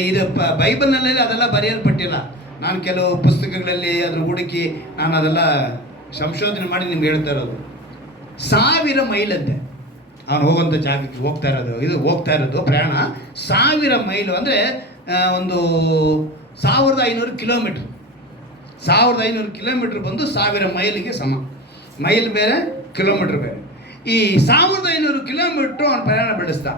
ಇದು ಬೈಬಲ್ನಲ್ಲಿ ಅದೆಲ್ಲ ಬರೆಯಲ್ಪಟ್ಟಿಲ್ಲ. ನಾನು ಕೆಲವು ಪುಸ್ತಕಗಳಲ್ಲಿ ಅದ್ರ ಹುಡುಕಿ ನಾನು ಅದೆಲ್ಲ ಸಂಶೋಧನೆ ಮಾಡಿ ನಿಮ್ಗೆ ಹೇಳ್ತಾ ಇರೋದು. 1000 ಮೈಲಂತೆ ಅವನು ಹೋಗುವಂಥ ಜಾಗಕ್ಕೆ ಹೋಗ್ತಾ ಇರೋದು ಪ್ರಯಾಣ 1000 ಮೈಲು ಅಂದರೆ ಒಂದು 1500 ಕಿಲೋಮೀಟ್ರ್. 1500 ಕಿಲೋಮೀಟ್ರ್ ಬಂದು 1000 ಮೈಲಿಗೆ ಸಮ. ಮೈಲ್ ಬೇರೆ, ಕಿಲೋಮೀಟ್ರ್ ಬೇರೆ. ಈ 1500 ಕಿಲೋಮೀಟ್ರು ಅವನು ಪ್ರಯಾಣ ಬೆಳೆಸ್ದ.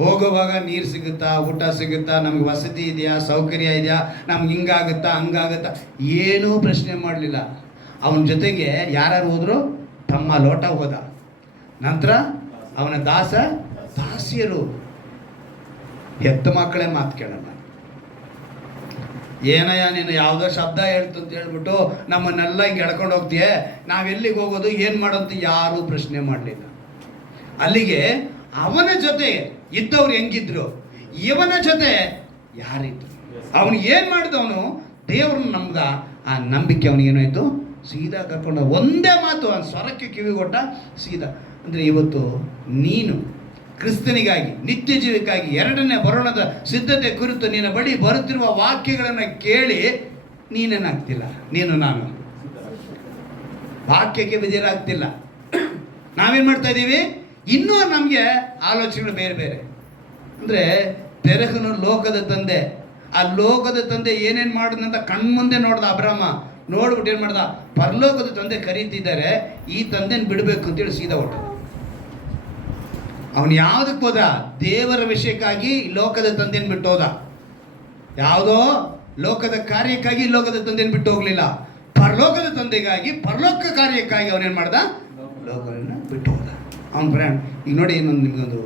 ಹೋಗುವಾಗ ನೀರು ಸಿಗುತ್ತಾ, ಊಟ ಸಿಗುತ್ತಾ, ನಮಗೆ ವಸತಿ ಇದೆಯಾ, ಸೌಕರ್ಯ ಇದೆಯಾ, ನಮ್ಗೆ ಹಿಂಗಾಗುತ್ತಾ ಹಂಗಾಗುತ್ತಾ, ಏನೂ ಪ್ರಶ್ನೆ ಮಾಡಲಿಲ್ಲ. ಅವನ ಜೊತೆಗೆ ಯಾರ್ಯಾರು ಹೋದ್ರು, ತಮ್ಮ ಲೋಟ ಹೋದ. ನಂತರ ಅವನ ದಾಸಿಯರು. ಹೆತ್ತ ಮಕ್ಕಳೇ ಮಾತು ಕೇಳಲ್ಲ. ಏನಯ್ಯ ನೀನು ಯಾವುದೋ ಶಬ್ದ ಹೇಳ್ತು ಅಂತ ಹೇಳ್ಬಿಟ್ಟು ನಮ್ಮನ್ನೆಲ್ಲ ಹಿಂಗೆ ಎಳ್ಕೊಂಡು ಹೋಗ್ತೀಯೇ, ನಾವೆಲ್ಲಿಗೆ ಹೋಗೋದು, ಏನು ಮಾಡೋಂತ ಯಾರೂ ಪ್ರಶ್ನೆ ಮಾಡಲಿಲ್ಲ. ಅಲ್ಲಿಗೆ ಅವನ ಜೊತೆ ಇದ್ದವ್ರು ಹೆಂಗಿದ್ರು, ಇವನ ಜೊತೆ ಯಾರಿದ್ರು, ಅವನು ಏನು ಮಾಡಿದವನು ದೇವ್ರನ್ನ ನಮ್ಗ ಆ ನಂಬಿಕೆ ಅವನಿಗೇನಾಯ್ತು, ಸೀದಾ ಕರ್ಕೊಂಡು ಒಂದೇ ಮಾತು ಅವನ ಸ್ವರಕ್ಕೆ ಕಿವಿಗೊಟ್ಟ ಸೀದಾ. ಅಂದರೆ ಇವತ್ತು ನೀನು ಕ್ರಿಸ್ತನಿಗಾಗಿ, ನಿತ್ಯ ಜೀವಕ್ಕಾಗಿ, ಎರಡನೇ ಬರೋಣದ ಸಿದ್ಧತೆ ಕುರಿತು ನಿನ್ನ ಬಳಿ ಬರುತ್ತಿರುವ ವಾಕ್ಯಗಳನ್ನು ಕೇಳಿ ನೀನೇನಾಗ್ತಿಲ್ಲ, ನಾನು ವಾಕ್ಯಕ್ಕೆ ಬಿದಿರಾಗ್ತಿಲ್ಲ. ನಾವೇನು ಮಾಡ್ತಾ ಇದ್ದೀವಿ, ಇನ್ನೂ ನಮಗೆ ಆಲೋಚನೆಗಳು ಬೇರೆ ಬೇರೆ. ಅಂದರೆ ತೆರಹನು ಲೋಕದ ತಂದೆ, ಆ ಲೋಕದ ತಂದೆ ಏನೇನು ಮಾಡಿದಂತ ಕಣ್ಮುಂದೆ ನೋಡ್ದ ಅಬ್ರಾಮ. ನೋಡ್ಬಿಟ್ಟು ಏನು ಮಾಡ್ದ, ಪರಲೋಕದ ತಂದೆ ಕರೀತಿದ್ದಾರೆ, ಈ ತಂದೆನ ಬಿಡಬೇಕು ಅಂತೇಳಿ ಸೀದಾ ಹೊಟ್ಟ. ಅವನು ಯಾವುದಕ್ಕೆ ಹೋದ, ದೇವರ ವಿಷಯಕ್ಕಾಗಿ ಲೋಕದ ತಂದೆನ ಬಿಟ್ಟು ಹೋದ. ಯಾವುದೋ ಲೋಕದ ಕಾರ್ಯಕ್ಕಾಗಿ ಲೋಕದ ತಂದೆನ ಬಿಟ್ಟು ಹೋಗಲಿಲ್ಲ, ಪರಲೋಕದ ತಂದೆಗಾಗಿ, ಪರಲೋಕ ಕಾರ್ಯಕ್ಕಾಗಿ ಅವನೇನು ಮಾಡ್ದ, ಲೋಕವನ್ನು ಬಿಟ್ಟು ಹೋದ. ಅವನ ಪ್ರಯಾಣ. ಈಗ ನೋಡಿ, ಇನ್ನೊಂದು ನಿಮಗೊಂದು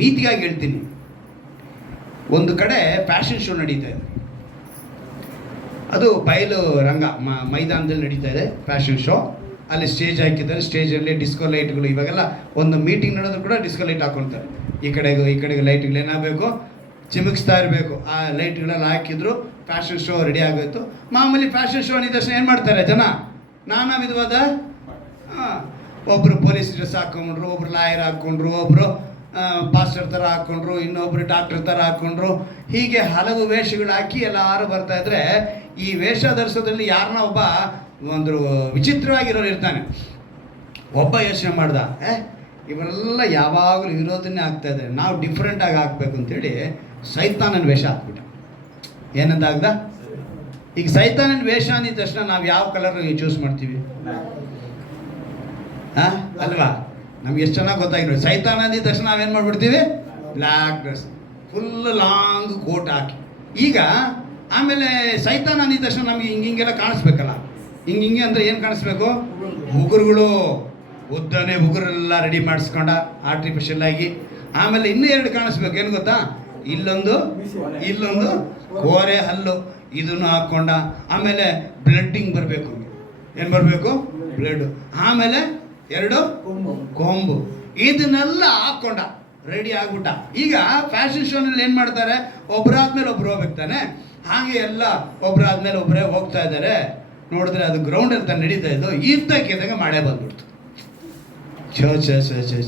ನೀತಿಯಾಗಿ ಹೇಳ್ತೀನಿ. ಒಂದು ಕಡೆ ಫ್ಯಾಷನ್ ಶೋ ನಡೀತಾ ಇದೆ. ಅದು ಬಯಲು ರಂಗ ಮೈದಾನದಲ್ಲಿ ನಡೀತಾ ಇದೆ ಫ್ಯಾಷನ್ ಶೋ. ಅಲ್ಲಿ ಸ್ಟೇಜ್ ಹಾಕಿದ್ದಾರೆ. ಸ್ಟೇಜಲ್ಲಿ ಡಿಸ್ಕೋ ಲೈಟ್ಗಳು, ಇವಾಗೆಲ್ಲ ಒಂದು ಮೀಟಿಂಗ್ ನಡೆದ್ರು ಕೂಡ ಡಿಸ್ಕೋ ಲೈಟ್ ಹಾಕೊಳ್ತಾರೆ. ಈ ಕಡೆಗೆ ಲೈಟ್ಗಳು ಏನಾಗಬೇಕು, ಚಿಮುಕಿಸ್ತಾ ಇರಬೇಕು. ಆ ಲೈಟ್ಗಳೆಲ್ಲ ಹಾಕಿದ್ರು, ಫ್ಯಾಷನ್ ಶೋ ರೆಡಿ ಆಗೋಯ್ತು. ಮಾಮೂಲಿ ಫ್ಯಾಷನ್ ಶೋ ಅಂದಿದ ತಕ್ಷಣ ಏನು ಮಾಡ್ತಾರೆ ಜನ, ನಾನಾ ವಿಧವಾದ ಒಬ್ಬರು ಪೊಲೀಸ್ ಡ್ರೆಸ್ ಹಾಕ್ಕೊಂಡ್ರು, ಒಬ್ರು ಲಾಯರ್ ಹಾಕ್ಕೊಂಡ್ರು, ಒಬ್ಬರು ಪಾಸ್ಟರ್ ಥರ ಹಾಕ್ಕೊಂಡ್ರು, ಇನ್ನೊಬ್ರು ಡಾಕ್ಟರ್ ಥರ ಹಾಕ್ಕೊಂಡ್ರು. ಹೀಗೆ ಹಲವು ವೇಷಗಳು ಹಾಕಿ ಎಲ್ಲರೂ ಬರ್ತಾಯಿದ್ರೆ, ಈ ವೇಷ ಧರಿಸೋದ್ರಲ್ಲಿ ಯಾರನ್ನ ಒಬ್ಬ ಒಂದು ವಿಚಿತ್ರವಾಗಿರೋರು ಇರ್ತಾನೆ. ಒಬ್ಬ ಯೋಚನೆ ಮಾಡ್ದ, ಇವರೆಲ್ಲ ಯಾವಾಗಲೂ ಇರೋದನ್ನೇ ಆಗ್ತಾಯಿದ್ದಾರೆ, ನಾವು ಡಿಫ್ರೆಂಟಾಗಿ ಹಾಕ್ಬೇಕು ಅಂತೇಳಿ ಸೈತಾನನ ವೇಷ ಹಾಕ್ಬಿಟ್ಟ. ಏನಂತಾಗ್ದ, ಈಗ ಸೈತಾನನ ವೇಷ ಅಂದಿದ ತಕ್ಷಣ ನಾವು ಯಾವ ಕಲರ್ ಚೂಸ್ ಮಾಡ್ತೀವಿ, ಅಲ್ವಾ? ನಮ್ಗೆ ಎಷ್ಟು ಚೆನ್ನಾಗಿ ಗೊತ್ತಾಗಿರೋ, ಸೈತಾನ ಅಂದಿದ ತಕ್ಷಣ ನಾವೇನು ಮಾಡಿಬಿಡ್ತೀವಿ, black dress, full long coat ಹಾಕಿ. ಈಗ ಆಮೇಲೆ ಸೈತಾನ ಅಂದಿದ ತಕ್ಷಣ ನಮಗೆ ಹಿಂಗೆಲ್ಲ ಕಾಣಿಸ್ಬೇಕಲ್ಲ, ಹಿಂಗೆ ಅಂದರೆ ಏನು ಕಾಣಿಸ್ಬೇಕು? ಉಗುರುಗಳು, ಉದ್ದನೆ ಉಗುರೆಲ್ಲ ರೆಡಿ ಮಾಡಿಸ್ಕೊಂಡ ಆರ್ಟಿಫಿಷಿಯಲ್ ಆಗಿ. ಆಮೇಲೆ ಇನ್ನೂ 2 ಕಾಣಿಸ್ಬೇಕು, ಏನು ಗೊತ್ತಾ? ಇಲ್ಲೊಂದು ಕೋರೆ ಹಲ್ಲು, ಇದನ್ನು ಹಾಕ್ಕೊಂಡ. ಆಮೇಲೆ ಬ್ಲಡ್ಡಿಂಗ್ ಬರಬೇಕು. ಏನು ಬರಬೇಕು? ಬ್ಲಡ್. ಆಮೇಲೆ 2 ಕೊಂಬು, ಇದನ್ನೆಲ್ಲ ಹಾಕ್ಕೊಂಡ ರೆಡಿ ಆಗ್ಬಿಟ್ಟ. ಈಗ ಫ್ಯಾಷನ್ ಶೋನಲ್ಲಿ ಏನು ಮಾಡ್ತಾರೆ? ಒಬ್ಬರಾದ್ಮೇಲೆ ಒಬ್ರು ಹೋಗ್ಬೇಕು ತಾನೆ. ಹಾಗೆ ಎಲ್ಲ ಒಬ್ಬರಾದ್ಮೇಲೆ ಒಬ್ಬರೇ ಹೋಗ್ತಾ ಇದ್ದಾರೆ. ನೋಡಿದ್ರೆ ಅದು ಗ್ರೌಂಡ್ ಅಂತ ನಡೀತಾ ಇದ್ದು, ಇದ್ದಕ್ಕಿದ್ದಾಗ ಮಳೆ ಬಂದ್ಬಿಡ್ತು.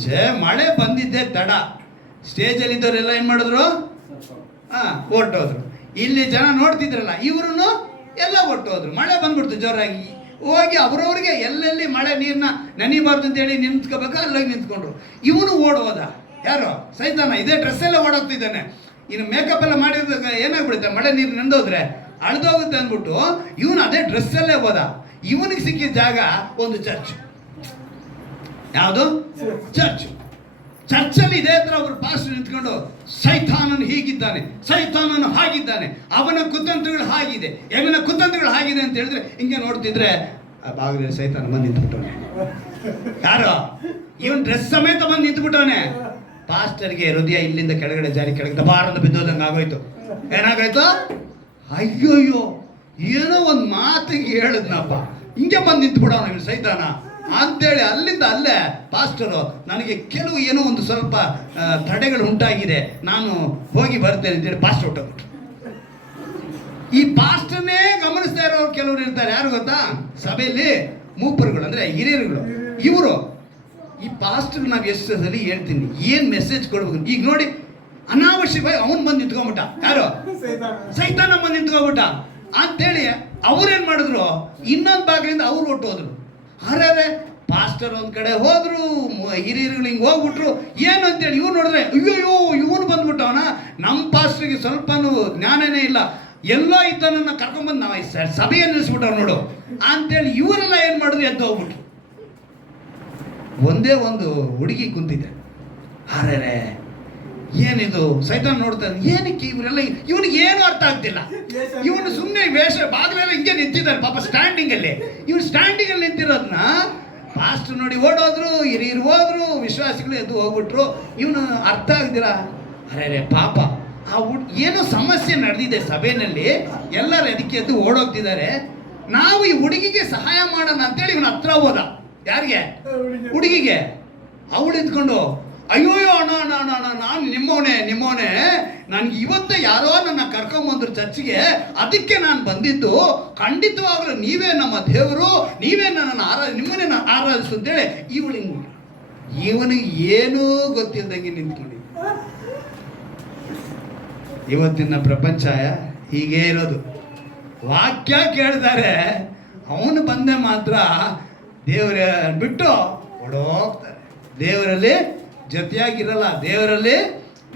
ಛೇ ಮಳೆ ಬಂದಿದ್ದೆ ತಡ. ಸ್ಟೇಜಲ್ಲಿ ಇದ್ದವರೆಲ್ಲ ಏನು ಮಾಡಿದ್ರು? ಹೊರ್ಟೋದ್ರು. ಇಲ್ಲಿ ಜನ ನೋಡ್ತಿದ್ರಲ್ಲ, ಇವರು ಎಲ್ಲ ಹೊರ್ಟೋದ್ರು. ಮಳೆ ಬಂದ್ಬಿಡ್ತು ಜೋರಾಗಿ. ಹೋಗಿ ಅವ್ರವ್ರಿಗೆ ಎಲ್ಲೆಲ್ಲಿ ಮಳೆ ನೀರನ್ನ ನೆನಿಬಾರ್ದು ಅಂತೇಳಿ ನಿಂತ್ಕೋಬೇಕು, ಅಲ್ಲಾಗಿ ನಿಂತ್ಕೊಂಡ್ರು. ಇವನು ಓಡೋದ. ಯಾರು? ಸೈತಾನ. ಇದೇ ಡ್ರೆಸ್ಸೆಲ್ಲ ಓಡೋಗ್ತಿದ್ದಾನೆ. ಇನ್ನು ಮೇಕಪ್ ಎಲ್ಲ ಮಾಡಿದಾಗ ಏನಾಗ್ಬಿಡುತ್ತೆ? ಮಳೆ ನೀರು ನೆಂದೋದ್ರೆ ಅಳ್ದೋಗುತ್ತೆ ಅಂದ್ಬಿಟ್ಟು ಇವನು ಅದೇ ಡ್ರೆಸ್ಸಲ್ಲೇ ಹೋದ. ಇವನಿಗೆ ಸಿಕ್ಕಿದ ಜಾಗ ಒಂದು ಚರ್ಚ್. ಯಾವುದು? ಚರ್ಚ್. ಚರ್ಚಲ್ಲಿ ಇದೇ ಥರ ಒಬ್ಬರು ಪಾಸ್ಟರ್ ನಿಂತ್ಕೊಂಡು ಸೈತಾನನು ಹೀಗಿದ್ದಾನೆ, ಸೈತಾನನು ಹಾಗಿದ್ದಾನೆ, ಅವನ ಕುತಂತ್ರಗಳು ಹಾಗಿದೆ, ಇವನ ಕುತಂತ್ರಗಳು ಹಾಗಿದೆ ಅಂತ ಹೇಳಿದ್ರೆ ಹಿಂಗೆ ನೋಡ್ತಿದ್ರೆ ಬಾಗಿಲಲ್ಲಿ ಸೈತಾನ ಬಂದು ನಿಂತ್ಬಿಟ್ಟವನೆ. ಯಾರು? ಇವನ್ ಡ್ರೆಸ್ ಸಮೇತ ಬಂದು ನಿಂತ್ಬಿಟ್ಟವನೆ. ಪಾಸ್ಟರ್ಗೆ ಹೃದಯ ಇಲ್ಲಿಂದ ಕೆಳಗಡೆ ಜಾರಿ ಕೆಳಗೆ ದಬಾರಂದ ಬಿದ್ದೋದಂಗೆ ಆಗೋಯ್ತು. ಏನಾಗೋಯ್ತು? ಅಯ್ಯೋಯ್ಯೋ, ಏನೋ ಒಂದು ಮಾತಿಗೆ ಹೇಳಿದ್ನಪ್ಪ, ಹಿಂಗೆ ಬಂದು ನಿಂತ್ಬಿಡೋಣ ಇವನು ಸೈತಾನ ಅಂತೇಳಿ. ಅಲ್ಲಿಂದ ಅಲ್ಲೇ ಪಾಸ್ಟರು, ನನಗೆ ಕೆಲವು ಏನೋ ಒಂದು ಸ್ವಲ್ಪ ತಡೆಗಳು ಉಂಟಾಗಿದೆ, ನಾನು ಹೋಗಿ ಬರ್ತೇನೆ ಅಂತೇಳಿ ಪಾಸ್ಟರ್ ಹೊಟ್ಟೋಗ್ಬಿಟ್ರು. ಈ ಪಾಸ್ಟರ್ನೇ ಗಮನಿಸ್ತಾ ಇರೋರು ಕೆಲವರು ಇರ್ತಾರೆ. ಯಾರು ಗೊತ್ತಾ? ಸಭೆಯಲ್ಲಿ ಮೂಪರುಗಳು, ಅಂದರೆ ಹಿರಿಯರುಗಳು. ಇವರು ಈ ಪಾಸ್ಟರ್ ನಾವು ಎಷ್ಟು ಸಲ ಹೇಳ್ತೀನಿ ಏನು ಮೆಸೇಜ್ ಕೊಡ್ಬೇಕು. ಈಗ ನೋಡಿ, ಅನಾವಶ್ಯಕವಾಗಿ ಅವನು ಬಂದು ನಿಂತ್ಕೊಂಡ್ಬಿಟ್ಟ. ಯಾರು? ಸೈತಾನ ಬಂದು ನಿಂತ್ಕೊಂಡ್ಬಿಟ್ಟ ಅಂತೇಳಿ ಅವ್ರೇನು ಮಾಡಿದ್ರು? ಇನ್ನೊಂದು ಭಾಗದಿಂದ ಅವ್ರು ಹೊಟ್ಟೋದ್ರು. ಅರೆ ಪಾಸ್ಟರ್ ಒಂದ್ ಕಡೆ ಹೋದ್ರು, ಹಿರಿಯರುಗಳು ಹಿಂಗೆ ಹೋಗ್ಬಿಟ್ರು. ಏನು ಅಂತೇಳಿ ಇವ್ರು ನೋಡಿದ್ರೆ ಅಯ್ಯೋಯ್ಯೋ ಇವನು ಬಂದ್ಬಿಟ್ಟವನ, ನಮ್ಮ ಪಾಸ್ಟರ್ಗೆ ಸ್ವಲ್ಪನೂ ಜ್ಞಾನನೇ ಇಲ್ಲ, ಎಲ್ಲೋ ಇದ್ದನನ್ನ ಕರ್ಕೊಂಡ್ಬಂದು ನಾವು ಸಭೆಯನ್ನು ನಿಲ್ಲಿಸ್ಬಿಟ್ಟವ್ರು ನೋಡು ಅಂತೇಳಿ ಇವರೆಲ್ಲ ಏನು ಮಾಡಿದ್ರು? ಎದ್ದು ಹೋಗ್ಬಿಟ್ರು. ಒಂದೇ ಒಂದು ಹುಡುಗಿ ಕುಂತಿದ್ದೆ. ಅರೆ ಏನಿದು? ಸೈತಾನ್ ನೋಡ್ತಾನೆ, ಏನಕ್ಕೆ ಇವರೆಲ್ಲ, ಇವನಿಗೆ ಏನು ಅರ್ಥ ಆಗ್ತಿಲ್ಲ. ಇವನು ಸುಮ್ಮನೆ ವೇಷ ಬಾಗಿಲೆಲ್ಲ ಹಿಂಗೆ ನಿಂತಿದ್ದಾನೆ ಪಾಪ ಸ್ಟ್ಯಾಂಡಿಂಗಲ್ಲಿ. ಇವನು ಸ್ಟ್ಯಾಂಡಿಂಗಲ್ಲಿ ನಿಂತಿರೋದನ್ನ ಪಾಸ್ಟರ್ ನೋಡಿ ಓಡೋದ್ರು, ಹಿರಿಯರು ಹೋದ್ರು, ವಿಶ್ವಾಸಿಗಳು ಎದ್ದು ಹೋಗ್ಬಿಟ್ರು. ಇವನು ಅರ್ಥ ಆಗ್ದಿರ ಅರೆ ಪಾಪ ಆ ಏನೋ ಸಮಸ್ಯೆ ನಡೆದಿದೆ ಸಭೆಯಲ್ಲಿ, ಎಲ್ಲರೂ ಅದಕ್ಕೆ ಎದ್ದು ಓಡೋಗ್ತಿದ್ದಾರೆ. ನಾವು ಈ ಹುಡುಗಿಗೆ ಸಹಾಯ ಮಾಡೋಣ ಅಂತೇಳಿ ಇವನು ಹತ್ರ ಹೋದ. ಯಾರಿಗೆ? ಹುಡುಗಿಗೆ. ಅವಳು ಇದ್ಕೊಂಡು ಅಯ್ಯೋಯ್ಯೋ ಅಣ್ಣ ನಾನು ನಿಮ್ಮವನೇ ನನಗೆ ಇವತ್ತೇ ಯಾರೋ ನನ್ನ ಕರ್ಕೊಂಬಂದ್ರು ಚರ್ಚಿಗೆ, ಅದಕ್ಕೆ ನಾನು ಬಂದಿದ್ದು. ಖಂಡಿತವಾಗಲೂ ನೀವೇ ನಮ್ಮ ದೇವರು, ನೀವೇ ನಿಮ್ಮನ್ನೇ ನಾನು ಆರಾಧಿಸು ಅಂತೇಳಿ ಇವನಿಗೆ ಏನೂ ಗೊತ್ತಿಲ್ದಂಗೆ ನಿಂತ್ಕೊಂಡು. ಇವತ್ತಿನ ಪ್ರಪಂಚ ಹೀಗೇ ಇರೋದು. ವಾಕ್ಯ ಕೇಳಿದ್ದಾರೆ, ಅವನು ಬಂದೆ ಮಾತ್ರ ದೇವರ ಬಿಟ್ಟು ಓಡೋಗ್ತಾರೆ. ದೇವರಲ್ಲಿ ಜೊತೆಯಾಗಿರಲ್ಲ, ದೇವರಲ್ಲಿ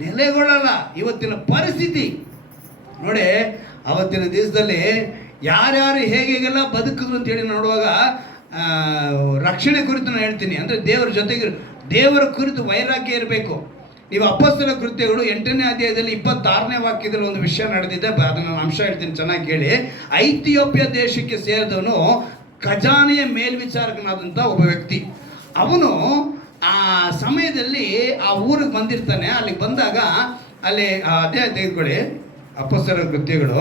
ನೆಲೆಗೊಳ್ಳಲ್ಲ. ಇವತ್ತಿನ ಪರಿಸ್ಥಿತಿ ನೋಡಿ. ಅವತ್ತಿನ ದಿವಸದಲ್ಲಿ ಯಾರ್ಯಾರು ಹೇಗೆಲ್ಲ ಬದುಕಿದ್ರು ಅಂತೇಳಿ ನೋಡುವಾಗ ರಕ್ಷಣೆ ಕುರಿತು ನಾನು ಹೇಳ್ತೀನಿ. ಅಂದರೆ ದೇವರ ಜೊತೆಗೆ, ದೇವರ ಕುರಿತು ವೈರಾಗ್ಯ ಇರಬೇಕು. ನೀವು ಅಪೊಸ್ತಲ ಕೃತ್ಯಗಳು 8ನೇ ಅಧ್ಯಾಯದಲ್ಲಿ 26ನೇ ವಾಕ್ಯದಲ್ಲಿ ಒಂದು ವಿಷಯ ನಡೆದಿದೆ, ಅದನ್ನು ಅಂಶ ಹೇಳ್ತೀನಿ, ಚೆನ್ನಾಗಿ ಕೇಳಿ. ಐಥಿಯೋಪಿಯಾ ದೇಶಕ್ಕೆ ಸೇರಿದವನು ಖಜಾನೆಯ ಮೇಲ್ವಿಚಾರಕನಾದಂಥ ಒಬ್ಬ ವ್ಯಕ್ತಿ. ಅವನು ಆ ಸಮಯದಲ್ಲಿ ಆ ಊರಿಗೆ ಬಂದಿರ್ತಾನೆ. ಅಲ್ಲಿಗೆ ಬಂದಾಗ ಅಲ್ಲಿ ಅಧ್ಯಾಯ ತೆಗೆದುಕೊಳ್ಳಿ, ಅಪೊಸ್ತಲ ಕೃತ್ಯಗಳು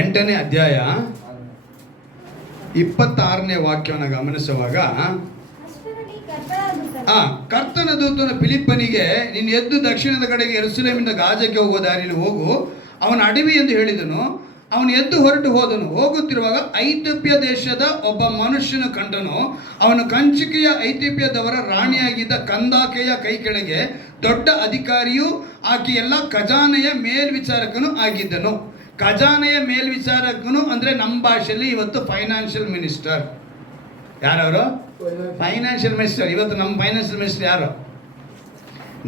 8ನೇ ಅಧ್ಯಾಯ 26ನೇ ವಾಕ್ಯವನ್ನು ಗಮನಿಸುವಾಗ, ಕರ್ತನ ದೂತನು ಫಿಲಿಪ್ಪನಿಗೆ, ನೀನು ಎದ್ದು ದಕ್ಷಿಣದ ಕಡೆಗೆ ಯೆರೂಸಲೇಮಿನಿಂದ ಗಾಜಕ್ಕೆ ಹೋಗುವ ದಾರಿಯಲ್ಲಿ ಹೋಗು, ಅವನ ಅಡವಿ ಎಂದು ಹೇಳಿದನು. ಅವನು ಎದ್ದು ಹೊರಟು ಹೋದನು. ಹೋಗುತ್ತಿರುವಾಗ ಐಥಿಯೋಪ್ಯ ದೇಶದ ಒಬ್ಬ ಮನುಷ್ಯನ ಕಂಡನು. ಅವನು ಕಂಚುಕಿಯ ಐಥಿಯೋಪ್ಯದವರ ರಾಣಿಯಾಗಿದ್ದ ಕಂದಾಕೆಯ ಕೈ ಕೆಳಗೆ ದೊಡ್ಡ ಅಧಿಕಾರಿಯೂ ಆಕೆ ಎಲ್ಲ ಖಜಾನೆಯ ಮೇಲ್ವಿಚಾರಕನು ಆಗಿದ್ದನು. ಖಜಾನೆಯ ಮೇಲ್ವಿಚಾರಕನು ಅಂದರೆ ನಮ್ಮ ಭಾಷೆಯಲ್ಲಿ ಇವತ್ತು ಫೈನಾನ್ಷಿಯಲ್ ಮಿನಿಸ್ಟರ್. ಯಾರವರು? Financial minister. ಇವತ್ತು ನಮ್ಮ ಫೈನಾನ್ಷಿಯಲ್ ಮಿನಿಸ್ಟರ್ ಯಾರು?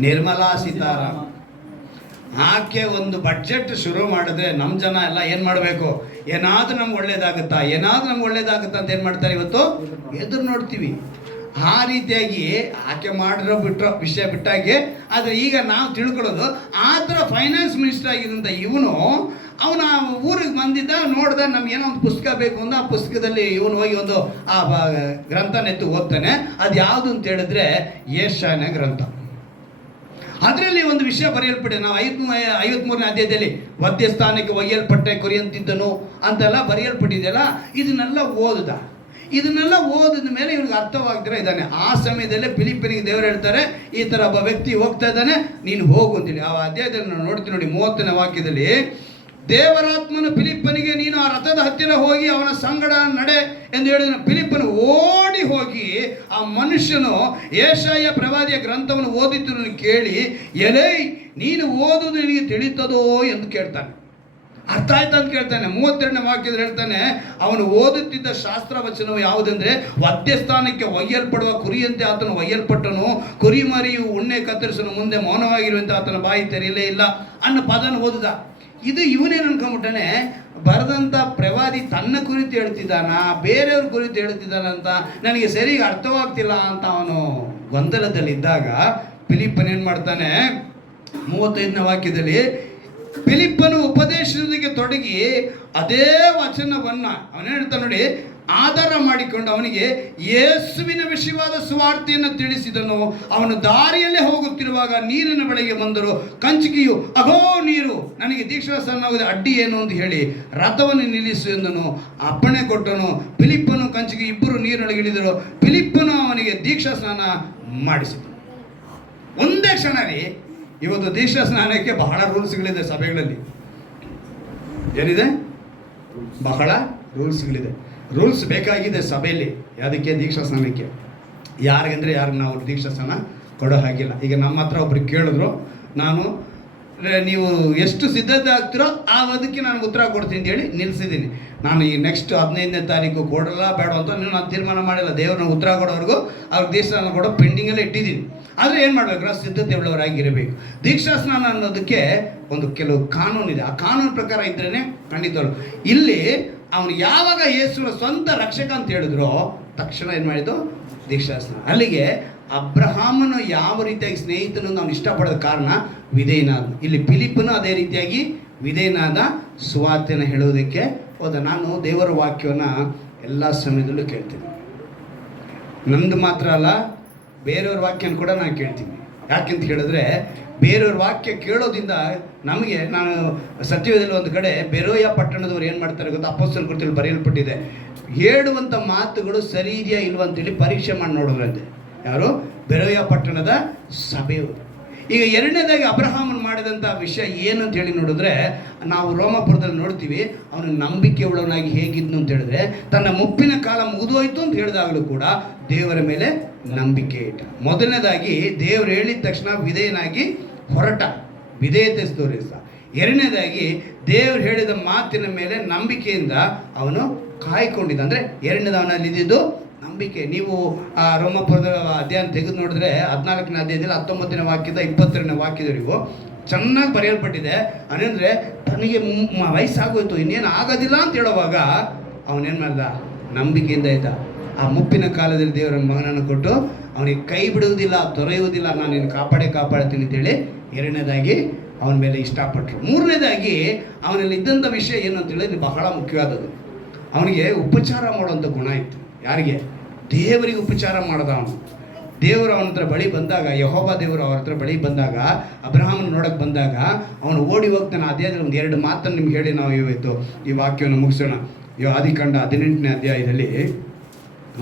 ನಿರ್ಮಲಾ ಸೀತಾರಾಮನ್. ಆಕೆ ಒಂದು ಬಡ್ಜೆಟ್ ಶುರು ಮಾಡಿದ್ರೆ ನಮ್ಮ ಜನ ಎಲ್ಲ ಏನು ಮಾಡಬೇಕು? ಏನಾದರೂ ನಮ್ಗೆ ಒಳ್ಳೇದಾಗುತ್ತಾ ಅಂತ ಏನು ಮಾಡ್ತಾರೆ? ಇವತ್ತು ಎದುರು ನೋಡ್ತೀವಿ. ಆ ರೀತಿಯಾಗಿ ಆಕೆ ಮಾಡಿರೋ ಬಿಟ್ಟರೋ ವಿಷಯ ಬಿಟ್ಟಾಗೆ. ಆದರೆ ಈಗ ನಾವು ತಿಳ್ಕೊಳ್ಳೋದು, ಆ ಥರ ಫೈನಾನ್ಸ್ ಮಿನಿಸ್ಟರ್ ಆಗಿದ್ದಂಥ ಇವನು ಅವನ ಊರಿಗೆ ಬಂದಿದ್ದ, ನೋಡ್ದ ನಮ್ಗೇನೋ ಒಂದು ಪುಸ್ತಕ ಬೇಕು ಅಂದ. ಆ ಪುಸ್ತಕದಲ್ಲಿ ಇವನು ಹೋಗಿ ಒಂದು ಆ ಗ್ರಂಥನೆತ್ತು ಓದ್ತಾನೆ. ಅದು ಯಾವುದು ಅಂತ ಹೇಳಿದ್ರೆ ಯೆಶಾಯನ ಗ್ರಂಥ. ಅದರಲ್ಲಿ ಒಂದು ವಿಷಯ ಬರೆಯಲ್ಪಟ್ಟಿದೆ. ನಾವು 53ನೇ ಅಧ್ಯಾಯದಲ್ಲಿ ವಧ್ಯಸ್ಥಾನಕ್ಕೆ ಒಯ್ಯಲ್ಪಟ್ಟೆ ಕುರಿಯಂತಿದ್ದನು ಅಂತೆಲ್ಲ ಬರೆಯಲ್ಪಟ್ಟಿದೆಯಲ್ಲ, ಇದನ್ನೆಲ್ಲ ಓದಿದ ಮೇಲೆ ಇವ್ನಿಗೆ ಅರ್ಥವಾಗ್ದಿರ ಇದ್ದಾನೆ. ಆ ಸಮಯದಲ್ಲೇ ಫಿಲಿಪ್ಪನಿಗೆ ದೇವರು ಹೇಳ್ತಾರೆ, ಈ ಥರ ಒಬ್ಬ ವ್ಯಕ್ತಿ ಹೋಗ್ತಾ ಇದ್ದಾನೆ, ನೀನು ಹೋಗು ಅಂತೇಳಿ. ಆ ಅಧ್ಯಾಯದಲ್ಲಿ ನಾವು ನೋಡ್ತೀವಿ ನೋಡಿ, 30ನೇ ವಾಕ್ಯದಲ್ಲಿ ದೇವರಾತ್ಮನು ಫಿಲಿಪ್ಪನಿಗೆ ನೀನು ಆ ರಥದ ಹತ್ತಿರ ಹೋಗಿ ಅವನ ಸಂಗಡ ನಡೆ ಎಂದು ಹೇಳಿದ. ಫಿಲಿಪ್ಪನು ಓಡಿ ಹೋಗಿ ಆ ಮನುಷ್ಯನು ಯೆಶಾಯ ಪ್ರವಾದಿಯ ಗ್ರಂಥವನ್ನು ಓದಿದ್ದನ್ನು ಕೇಳಿ, ಎಲೈ ನೀನು ಓದುವುದು ನಿನಗೆ ತಿಳಿತದೋ ಎಂದು ಕೇಳ್ತಾನೆ. ಅರ್ಥ ಆಯ್ತು ಅಂತ ಕೇಳ್ತಾನೆ. 32ನೇ ವಾಕ್ಯದಲ್ಲಿ ಹೇಳ್ತಾನೆ, ಅವನು ಓದುತ್ತಿದ್ದ ಶಾಸ್ತ್ರ ವಚನವು ಯಾವುದೆಂದ್ರೆ, ವಧ್ಯಸ್ಥಾನಕ್ಕೆ ಒಯ್ಯಲ್ಪಡುವ ಕುರಿಯಂತೆ ಆತನು ಒಯ್ಯಲ್ಪಟ್ಟನು, ಕುರಿಮರಿಯು ಉಣ್ಣೆ ಕತ್ತರಿಸನು, ಮುಂದೆ ಮೌನವಾಗಿರುವಂತೆ ಆತನ ಬಾಯಿ ತೆರೆಯಲೇ ಇಲ್ಲ ಅನ್ನೋ ಪದನ ಓದಿದ. ಇದು ಇವನೇನು ಅನ್ಕೊಂಡ್ಬಿಟ್ಟಾನೆ, ಬರೆದಂಥ ಪ್ರವಾದಿ ತನ್ನ ಕುರಿತು ಹೇಳ್ತಿದ್ದಾನ, ಬೇರೆಯವ್ರ ಕುರಿತು ಹೇಳ್ತಿದ್ದಾನಂತ ನನಗೆ ಸರಿಯಾಗಿ ಅರ್ಥವಾಗ್ತಿಲ್ಲ ಅಂತ ಅವನು ಗೊಂದಲದಲ್ಲಿದ್ದಾಗ ಫಿಲಿಪ್ಪನ್ ಏನು ಮಾಡ್ತಾನೆ, 35ನೇ ವಾಕ್ಯದಲ್ಲಿ ಫಿಲಿಪ್ಪನು ಉಪದೇಶದೊಂದಿಗೆ ತೊಡಗಿ ಅದೇ ವಚನವನ್ನು ಅವನೇನು ಹೇಳ್ತಾನೆ ನೋಡಿ, ಆಧಾರ ಮಾಡಿಕೊಂಡು ಅವನಿಗೆ ಯೇಸುವಿನ ವಿಷಯವಾದ ಸುವಾರ್ತೆಯನ್ನು ತಿಳಿಸಿದನು. ಅವನು ದಾರಿಯಲ್ಲೇ ಹೋಗುತ್ತಿರುವಾಗ ನೀರಿನ ಬಳಿಗೆ ಬಂದರು. ಕಂಚಿಕೆಯು, ಅಗೋ ನೀರು, ನನಗೆ ದೀಕ್ಷಾಸ್ನಾನವಾದ ಅಡ್ಡಿ ಏನು ಅಂತ ಹೇಳಿ ರಥವನ್ನು ನಿಲ್ಲಿಸು ಎಂದನು. ಅಪ್ಪಣೆ ಕೊಟ್ಟನು. ಫಿಲಿಪ್ಪನು ಕಂಚಿಗೆ ಇಬ್ಬರು ನೀರೊಳಗೆ ಇಳಿದರು. ಫಿಲಿಪ್ಪನು ಅವನಿಗೆ ದೀಕ್ಷಾಸ್ನಾನ ಮಾಡಿಸಿದನು. ಒಂದೇ ಕ್ಷಣ ರೀ. ಇವತ್ತು ದೀಕ್ಷಾ ಸ್ನಾನಕ್ಕೆ ಬಹಳ ರೂಲ್ಸ್ಗಳಿದೆ ಸಭೆಗಳಲ್ಲಿ. ಏನಿದೆ? ಬಹಳ ರೂಲ್ಸ್ಗಳಿದೆ. ರೂಲ್ಸ್ ಬೇಕಾಗಿದೆ ಸಭೆಯಲ್ಲಿ. ಯಾವುದಕ್ಕೆ? ದೀಕ್ಷಾ ಸ್ನಾನಕ್ಕೆ. ಯಾರಿಗಂದರೆ ಯಾರಿಗೆ ನಾವು ದೀಕ್ಷಾ ಸ್ನಾನ ಕೊಡೋ ಹಾಗಿಲ್ಲ. ಈಗ ನಮ್ಮ ಹತ್ರ ಒಬ್ರಿಗೆ ಕೇಳಿದ್ರು, ನಾನು ನೀವು ಎಷ್ಟು ಸಿದ್ಧತೆ ಆಗ್ತಿರೋ ಅದಕ್ಕೆ ನಾನು ಉತ್ತರ ಕೊಡ್ತೀನಿ ಅಂತೇಳಿ ನಿಲ್ಲಿಸಿದ್ದೀನಿ. ನಾನು ಈ ನೆಕ್ಸ್ಟ್ 15ನೇ ತಾರೀಕು ಕೊಡಲ್ಲ ಬೇಡ ಅಂತ ನಾನು ತೀರ್ಮಾನ ಮಾಡಿಲ್ಲ. ದೇವ್ರನ್ನ ಉತ್ತರ ಕೊಡೋವರೆಗೂ ಅವ್ರಿಗೆ ದೀಕ್ಷಾ ಸ್ನಾನ ಕೊಡೋ ಪೆಂಡಿಂಗಲ್ಲೇ ಇಟ್ಟಿದ್ದೀನಿ. ಆದರೆ ಏನು ಮಾಡಬೇಕು? ನಾವು ಸಿದ್ಧತೆ ಉಳ್ಳವರಾಗಿರಬೇಕು. ದೀಕ್ಷಾ ಸ್ನಾನ ಅನ್ನೋದಕ್ಕೆ ಒಂದು ಕೆಲವು ಕಾನೂನಿದೆ. ಆ ಕಾನೂನು ಪ್ರಕಾರ ಇದ್ರೇ ಖಂಡಿತವಲ್ಲ. ಇಲ್ಲಿ ಅವನು ಯಾವಾಗ ಯೇಸುವಿನ ಸ್ವಂತ ರಕ್ಷಕ ಅಂತ ಹೇಳಿದ್ರು, ತಕ್ಷಣ ಏನು ಮಾಡಿದ್ದು? ದೀಕ್ಷಾ ಸ್ನಾನ. ಅಲ್ಲಿಗೆ ಅಬ್ರಹಾಮನು ಯಾವ ರೀತಿಯಾಗಿ ಸ್ನೇಹಿತನನ್ನು ಅವನು ಇಷ್ಟಪಡೋದ ಕಾರಣ ವಿಧೇಯನಾದ. ಇಲ್ಲಿ ಫಿಲಿಪ್ಪನು ಅದೇ ರೀತಿಯಾಗಿ ವಿಧೇಯನಾದ, ಸುವಾರ್ತೆಯನ್ನು ಹೇಳೋದಕ್ಕೆ ಹೋದ. ನಾನು ದೇವರ ವಾಕ್ಯವನ್ನು ಎಲ್ಲ ಸಮಯದಲ್ಲೂ ಕೇಳ್ತೀನಿ. ನಂದು ಮಾತ್ರ ಅಲ್ಲ, ಬೇರೆಯವ್ರ ವಾಕ್ಯನ ಕೂಡ ನಾನು ಕೇಳ್ತೀನಿ. ಯಾಕೆಂತ ಹೇಳಿದ್ರೆ, ಬೇರೆಯವ್ರ ವಾಕ್ಯ ಕೇಳೋದ್ರಿಂದ ನಮಗೆ, ನಾನು ಸತ್ಯವೇದದಲ್ಲಿ ಒಂದು ಕಡೆ ಬೆರೋಯ ಪಟ್ಟಣದವ್ರು ಏನು ಮಾಡ್ತಾರೆ ಗೊತ್ತಾ? ಅಪೊಸ್ತಲರ ಕೃತಿಯಲ್ಲಿ ಬರೆಯಲ್ಪಟ್ಟಿದೆ, ಹೇಳುವಂಥ ಮಾತುಗಳು ಸರಿ ಇದೆಯಾ ಇಲ್ವಾ ಅಂತೇಳಿ ಪರೀಕ್ಷೆ ಮಾಡಿ ನೋಡೋರಂತೆ. ಯಾರು? ಬೆರೋಯ ಪಟ್ಟಣದ ಸಭೆಯವರು. ಈಗ ಎರಡನೇದಾಗಿ ಅಬ್ರಹಾಮನ್ ಮಾಡಿದಂಥ ವಿಷಯ ಏನು ಅಂತ ಹೇಳಿ ನೋಡಿದ್ರೆ, ನಾವು ರೋಮಾಪುರದಲ್ಲಿ ನೋಡ್ತೀವಿ, ಅವನು ನಂಬಿಕೆ ಉಳ್ಳವನಾಗಿ ಹೇಗಿದ್ನು ಅಂತ ಹೇಳಿದ್ರೆ, ತನ್ನ ಮುಪ್ಪಿನ ಕಾಲ ಮುಗಿದೋಯ್ತು ಅಂತ ಹೇಳಿದಾಗಲೂ ಕೂಡ ದೇವರ ಮೇಲೆ ನಂಬಿಕೆ ಇಟ್ಟ. ಮೊದಲನೇದಾಗಿ ದೇವರು ಹೇಳಿದ ತಕ್ಷಣ ವಿಧೇಯನಾಗಿ ಹೊರಟ, ವಿಧೇಯತೆ ತೋರಿಸ. ಎರಡನೇದಾಗಿ ದೇವರು ಹೇಳಿದ ಮಾತಿನ ಮೇಲೆ ನಂಬಿಕೆಯಿಂದ ಅವನು ಕಾಯ್ಕೊಂಡಿದ್ದ. ಅಂದರೆ ಎರಡನೇದು ಅವನಲ್ಲಿ ಇದ್ದಿದ್ದು ನಂಬಿಕೆ. ನೀವು ಆ ರೋಮಾಪುರದ ಅಧ್ಯಾಯ ತೆಗೆದು ನೋಡಿದ್ರೆ 14ನೇ ಅಧ್ಯಾಯದಲ್ಲಿ 19ನೇ ವಾಕ್ಯದ 22ನೇ ವಾಕ್ಯದವರೆಗೂ ಚೆನ್ನಾಗಿ ಬರೆಯಲ್ಪಟ್ಟಿದೆ. ಅನೇಂದರೆ ತನಗೆ ವಯಸ್ಸಾಗೋಯ್ತು, ಇನ್ನೇನು ಆಗೋದಿಲ್ಲ ಅಂತ ಹೇಳುವಾಗ ಅವನೇನು ಮಾಡ್ದ? ನಂಬಿಕೆಯಿಂದ ಇದ್ದ. ಆ ಮುಪ್ಪಿನ ಕಾಲದಲ್ಲಿ ದೇವರ ಮಗನನ್ನು ಕೊಟ್ಟು ಅವನಿಗೆ ಕೈ ಬಿಡುವುದಿಲ್ಲ, ತೊರೆಯುವುದಿಲ್ಲ, ನಾನು ನಿನ್ನ ಕಾಪಾಡ್ತೀನಿ ಅಂತೇಳಿ ಎರಡನೇದಾಗಿ ಅವನ ಮೇಲೆ ಇಷ್ಟಪಟ್ಟರು. ಮೂರನೇದಾಗಿ ಅವನಲ್ಲಿ ಇದ್ದಂಥ ವಿಷಯ ಏನು ಅಂತ ಹೇಳಿದ್ರೆ ಬಹಳ ಮುಖ್ಯವಾದದ್ದು, ಅವನಿಗೆ ಉಪಚಾರ ಮಾಡುವಂಥ ಗುಣ ಇತ್ತು. ಯಾರಿಗೆ? ದೇವರಿಗೆ ಉಪಚಾರ ಮಾಡ್ದ ಅವನು. ದೇವರು ಅವನ ಹತ್ರ ಬಳಿ ಬಂದಾಗ, ಯೆಹೋವ ದೇವರು ಅವ್ರ ಹತ್ರ ಬಳಿ ಬಂದಾಗ, ಅಬ್ರಹಾಮನ ನೋಡಕ್ಕೆ ಬಂದಾಗ ಅವನು ಓಡಿ ಹೋಗ್ತಾನೆ. ಅಧ್ಯಾಯದಲ್ಲಿ ಒಂದು 2 ಮಾತನ್ನು ನಿಮ್ಗೆ ಹೇಳಿ ನಾವು ಇವತ್ತು ಈ ವಾಕ್ಯವನ್ನು ಮುಗಿಸೋಣ. ಆದಿಕಾಂಡ 18ನೇ ಅಧ್ಯಾಯದಲ್ಲಿ,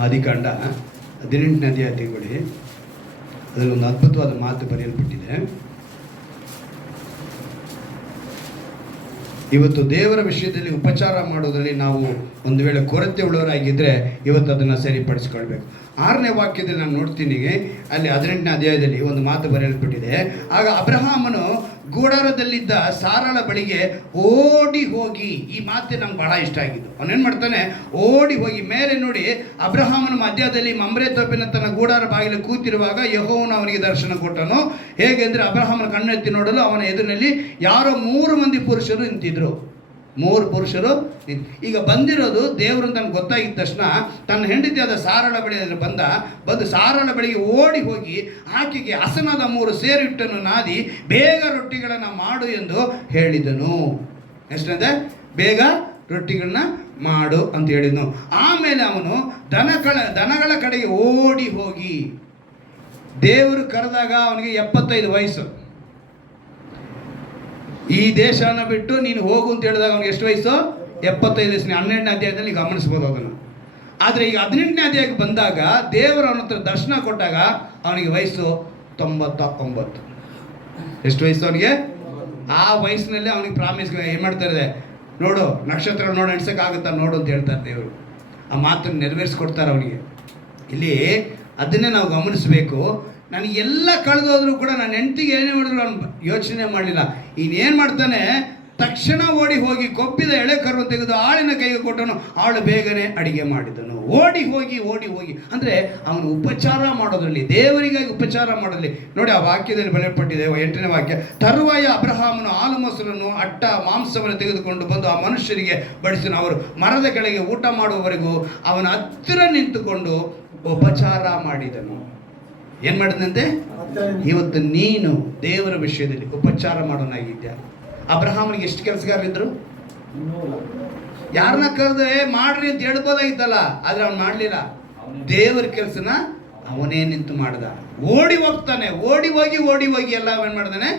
ಆದಿಕಾಂಡ 18ನೇ ಅಧ್ಯಾಯ ತೆಗೊಳ್ಳಿ, ಅದರಲ್ಲಿ ಒಂದು ಅದ್ಭುತವಾದ ಮಾತು ಬರೆಯಲ್ಪಟ್ಟಿದೆ. ಇವತ್ತು ದೇವರ ವಿಷಯದಲ್ಲಿ ಉಪಚಾರ ಮಾಡೋದ್ರಲ್ಲಿ ನಾವು ಒಂದು ವೇಳೆ ಕೊರತೆ ಉಳ್ಳವರಾಗಿದ್ದರೆ ಇವತ್ತು ಅದನ್ನು ಸರಿಪಡಿಸ್ಕೊಳ್ಬೇಕು. 6ನೇ ವಾಕ್ಯದಲ್ಲಿ ನಾನು ನೋಡ್ತೀನಿ, ಅಲ್ಲಿ 18ನೇ ಅಧ್ಯಾಯದಲ್ಲಿ ಒಂದು ಮಾತು ಬರೆಯಲ್ಪಟ್ಟಿದೆ. ಆಗ ಅಬ್ರಹಾಮನು ಗೂಡಾರದಲ್ಲಿದ್ದ ಸಾರಳ ಬಳಿಗೆ ಓಡಿ ಹೋಗಿ, ಈ ಮಾತು ನಂಗೆ ಬಹಳ ಇಷ್ಟ ಆಗಿದ್ದು, ಅವನೇನು ಮಾಡ್ತಾನೆ? ಓಡಿ ಹೋಗಿ ಮೇಲೆ ನೋಡಿ, ಅಬ್ರಹಾಮನ ಮಧ್ಯದಲ್ಲಿ ಮಮ್ರೆ ತೋಪಿನ ತನ್ನ ಗೂಡಾರ ಬಾಗಿಲು ಕೂತಿರುವಾಗ ಯೆಹೋವನು ಅವನಿಗೆ ದರ್ಶನ ಕೊಟ್ಟನು. ಹೇಗೆಂದರೆ ಅಬ್ರಹಾಮನ ಕಣ್ಣೆತ್ತಿ ನೋಡಲು ಅವನ ಎದುರಿನಲ್ಲಿ ಯಾರೋ 3 ಮಂದಿ ಪುರುಷರು ನಿಂತಿದ್ರು. 3 ಪುರುಷರು ಈಗ ಬಂದಿರೋದು ದೇವರು ಅಂತ ಗೊತ್ತಾಗಿದ್ದ ತಕ್ಷಣ ತನ್ನ ಹೆಂಡತಿಯಾದ ಸಾರಳ ಬಳಿಯಲ್ಲಿ ಬಂದು ಸಾರಳ ಬಳಿಗೆ ಓಡಿ ಹೋಗಿ ಆಕೆಗೆ ಹಸನಾದ 3 ಸೇರಿಟ್ಟನ್ನು ನಾದಿ ಬೇಗ ರೊಟ್ಟಿಗಳನ್ನು ಮಾಡು ಎಂದು ಹೇಳಿದನು. ಎಷ್ಟಂತೆ ಬೇಗ ರೊಟ್ಟಿಗಳನ್ನ ಮಾಡು ಅಂತ ಹೇಳಿದ್ನು. ಆಮೇಲೆ ಅವನು ದನಗಳ ಕಡೆಗೆ ಓಡಿ ಹೋಗಿ, ದೇವರು ಕರೆದಾಗ ಅವನಿಗೆ 75 ವಯಸ್ಸು. ಈ ದೇಶನ ಬಿಟ್ಟು ನೀನು ಹೋಗು ಅಂತ ಹೇಳಿದಾಗ ಅವನಿಗೆ ಎಷ್ಟು ವಯಸ್ಸು? 75 ವಯಸ್ಸು. 12ನೇ ಅಧ್ಯಾಯದಲ್ಲಿ ಗಮನಿಸ್ಬೋದು ಅದನ್ನು. ಆದರೆ ಈಗ 18ನೇ ಅಧ್ಯಾಯಕ್ಕೆ ಬಂದಾಗ ದೇವರು ಅವನ ಹತ್ರ ದರ್ಶನ ಕೊಟ್ಟಾಗ ಅವನಿಗೆ ವಯಸ್ಸು 99. ಎಷ್ಟು ವಯಸ್ಸು ಅವನಿಗೆ? ಆ ವಯಸ್ಸಿನಲ್ಲಿ ಅವನಿಗೆ ಪ್ರಾಮಿಸ್ ಏನು ಮಾಡ್ತಾರೆ, ನೋಡು ನಕ್ಷತ್ರ ನೋಡಿ ಎಣ್ಸೋಕ್ಕಾಗುತ್ತಾ ನೋಡು ಅಂತ ಹೇಳ್ತಾರೆ ದೇವರು. ಆ ಮಾತನ್ನು ನೆರವೇರಿಸ್ಕೊಡ್ತಾರೆ ಅವನಿಗೆ. ಇಲ್ಲಿ ಅದನ್ನೇ ನಾವು ಗಮನಿಸಬೇಕು. ನನಗೆಲ್ಲ ಕಳೆದೋದ್ರೂ ಕೂಡ ನನ್ನ ಹೆಂಡತಿಗೆ ಏನೇ ಮಾಡಿದ್ರು ಅವನು ಯೋಚನೆ ಮಾಡಲಿಲ್ಲ. ಇನ್ನೇನು ಮಾಡ್ತಾನೆ, ತಕ್ಷಣ ಓಡಿ ಹೋಗಿ ಕೊಬ್ಬಿದ ಎಳೆ ಕರು ತೆಗೆದು ಆಳಿನ ಕೈಗೆ ಕೊಟ್ಟನು, ಆಳು ಬೇಗನೆ ಅಡಿಗೆ ಮಾಡಿದನು. ಓಡಿ ಹೋಗಿ ಅಂದರೆ ಅವನು ಉಪಚಾರ ಮಾಡೋದ್ರಲ್ಲಿ, ದೇವರಿಗಾಗಿ ಉಪಚಾರ ಮಾಡೋದ್ರಲ್ಲಿ ನೋಡಿ, ಆ ವಾಕ್ಯದಲ್ಲಿ ಬರೆಯಲ್ಪಟ್ಟಿದೆ 8ನೇ ವಾಕ್ಯ. ತರುವಾಯ ಅಬ್ರಹಾಮನು ಹಾಲು ಮೊಸರನ್ನು ಅಟ್ಟ ಮಾಂಸವನ್ನು ತೆಗೆದುಕೊಂಡು ಬಂದು ಆ ಮನುಷ್ಯರಿಗೆ ಬಡಿಸಿನ. ಅವರು ಮರದ ಕೆಳಗೆ ಊಟ ಮಾಡುವವರೆಗೂ ಅವನ ಹತ್ತಿರ ನಿಂತುಕೊಂಡು ಉಪಚಾರ ಮಾಡಿದನು. ಏನು ಮಾಡಿದಂತೆ? ಇವತ್ತು ನೀನು ದೇವರ ವಿಷಯದಲ್ಲಿ ಉಪಚಾರ ಮಾಡೋನಾಗಿದ್ಯಾ? ಅಬ್ರಹಾಮನಿಗೆ ಎಷ್ಟು ಕೆಲಸಗಾರರಿದ್ರು? ಯಾರನ್ನ ಕರೆದ್ರೆ ಮಾಡ್ರಿ ಅಂತ ಹೇಳ್ಬೋದಾಗಿತ್ತಲ್ಲ, ಆದ್ರೆ ಅವ್ನು ಮಾಡಲಿಲ್ಲ. ದೇವರ ಕೆಲಸನ ಅವನೇ ನಿಂತು ಮಾಡ್ದ. ಓಡಿ ಹೋಗಿ ಎಲ್ಲ ಏನು ಮಾಡ್ದಾನೆ.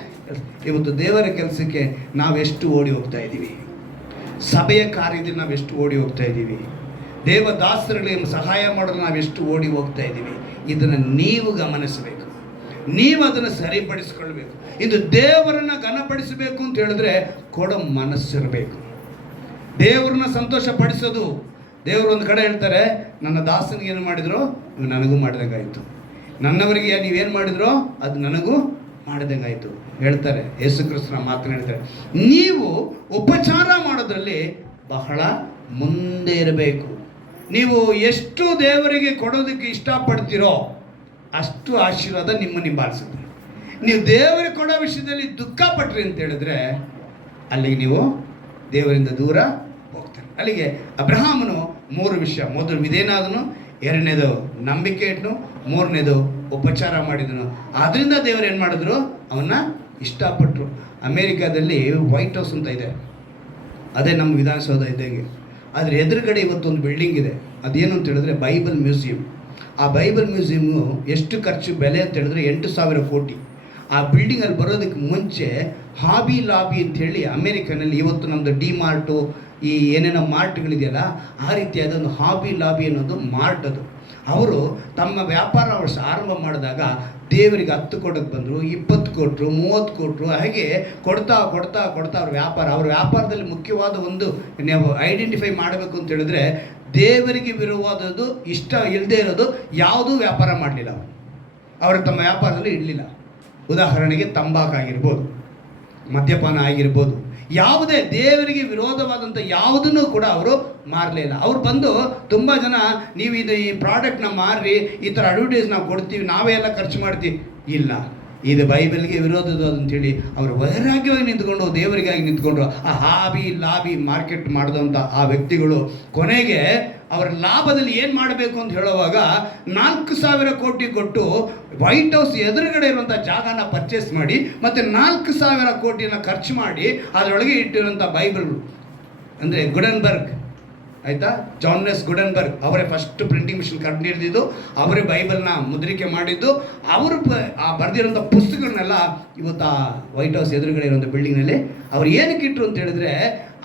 ಇವತ್ತು ದೇವರ ಕೆಲಸಕ್ಕೆ ನಾವೆಷ್ಟು ಓಡಿ ಹೋಗ್ತಾ ಇದ್ದೀವಿ? ಸಭೆಯ ಕಾರ್ಯದಲ್ಲಿ ನಾವೆಷ್ಟು ಓಡಿ ಹೋಗ್ತಾ ಇದ್ದೀವಿ? ದೇವದಾಸರುಗಳಿಗೆ ಸಹಾಯ ಮಾಡಲು ನಾವೆಷ್ಟು ಓಡಿ ಹೋಗ್ತಾ ಇದ್ದೀವಿ? ಇದನ್ನು ನೀವು ಗಮನಿಸಬೇಕು, ನೀವು ಅದನ್ನು ಸರಿಪಡಿಸ್ಕೊಳ್ಬೇಕು. ಇದು ದೇವರನ್ನ ಘನಪಡಿಸಬೇಕು ಅಂತ ಹೇಳಿದ್ರೆ ಕೊಡೋ ಮನಸ್ಸಿರಬೇಕು. ದೇವರನ್ನ ಸಂತೋಷ ಪಡಿಸೋದು. ದೇವರು ಒಂದು ಕಡೆ ಹೇಳ್ತಾರೆ, ನನ್ನ ದಾಸನಿಗೆ ಏನು ಮಾಡಿದ್ರು ನನಗೂ ಮಾಡಿದಂಗಾಯಿತು, ನನ್ನವರಿಗೆ ನೀವೇನು ಮಾಡಿದ್ರೋ ಅದು ನನಗೂ ಮಾಡಿದಂಗಾಯಿತು ಹೇಳ್ತಾರೆ. ಯೇಸು ಕ್ರಿಸ್ತನ ಮಾತನ್ನು ಹೇಳ್ತಾರೆ. ನೀವು ಉಪಚಾರ ಮಾಡೋದ್ರಲ್ಲಿ ಬಹಳ ಮುಂದೆ ಇರಬೇಕು. ನೀವು ಎಷ್ಟು ದೇವರಿಗೆ ಕೊಡೋದಕ್ಕೆ ಇಷ್ಟಪಡ್ತೀರೋ ಅಷ್ಟು ಆಶೀರ್ವಾದ ನಿಮ್ಮನ್ನು ಹಿಂಬಾಲಿಸುತ್ತೆ. ನೀವು ದೇವರಿಗೆ ಕೊಡೋ ವಿಷಯದಲ್ಲಿ ದುಃಖ ಪಟ್ರಿ ಅಂತ ಹೇಳಿದ್ರೆ ಅಲ್ಲಿಗೆ ನೀವು ದೇವರಿಂದ ದೂರ ಹೋಗ್ತಾರೆ. ಅಲ್ಲಿಗೆ ಅಬ್ರಹಾಮನು 3 ವಿಷಯ, ಮೊದಲು ವಿಧೇಯನಾದನು, 2ನೇದು ನಂಬಿಕೆ ಇಟ್ಟನು, 3ನೇದು ಉಪಚಾರ ಮಾಡಿದನು. ಆದ್ದರಿಂದ ದೇವರು ಏನು ಮಾಡಿದ್ರು, ಅವನ್ನ ಇಷ್ಟಪಟ್ಟರು. ಅಮೇರಿಕಾದಲ್ಲಿ ವೈಟ್ ಹೌಸ್ ಅಂತ ಇದೆ, ಅದೇ ನಮ್ಮ ವಿಧಾನಸೌಧ ಇದ್ದಂಗೆ. ಆದರೆ ಎದುರುಗಡೆ ಇವತ್ತೊಂದು ಬಿಲ್ಡಿಂಗ್ ಇದೆ, ಅದೇನು ಅಂತ ಹೇಳಿದ್ರೆ ಬೈಬಲ್ ಮ್ಯೂಸಿಯಂ. ಆ ಬೈಬಲ್ ಮ್ಯೂಸಿಯಮ್ಮು ಎಷ್ಟು ಖರ್ಚು ಬೆಲೆ ಅಂತ ಹೇಳಿದ್ರೆ 8,000 ಕೋಟಿ. ಆ ಬಿಲ್ಡಿಂಗಲ್ಲಿ ಬರೋದಕ್ಕೆ ಮುಂಚೆ ಹಾಬಿ ಲಾಬಿ ಅಂಥೇಳಿ ಅಮೇರಿಕನಲ್ಲಿ ಇವತ್ತು ನಮ್ಮದು ಡಿ ಮಾರ್ಟು ಈ ಏನೇನೋ ಮಾರ್ಟ್ಗಳಿದೆಯಲ್ಲ, ಆ ರೀತಿಯಾದ ಒಂದು ಹಾಬಿ ಲಾಬಿ ಅನ್ನೋದು ಮಾರ್ಟ್. ಅದು ಅವರು ತಮ್ಮ ವ್ಯಾಪಾರ ಆರಂಭ ಮಾಡಿದಾಗ ದೇವರಿಗೆ 10 ಕೊಡೋಕ್ಕೆ ಬಂದರು, 20 ಕೊಟ್ಟರು, 30 ಕೊಟ್ಟರು. ಹಾಗೆ ಕೊಡ್ತಾ ಅವ್ರ ವ್ಯಾಪಾರದಲ್ಲಿ ಮುಖ್ಯವಾದ ಒಂದು ನೀವು ಐಡೆಂಟಿಫೈ ಮಾಡಬೇಕು ಅಂತ ಹೇಳಿದ್ರೆ ದೇವರಿಗೆ ವಿರೋಧದ್ದು ಇಷ್ಟ ಇಲ್ಲದೆ ಇರೋದು ಯಾವುದೂ ವ್ಯಾಪಾರ ಮಾಡಲಿಲ್ಲ. ಅವರು ತಮ್ಮ ವ್ಯಾಪಾರದಲ್ಲಿ ಇಡಲಿಲ್ಲ. ಉದಾಹರಣೆಗೆ ತಂಬಾಕಾಗಿರ್ಬೋದು, ಮದ್ಯಪಾನ ಆಗಿರ್ಬೋದು, ಯಾವುದೇ ದೇವರಿಗೆ ವಿರೋಧವಾದಂಥ ಯಾವುದನ್ನು ಕೂಡ ಅವರು ಮಾರಲೇ ಇಲ್ಲ. ಅವ್ರು ಬಂದು ತುಂಬ ಜನ ನೀವು ಈ ಪ್ರಾಡಕ್ಟ್ನ ಮಾರ್ರಿ, ಈ ಥರ ಅಡ್ವರ್ಟೈಸ್ ನಾವು ಕೊಡ್ತೀವಿ, ನಾವೇ ಎಲ್ಲ ಖರ್ಚು ಮಾಡ್ತೀವಿ. ಇಲ್ಲ, ಇದು ಬೈಬಲ್ಗೆ ವಿರೋಧದ ಅಂತೇಳಿ ಅವರು ವೈರಾಗ್ಯವಾಗಿ ನಿಂತ್ಕೊಂಡು ದೇವರಿಗಾಗಿ ನಿಂತ್ಕೊಂಡ್ರು. ಆ ಹಾಬಿ ಲಾಬಿ ಮಾರ್ಕೆಟ್ ಮಾಡಿದಂಥ ಆ ವ್ಯಕ್ತಿಗಳು ಕೊನೆಗೆ ಅವರ ಲಾಭದಲ್ಲಿ ಏನು ಮಾಡಬೇಕು ಅಂತ ಹೇಳುವಾಗ 4,000 ಕೋಟಿ ಕೊಟ್ಟು ವೈಟ್ ಹೌಸ್ ಎದುರುಗಡೆ ಇರುವಂಥ ಜಾಗನ ಪರ್ಚೇಸ್ ಮಾಡಿ ಮತ್ತು 4,000 ಕೋಟಿಯನ್ನು ಖರ್ಚು ಮಾಡಿ ಅದರೊಳಗೆ ಇಟ್ಟಿರುವಂಥ ಬೈಬಲ್ ಅಂದರೆ ಗುಡನ್ಬರ್ಗ್, ಆಯಿತಾ, ಜಾನ್ನೆಸ್ ಗುಡನ್ಬರ್ಗ್ ಅವರೇ ಫಸ್ಟ್ ಪ್ರಿಂಟಿಂಗ್ ಮಿಷನ್ ಕಂಡು ಹಿಡಿದಿದ್ದು, ಅವರೇ ಬೈಬಲ್ನ ಮುದ್ರಿಕೆ ಮಾಡಿದ್ದು, ಅವರು ಬರೆದಿರೋಂಥ ಪುಸ್ತಕಗಳನ್ನೆಲ್ಲ ಇವತ್ತು ಆ ವೈಟ್ ಹೌಸ್ ಎದುರುಗಡೆ ಇರುವಂಥ ಬಿಲ್ಡಿಂಗ್ನಲ್ಲಿ ಅವ್ರು ಏನಕ್ಕೆ ಇಟ್ಟರು ಅಂತ ಹೇಳಿದ್ರೆ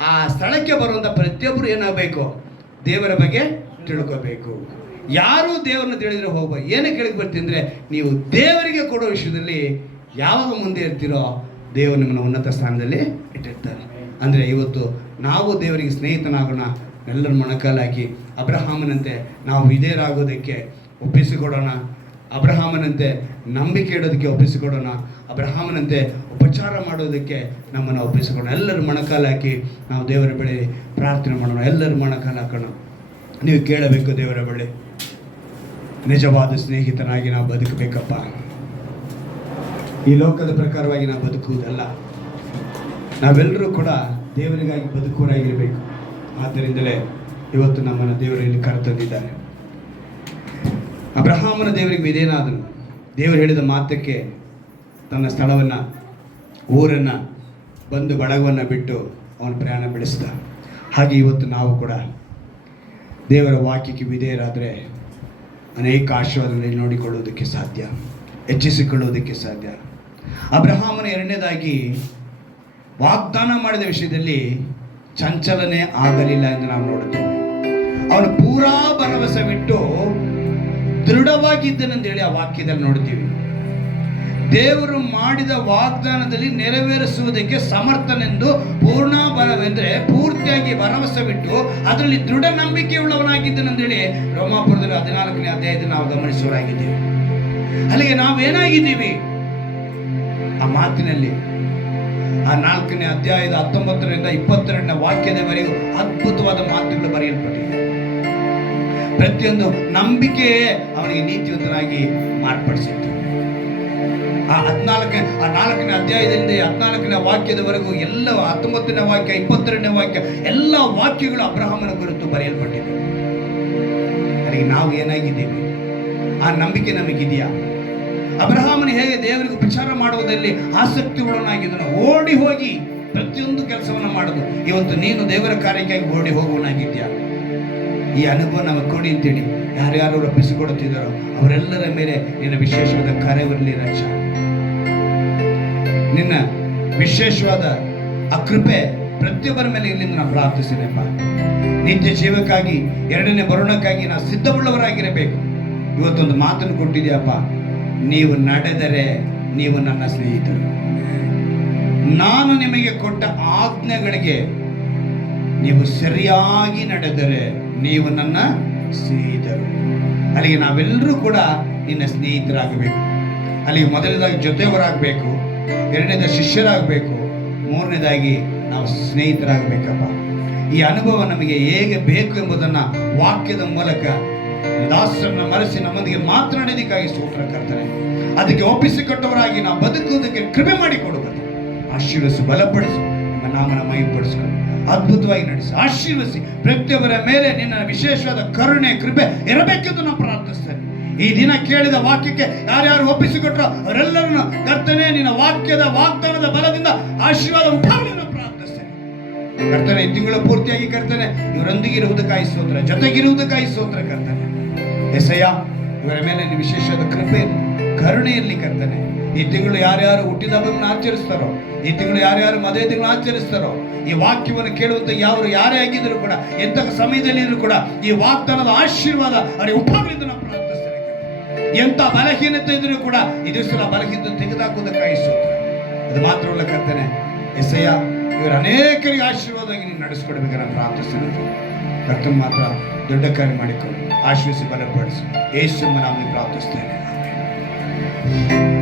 ಆ ಸ್ಥಳಕ್ಕೆ ಬರುವಂಥ ಪ್ರತಿಯೊಬ್ಬರು ಏನಾಗಬೇಕು, ದೇವರ ಬಗ್ಗೆ ತಿಳ್ಕೋಬೇಕು. ಯಾರೂ ದೇವರನ್ನ ತಿಳಿದ್ರೆ ಹೋಗ್ಬೇಕು. ಏನಕ್ಕೆ ಕೇಳಕ್ಕೆ ಬರ್ತೀನಿ ಅಂದರೆ ನೀವು ದೇವರಿಗೆ ಕೊಡೋ ವಿಷಯದಲ್ಲಿ ಯಾವಾಗ ಮುಂದೆ ಇರ್ತೀರೋ ದೇವರು ನಿಮ್ಮನ್ನು ಉನ್ನತ ಸ್ಥಾನದಲ್ಲಿ ಇಟ್ಟಿರ್ತಾರೆ. ಅಂದರೆ ಇವತ್ತು ನಾವು ದೇವರಿಗೆ ಸ್ನೇಹಿತನಾಗೋಣ, ಎಲ್ಲರ ಮೊಣಕಾಲಾಗಿ ಅಬ್ರಹಾಮನಂತೆ ನಾವು ವಿಧೇಯರಾಗೋದಕ್ಕೆ ಒಪ್ಪಿಸಿಕೊಡೋಣ. ಅಬ್ರಹಾಮನಂತೆ ನಂಬಿಕೆ ಇಡೋದಕ್ಕೆ ಒಪ್ಪಿಸಿಕೊಡೋಣ. ಅಬ್ರಹಾಮನಂತೆ ಉಪಚಾರ ಮಾಡೋದಕ್ಕೆ ನಮ್ಮನ್ನು ಒಪ್ಪಿಸಿಕೊಡೋಣ. ಎಲ್ಲರೂ ಮೊಣಕಾಲು ಹಾಕಿ ನಾವು ದೇವರ ಬಳಿ ಪ್ರಾರ್ಥನೆ ಮಾಡೋಣ. ಎಲ್ಲರೂ ಮೊಣಕಾಲು ಹಾಕೋಣ. ನೀವು ಕೇಳಬೇಕು, ದೇವರ ಬಳಿ ನಿಜವಾದ ಸ್ನೇಹಿತನಾಗಿ ನಾವು ಬದುಕಬೇಕಪ್ಪ. ಈ ಲೋಕದ ಪ್ರಕಾರವಾಗಿ ನಾವು ಬದುಕುವುದಲ್ಲ, ನಾವೆಲ್ಲರೂ ಕೂಡ ದೇವರಿಗಾಗಿ ಬದುಕುವರಾಗಿರಬೇಕು. ಆದ್ದರಿಂದಲೇ ಇವತ್ತು ನಮ್ಮನ್ನು ದೇವರಲ್ಲಿ ಕರೆತಂದಿದ್ದಾರೆ. ಅಬ್ರಹಾಮನ ದೇವರಿಗೆ ವಿಧೇಯನಾದನು. ದೇವರು ಹೇಳಿದ ಮಾತಕ್ಕೆ ತನ್ನ ಸ್ಥಳವನ್ನು, ಊರನ್ನು, ಬಂದು ಬಳಗವನ್ನು ಬಿಟ್ಟು ಅವನು ಪ್ರಯಾಣ ಬೆಳೆಸ್ದ. ಹಾಗೆ ಇವತ್ತು ನಾವು ಕೂಡ ದೇವರ ವಾಕ್ಯಕ್ಕೆ ವಿಧೇಯರಾದರೆ ಅನೇಕ ಆಶೀರ್ವಾದಗಳಲ್ಲಿ ನೋಡಿಕೊಳ್ಳುವುದಕ್ಕೆ ಸಾಧ್ಯ, ಹೆಚ್ಚಿಸಿಕೊಳ್ಳುವುದಕ್ಕೆ ಸಾಧ್ಯ. ಅಬ್ರಹಾಮನ ಎರಡನೇದಾಗಿ ವಾಗ್ದಾನ ಮಾಡಿದ ವಿಷಯದಲ್ಲಿ ಚಂಚಲನೆ ಆಗಲಿಲ್ಲ ಎಂದು ನಾವು ನೋಡುತ್ತೇವೆ. ಅವನು ಪೂರಾ ಭರವಸೆ ಬಿಟ್ಟು ದೃಢವಾಗಿದ್ದನೆಂದೇಳಿ ಆ ವಾಕ್ಯದಲ್ಲಿ ನೋಡ್ತೀವಿ. ದೇವರು ಮಾಡಿದ ವಾಗ್ದಾನದಲ್ಲಿ ನೆರವೇರಿಸುವುದಕ್ಕೆ ಸಮರ್ಥನೆಂದು ಪೂರ್ಣ ಬಲವೆಂದರೆ ಪೂರ್ತಿಯಾಗಿ ಭರವಸೆ ಬಿಟ್ಟು ಅದರಲ್ಲಿ ದೃಢ ನಂಬಿಕೆ ಉಳ್ಳವನಾಗಿದ್ದನೆಂದೇಳಿ ರೋಮಾಪುರದಲ್ಲಿ 14ನೇ ಅಧ್ಯಾಯದಲ್ಲಿ ನಾವು ಗಮನಿಸುವರಾಗಿದ್ದೇವೆ. ಅಲ್ಲಿಗೆ ನಾವೇನಾಗಿದ್ದೀವಿ ಆ ಮಾತಿನಲ್ಲಿ, ಆ 4ನೇ ಅಧ್ಯಾಯದ 19ರಿಂದ 22ನೇ ವಾಕ್ಯದವರೆಗೂ ಅದ್ಭುತವಾದ ಮಾತುಗಳು ಬರೆಯಲ್ಪಟ್ಟಿದೆ. ಪ್ರತಿಯೊಂದು ನಂಬಿಕೆಯೇ ಅವನಿಗೆ ನೀತಿವಂತನಾಗಿ ಮಾರ್ಪಡಿಸಿತ್ತು. ಆ 4ನೇ ಅಧ್ಯಾಯದಿಂದ 14ನೇ ವಾಕ್ಯದವರೆಗೂ ಎಲ್ಲ 19ನೇ ವಾಕ್ಯ 22ನೇ ವಾಕ್ಯ ಎಲ್ಲ ವಾಕ್ಯಗಳು ಅಬ್ರಹಾಮನ ಕುರಿತು ಬರೆಯಲ್ಪಟ್ಟಿದೆ. ಅದಕ್ಕೆ ನಾವು ಏನಾಗಿದ್ದೀವಿ? ಆ ನಂಬಿಕೆ ನಮಗಿದೆಯಾ? ಅಬ್ರಹಾಮನು ಹೇಗೆ ದೇವರಿಗೆ ಉಪಚಾರ ಮಾಡುವುದರಲ್ಲಿ ಆಸಕ್ತಿ ಉಳ್ಳವನಾಗಿದ್ದನು, ಓಡಿ ಹೋಗಿ ಪ್ರತಿಯೊಂದು ಕೆಲಸವನ್ನು ಮಾಡೋದು. ಇವತ್ತು ನೀನು ದೇವರ ಕಾರ್ಯಕ್ಕಾಗಿ ಓಡಿ ಹೋಗುವನಾಗಿದ್ಯಾ? ಈ ಅನುಭವ ನಮಗೆ ಕೊಡಿ ಅಂತೇಳಿ ಯಾರ್ಯಾರು ಒಪ್ಪಿಸಿಕೊಡುತ್ತಿದ್ದಾರೋ ಅವರೆಲ್ಲರ ಮೇಲೆ ನಿನ್ನ ವಿಶೇಷವಾದ ಕಾರ್ಯವಿರಲಿ ರಕ್ಷ. ನಿನ್ನ ವಿಶೇಷವಾದ ಆ ಕೃಪೆ ಪ್ರತಿಯೊಬ್ಬರ ಮೇಲೆ ಇಲ್ಲಿಂದ ನಾವು ಪ್ರಾರ್ಥಿಸಿದೆಪ್ಪ. ನಿತ್ಯ ಜೀವಕ್ಕಾಗಿ, ಎರಡನೇ ಬರುಣಕ್ಕಾಗಿ ನಾವು ಸಿದ್ಧವುಳ್ಳವರಾಗಿರಬೇಕು. ಇವತ್ತೊಂದು ಮಾತನ್ನು ಕೊಟ್ಟಿದೆಯಪ್ಪ, ನೀವು ನಡೆದರೆ ನೀವು ನನ್ನ ಸ್ನೇಹಿತರು, ನಾನು ನಿಮಗೆ ಕೊಟ್ಟ ಆಜ್ಞೆಗಳಿಗೆ ನೀವು ಸರಿಯಾಗಿ ನಡೆದರೆ ನೀವು ನನ್ನ ಸ್ನೇಹಿತರು. ಅಲ್ಲಿಗೆ ನಾವೆಲ್ಲರೂ ಕೂಡ ನಿನ್ನ ಸ್ನೇಹಿತರಾಗಬೇಕು. ಅಲ್ಲಿಗೆ ಮೊದಲನೇದಾಗಿ ಜೊತೆಯವರಾಗಬೇಕು, ಎರಡನೇದ ಶಿಷ್ಯರಾಗಬೇಕು, ಮೂರನೇದಾಗಿ ನಾವು ಸ್ನೇಹಿತರಾಗಬೇಕಪ್ಪ. ಈ ಅನುಭವ ನಮಗೆ ಹೇಗೆ ಬೇಕು ಎಂಬುದನ್ನು ವಾಕ್ಯದ ಮೂಲಕ ದಾಸರನ್ನ ಮರೆಸಿ ನಮ್ಮೊಂದಿಗೆ ಮಾತನಾಡೋದಕ್ಕಾಗಿ ಸ್ತೋತ್ರ ಕರ್ತನೆ. ಅದಕ್ಕೆ ಒಪ್ಪಿಸಿಕೊಟ್ಟವರಾಗಿ ನಾವು ಬದುಕುವುದಕ್ಕೆ ಕೃಪೆ ಮಾಡಿಕೊಡುವುದು. ಆಶೀರ್ವದಿಸಿ, ಬಲಪಡಿಸು, ನಿಮ್ಮ ನಾಮನ ಮಹಿಮೆಪಡಿಸಿಕೊಂಡು ಅದ್ಭುತವಾಗಿ ನಡೆಸಿ ಆಶೀರ್ವದಿಸಿ. ಪ್ರತಿಯೊಬ್ಬರ ಮೇಲೆ ನಿನ್ನ ವಿಶೇಷವಾದ ಕರುಣೆ ಕೃಪೆ ಇರಬೇಕೆಂದು ನಾವು ಪ್ರಾರ್ಥಿಸ್ತೇನೆ. ಈ ದಿನ ಕೇಳಿದ ವಾಕ್ಯಕ್ಕೆ ಯಾರ್ಯಾರು ಒಪ್ಪಿಸಿಕೊಟ್ರೋ ಅವರೆಲ್ಲರನ್ನು ಕರ್ತನೆ ನಿನ್ನ ವಾಕ್ಯದ ವಾಗ್ದಾನದ ಬಲದಿಂದ ಆಶೀರ್ವಾದ ಉಂಟಾಗಲಿ ಪ್ರಾರ್ಥಿಸ್ತೇನೆ. ಕರ್ತನೆ ಈ ತಿಂಗಳು ಪೂರ್ತಿಯಾಗಿ ಕರ್ತನೆ ಇವರೊಂದಿಗೆ ಇರುವುದಕ್ಕಾಗಿ ಸ್ತೋತ್ರ, ಜೊತೆಗಿರುವುದಕ್ಕಾಗಿ ಸ್ತೋತ್ರ ಕರ್ತನೆ. ಎಸಯ್ಯ, ಇವರ ಮೇಲೆ ನೀವು ವಿಶೇಷವಾದ ಕೃಪೆ ಕರುಣೆಯಲ್ಲಿ ಕರ್ತನೆ. ಈ ತಿಂಗಳು ಯಾರ್ಯಾರು ಹುಟ್ಟಿದ ಹಬ್ಬವನ್ನು ಆಚರಿಸ್ತಾರೋ, ಈ ತಿಂಗಳು ಯಾರ್ಯಾರು ಮದುವೆ ತಿಂಗಳು ಆಚರಿಸ್ತಾರೋ, ಈ ವಾಕ್ಯವನ್ನು ಕೇಳುವಂತ ಯಾರೇ ಆಗಿದ್ರು ಕೂಡ, ಎಂತಹ ಸಮಯದಲ್ಲಿದ್ರು ಕೂಡ ಈ ವಾಗ್ದಾನದ ಆಶೀರ್ವಾದ ಅವರಿಗೆ ಉಂಟಾಗಲಿದ್ದು ನಾವು ಪ್ರಾರ್ಥಿಸ್ತೇನೆ. ಎಂಥ ಬಲಹೀನತೆ ಇದ್ರೂ ಕೂಡ ಈ ದಿವಸ ಬಲಹೀನತೆ ತೆಗೆದುಹಾಕುವುದಕ್ಕಾಗಿ ಸ್ತೋತ್ರ. ಅದು ಮಾತ್ರವಲ್ಲ ಕರ್ತನೆ ಎಸಯ್ಯ, ಇವರ ಅನೇಕರಿಗೆ ಆಶೀರ್ವಾದವಾಗಿ ನೀವು ನಡೆಸ್ಕೊಡ್ಬೇಕು ನಾನು ಪ್ರಾರ್ಥಿಸ್ತೇನೆ. ಕರ್ತನ ಮಾತ್ರ ದೊಡ್ಡ ಕಾರ್ಯ ಮಾಡಿಕೊಂಡು ಆಶೀರ್ವಿಸಿ ಬಲಪಡಿಸಿ ಯೇಸುವಿನ ನಾಮದಲ್ಲಿ ಪ್ರಾರ್ಥಿಸ್ತೇನೆ. ಆಮೆನ್.